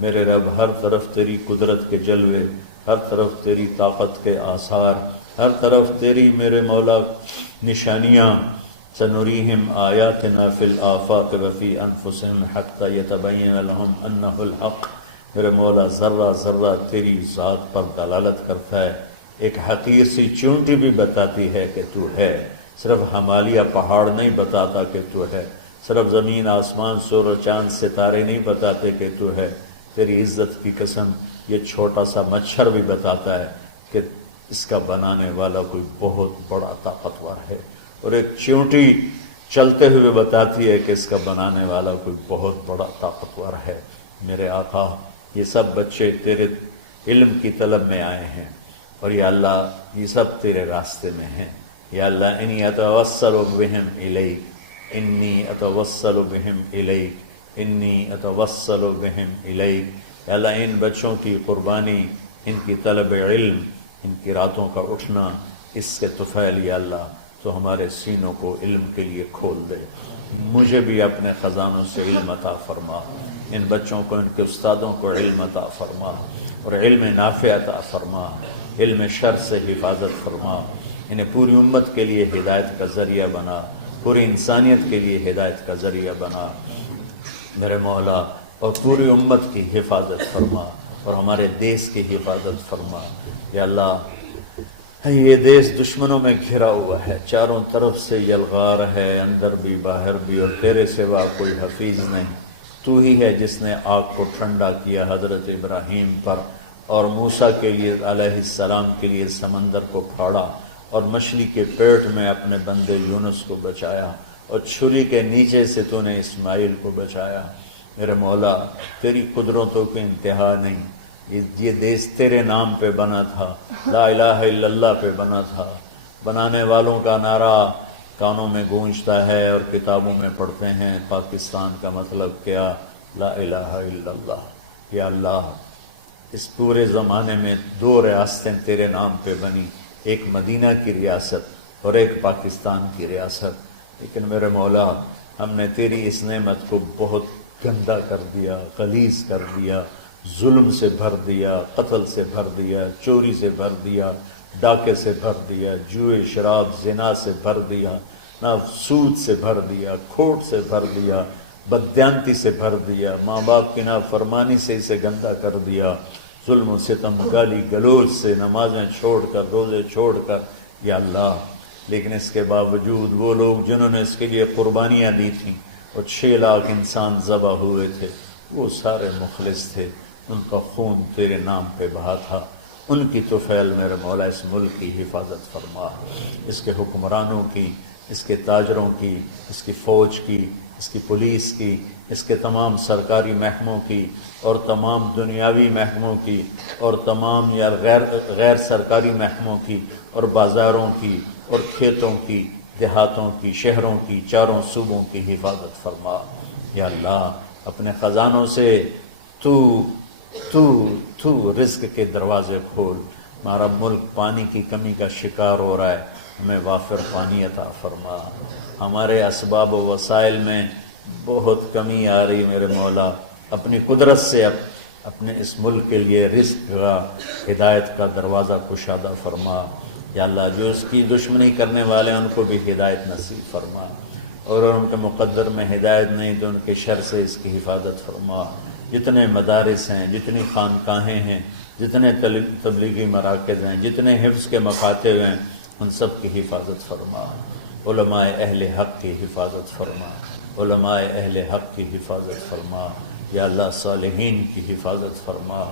میرے رب ہر طرف تیری قدرت کے جلوے، ہر طرف تیری طاقت کے آثار، ہر طرف تیری میرے مولا نشانیاں. سنریہم آیاتنا فی الآفاق وفی انفسہم حتی یتبین لہم انہ الحق. میرے مولا ذرہ ذرہ تیری ذات پر دلالت کرتا ہے. ایک حقیر سی چونٹی بھی بتاتی ہے کہ تو ہے. صرف ہمالیہ پہاڑ نہیں بتاتا کہ تو ہے، صرف زمین آسمان سور و چاند ستارے نہیں بتاتے کہ تو ہے. تیری عزت کی قسم یہ چھوٹا سا مچھر بھی بتاتا ہے کہ اس کا بنانے والا کوئی بہت بڑا طاقتور ہے. اور ایک چیونٹی چلتے ہوئے بتاتی ہے کہ اس کا بنانے والا کوئی بہت بڑا طاقتور ہے. میرے آقا یہ سب بچے تیرے علم کی طلب میں آئے ہیں، اور یا اللہ یہ سب تیرے راستے میں ہیں. یا اللہ انی اتوسل بہم الیک، انی اتوسل بہم الیک، انی اتوسل بہم الیک. یا اللہ ان بچوں کی قربانی، ان کی طلب علم، ان کی راتوں کا اٹھنا، اس سے طفیل یا اللہ تو ہمارے سینوں کو علم کے لیے کھول دے. مجھے بھی اپنے خزانوں سے علم عطا فرما، ان بچوں کو، ان کے استادوں کو علم عطا فرما، اور علم نافع عطا فرما، علم شر سے حفاظت فرما. انہیں پوری امت کے لیے ہدایت کا ذریعہ بنا، پوری انسانیت کے لیے ہدایت کا ذریعہ بنا میرے مولا. اور پوری امت کی حفاظت فرما، اور ہمارے دیس کی حفاظت فرما. یا اللہ یہ دیس دشمنوں میں گھرا ہوا ہے، چاروں طرف سے یلغار ہے، اندر بھی باہر بھی، اور تیرے سوا کوئی حفیظ نہیں. تو ہی ہے جس نے آگ کو ٹھنڈا کیا حضرت ابراہیم پر، اور موسیٰ کے لیے علیہ السلام کے لیے سمندر کو پھاڑا، اور مچھلی کے پیٹ میں اپنے بندے یونس کو بچایا، اور چھری کے نیچے سے تو نے اسماعیل کو بچایا. میرے مولا تیری قدرتوں کی انتہا نہیں. یہ دیس تیرے نام پہ بنا تھا، لا الہ الا اللہ پہ بنا تھا. بنانے والوں کا نعرہ کانوں میں گونجتا ہے اور کتابوں میں پڑھتے ہیں، پاکستان کا مطلب کیا؟ لا الہ الا اللہ. یا اللہ اس پورے زمانے میں 2 ریاستیں تیرے نام پہ بنی، ایک مدینہ کی ریاست اور ایک پاکستان کی ریاست. لیکن میرے مولا ہم نے تیری اس نعمت کو بہت گندا کر دیا، غلیظ کر دیا، ظلم سے بھر دیا، قتل سے بھر دیا، چوری سے بھر دیا، ڈاکے سے بھر دیا، جوئے شراب زنا سے بھر دیا، نہ سود سے بھر دیا، کھوٹ سے بھر دیا، بددیانتی سے بھر دیا، ماں باپ کی نافرمانی سے اسے گندا کر دیا، ظلم و ستم، گالی گلوچ سے، نمازیں چھوڑ کر، روزے چھوڑ کر، یا اللہ۔ لیکن اس کے باوجود وہ لوگ جنہوں نے اس کے لیے قربانیاں دی تھیں، اور 6 لاکھ انسان ذبح ہوئے تھے، وہ سارے مخلص تھے، ان کا خون تیرے نام پہ بہا تھا، ان کی طفیل میرے مولا اس ملک کی حفاظت فرما، اس کے حکمرانوں کی، اس کے تاجروں کی، اس کی فوج کی، اس کی پولیس کی، اس کے تمام سرکاری محکموں کی، اور تمام دنیاوی محکموں کی، اور تمام یا غیر سرکاری محکموں کی، اور بازاروں کی، اور کھیتوں کی، دیہاتوں کی، شہروں کی، چاروں صوبوں کی حفاظت فرما۔ یا اللہ اپنے خزانوں سے تو رزق کے دروازے کھول۔ ہمارا ملک پانی کی کمی کا شکار ہو رہا ہے، ہمیں وافر پانی عطا فرما۔ ہمارے اسباب و وسائل میں بہت کمی آ رہی میرے مولا، اپنی قدرت سے اپنے اس ملک کے لیے رزق کا، ہدایت کا دروازہ کشادہ فرما۔ یا اللہ جو اس کی دشمنی کرنے والے ہیں ان کو بھی ہدایت نصیب فرما، اور ان کے مقدر میں ہدایت نہیں تو ان کے شر سے اس کی حفاظت فرما۔ جتنے مدارس ہیں، جتنی خانقاہیں ہیں، جتنے تبلیغی مراکز ہیں، جتنے حفظ کے مکاتب ہیں، ان سب کی حفاظت فرما۔ علماء اہل حق کی حفاظت فرما، علماء اہل حق کی حفاظت فرما۔ یا اللہ صالحین کی حفاظت فرما۔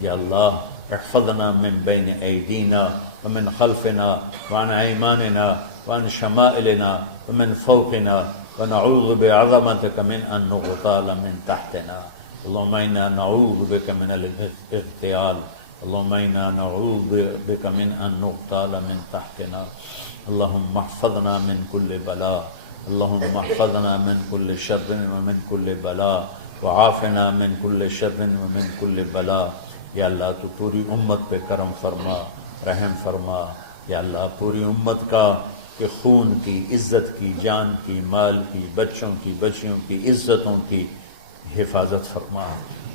یا اللہ احفظنا من بین ایدینا ومن خلفنا وعن ایماننا وعن شمائلنا ومن فوقنا ونعوذ بعظمتك من ان نغتال من تحتنا۔ اللهم انا نعوذ بك من الاغتيال، اللهم انا نعوذ بك من ان نغتال من تحتنا۔ اللهم احفظنا من كل بلاء، اللهم احفظنا من كل شر ومن كل بلاء، وعافنا من كل شر ومن كل بلاء۔ یا اللہ تو پوری امت پہ کرم فرما، رحم فرما۔ یا اللہ پوری امت کا کہ خون کی، عزت کی، جان کی، مال کی، بچوں کی، بچیوں کی، عزتوں کی حفاظت فرما۔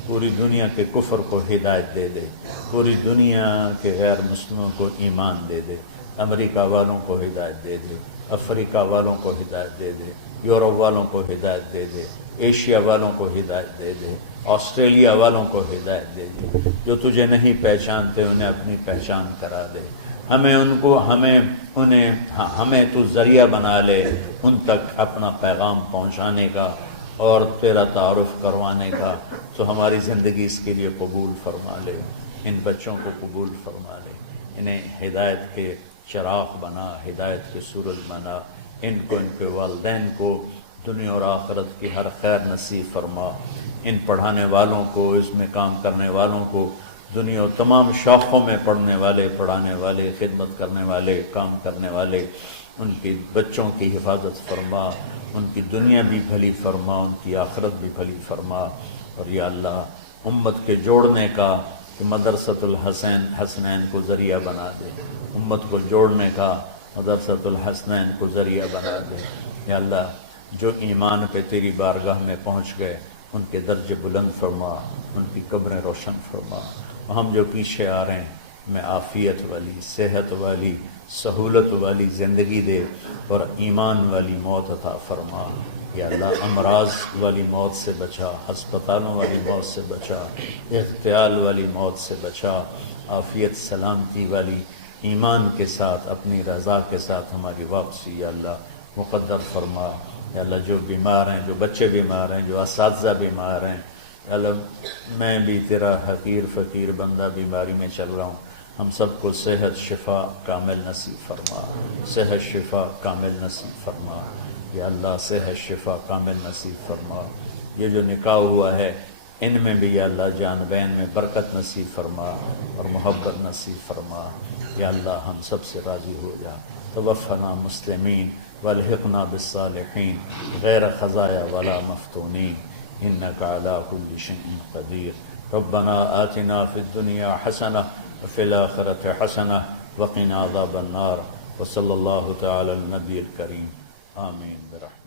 پوری دنیا کے کفر کو ہدایت دے دے، پوری دنیا کے غیر مسلموں کو ایمان دے دے، امریکہ والوں کو ہدایت دے دے، افریقہ والوں کو ہدایت دے دے، یورپ والوں کو ہدایت دے دے، ایشیا والوں کو ہدایت دے دے، آسٹریلیا والوں کو ہدایت دے دے۔ جو تجھے نہیں پہچانتے انہیں اپنی پہچان کرا دے، ہمیں تو ذریعہ بنا لے ان تک اپنا پیغام پہنچانے کا اور تیرا تعارف کروانے کا۔ تو ہماری زندگی اس کے لیے قبول فرما لے، ان بچوں کو قبول فرما لے، انہیں ہدایت کے چراغ بنا، ہدایت کے سورج بنا، ان کو، ان کے والدین کو دنیا اور آخرت کی ہر خیر نصیب فرما۔ ان پڑھانے والوں کو، اس میں کام کرنے والوں کو، دنیا و تمام شاخوں میں پڑھنے والے، پڑھانے والے، خدمت کرنے والے، کام کرنے والے، ان کی بچوں کی حفاظت فرما، ان کی دنیا بھی بھلی فرما، ان کی آخرت بھی بھلی فرما۔ اور یا اللہ امت کے جوڑنے کا کہ مدرسۃ الحسنین کو ذریعہ بنا دے، امت کو جوڑنے کا مدرسۃ الحسنین کو ذریعہ بنا دے۔ یا اللہ جو ایمان پہ تیری بارگاہ میں پہنچ گئے ان کے درجے بلند فرما، ان کی قبریں روشن فرما۔ ہم جو پیچھے آ رہے ہیں میں عافیت والی، صحت والی، سہولت والی زندگی دے اور ایمان والی موت عطا فرما۔ یا اللہ امراض والی موت سے بچا، ہسپتالوں والی موت سے بچا، اغتیال والی موت سے بچا، عافیت سلامتی والی ایمان کے ساتھ اپنی رضا کے ساتھ ہماری واپسی یا اللہ مقدر فرما۔ یا اللہ جو بیمار ہیں، جو بچے بیمار ہیں، جو اساتذہ بیمار ہیں، یا اللہ میں بھی تیرا حقیر فقیر بندہ بیماری میں چل رہا ہوں، ہم سب کو صحت شفا کامل نصیب فرما، صحت شفا کامل نصیب فرما۔ یا اللہ صحت شفا کامل نصیب فرما۔ یہ جو نکاح ہوا ہے ان میں بھی یا اللہ جان بین میں برکت نصیب فرما اور محبت نصیب فرما۔ یا اللہ ہم سب سے راضی ہو جا۔ توفنا مسلمین والحقنا بالصالحین غیر خزایا ولا مفتونین انک علی کل شیء قدیر۔ ربنا آتنا فی الدنیا حسنہ وفی الآخرۃ حسنہ وقنا عذاب النار۔ وصلی اللہ تعالی النبی الکریم آمین برحمتہ۔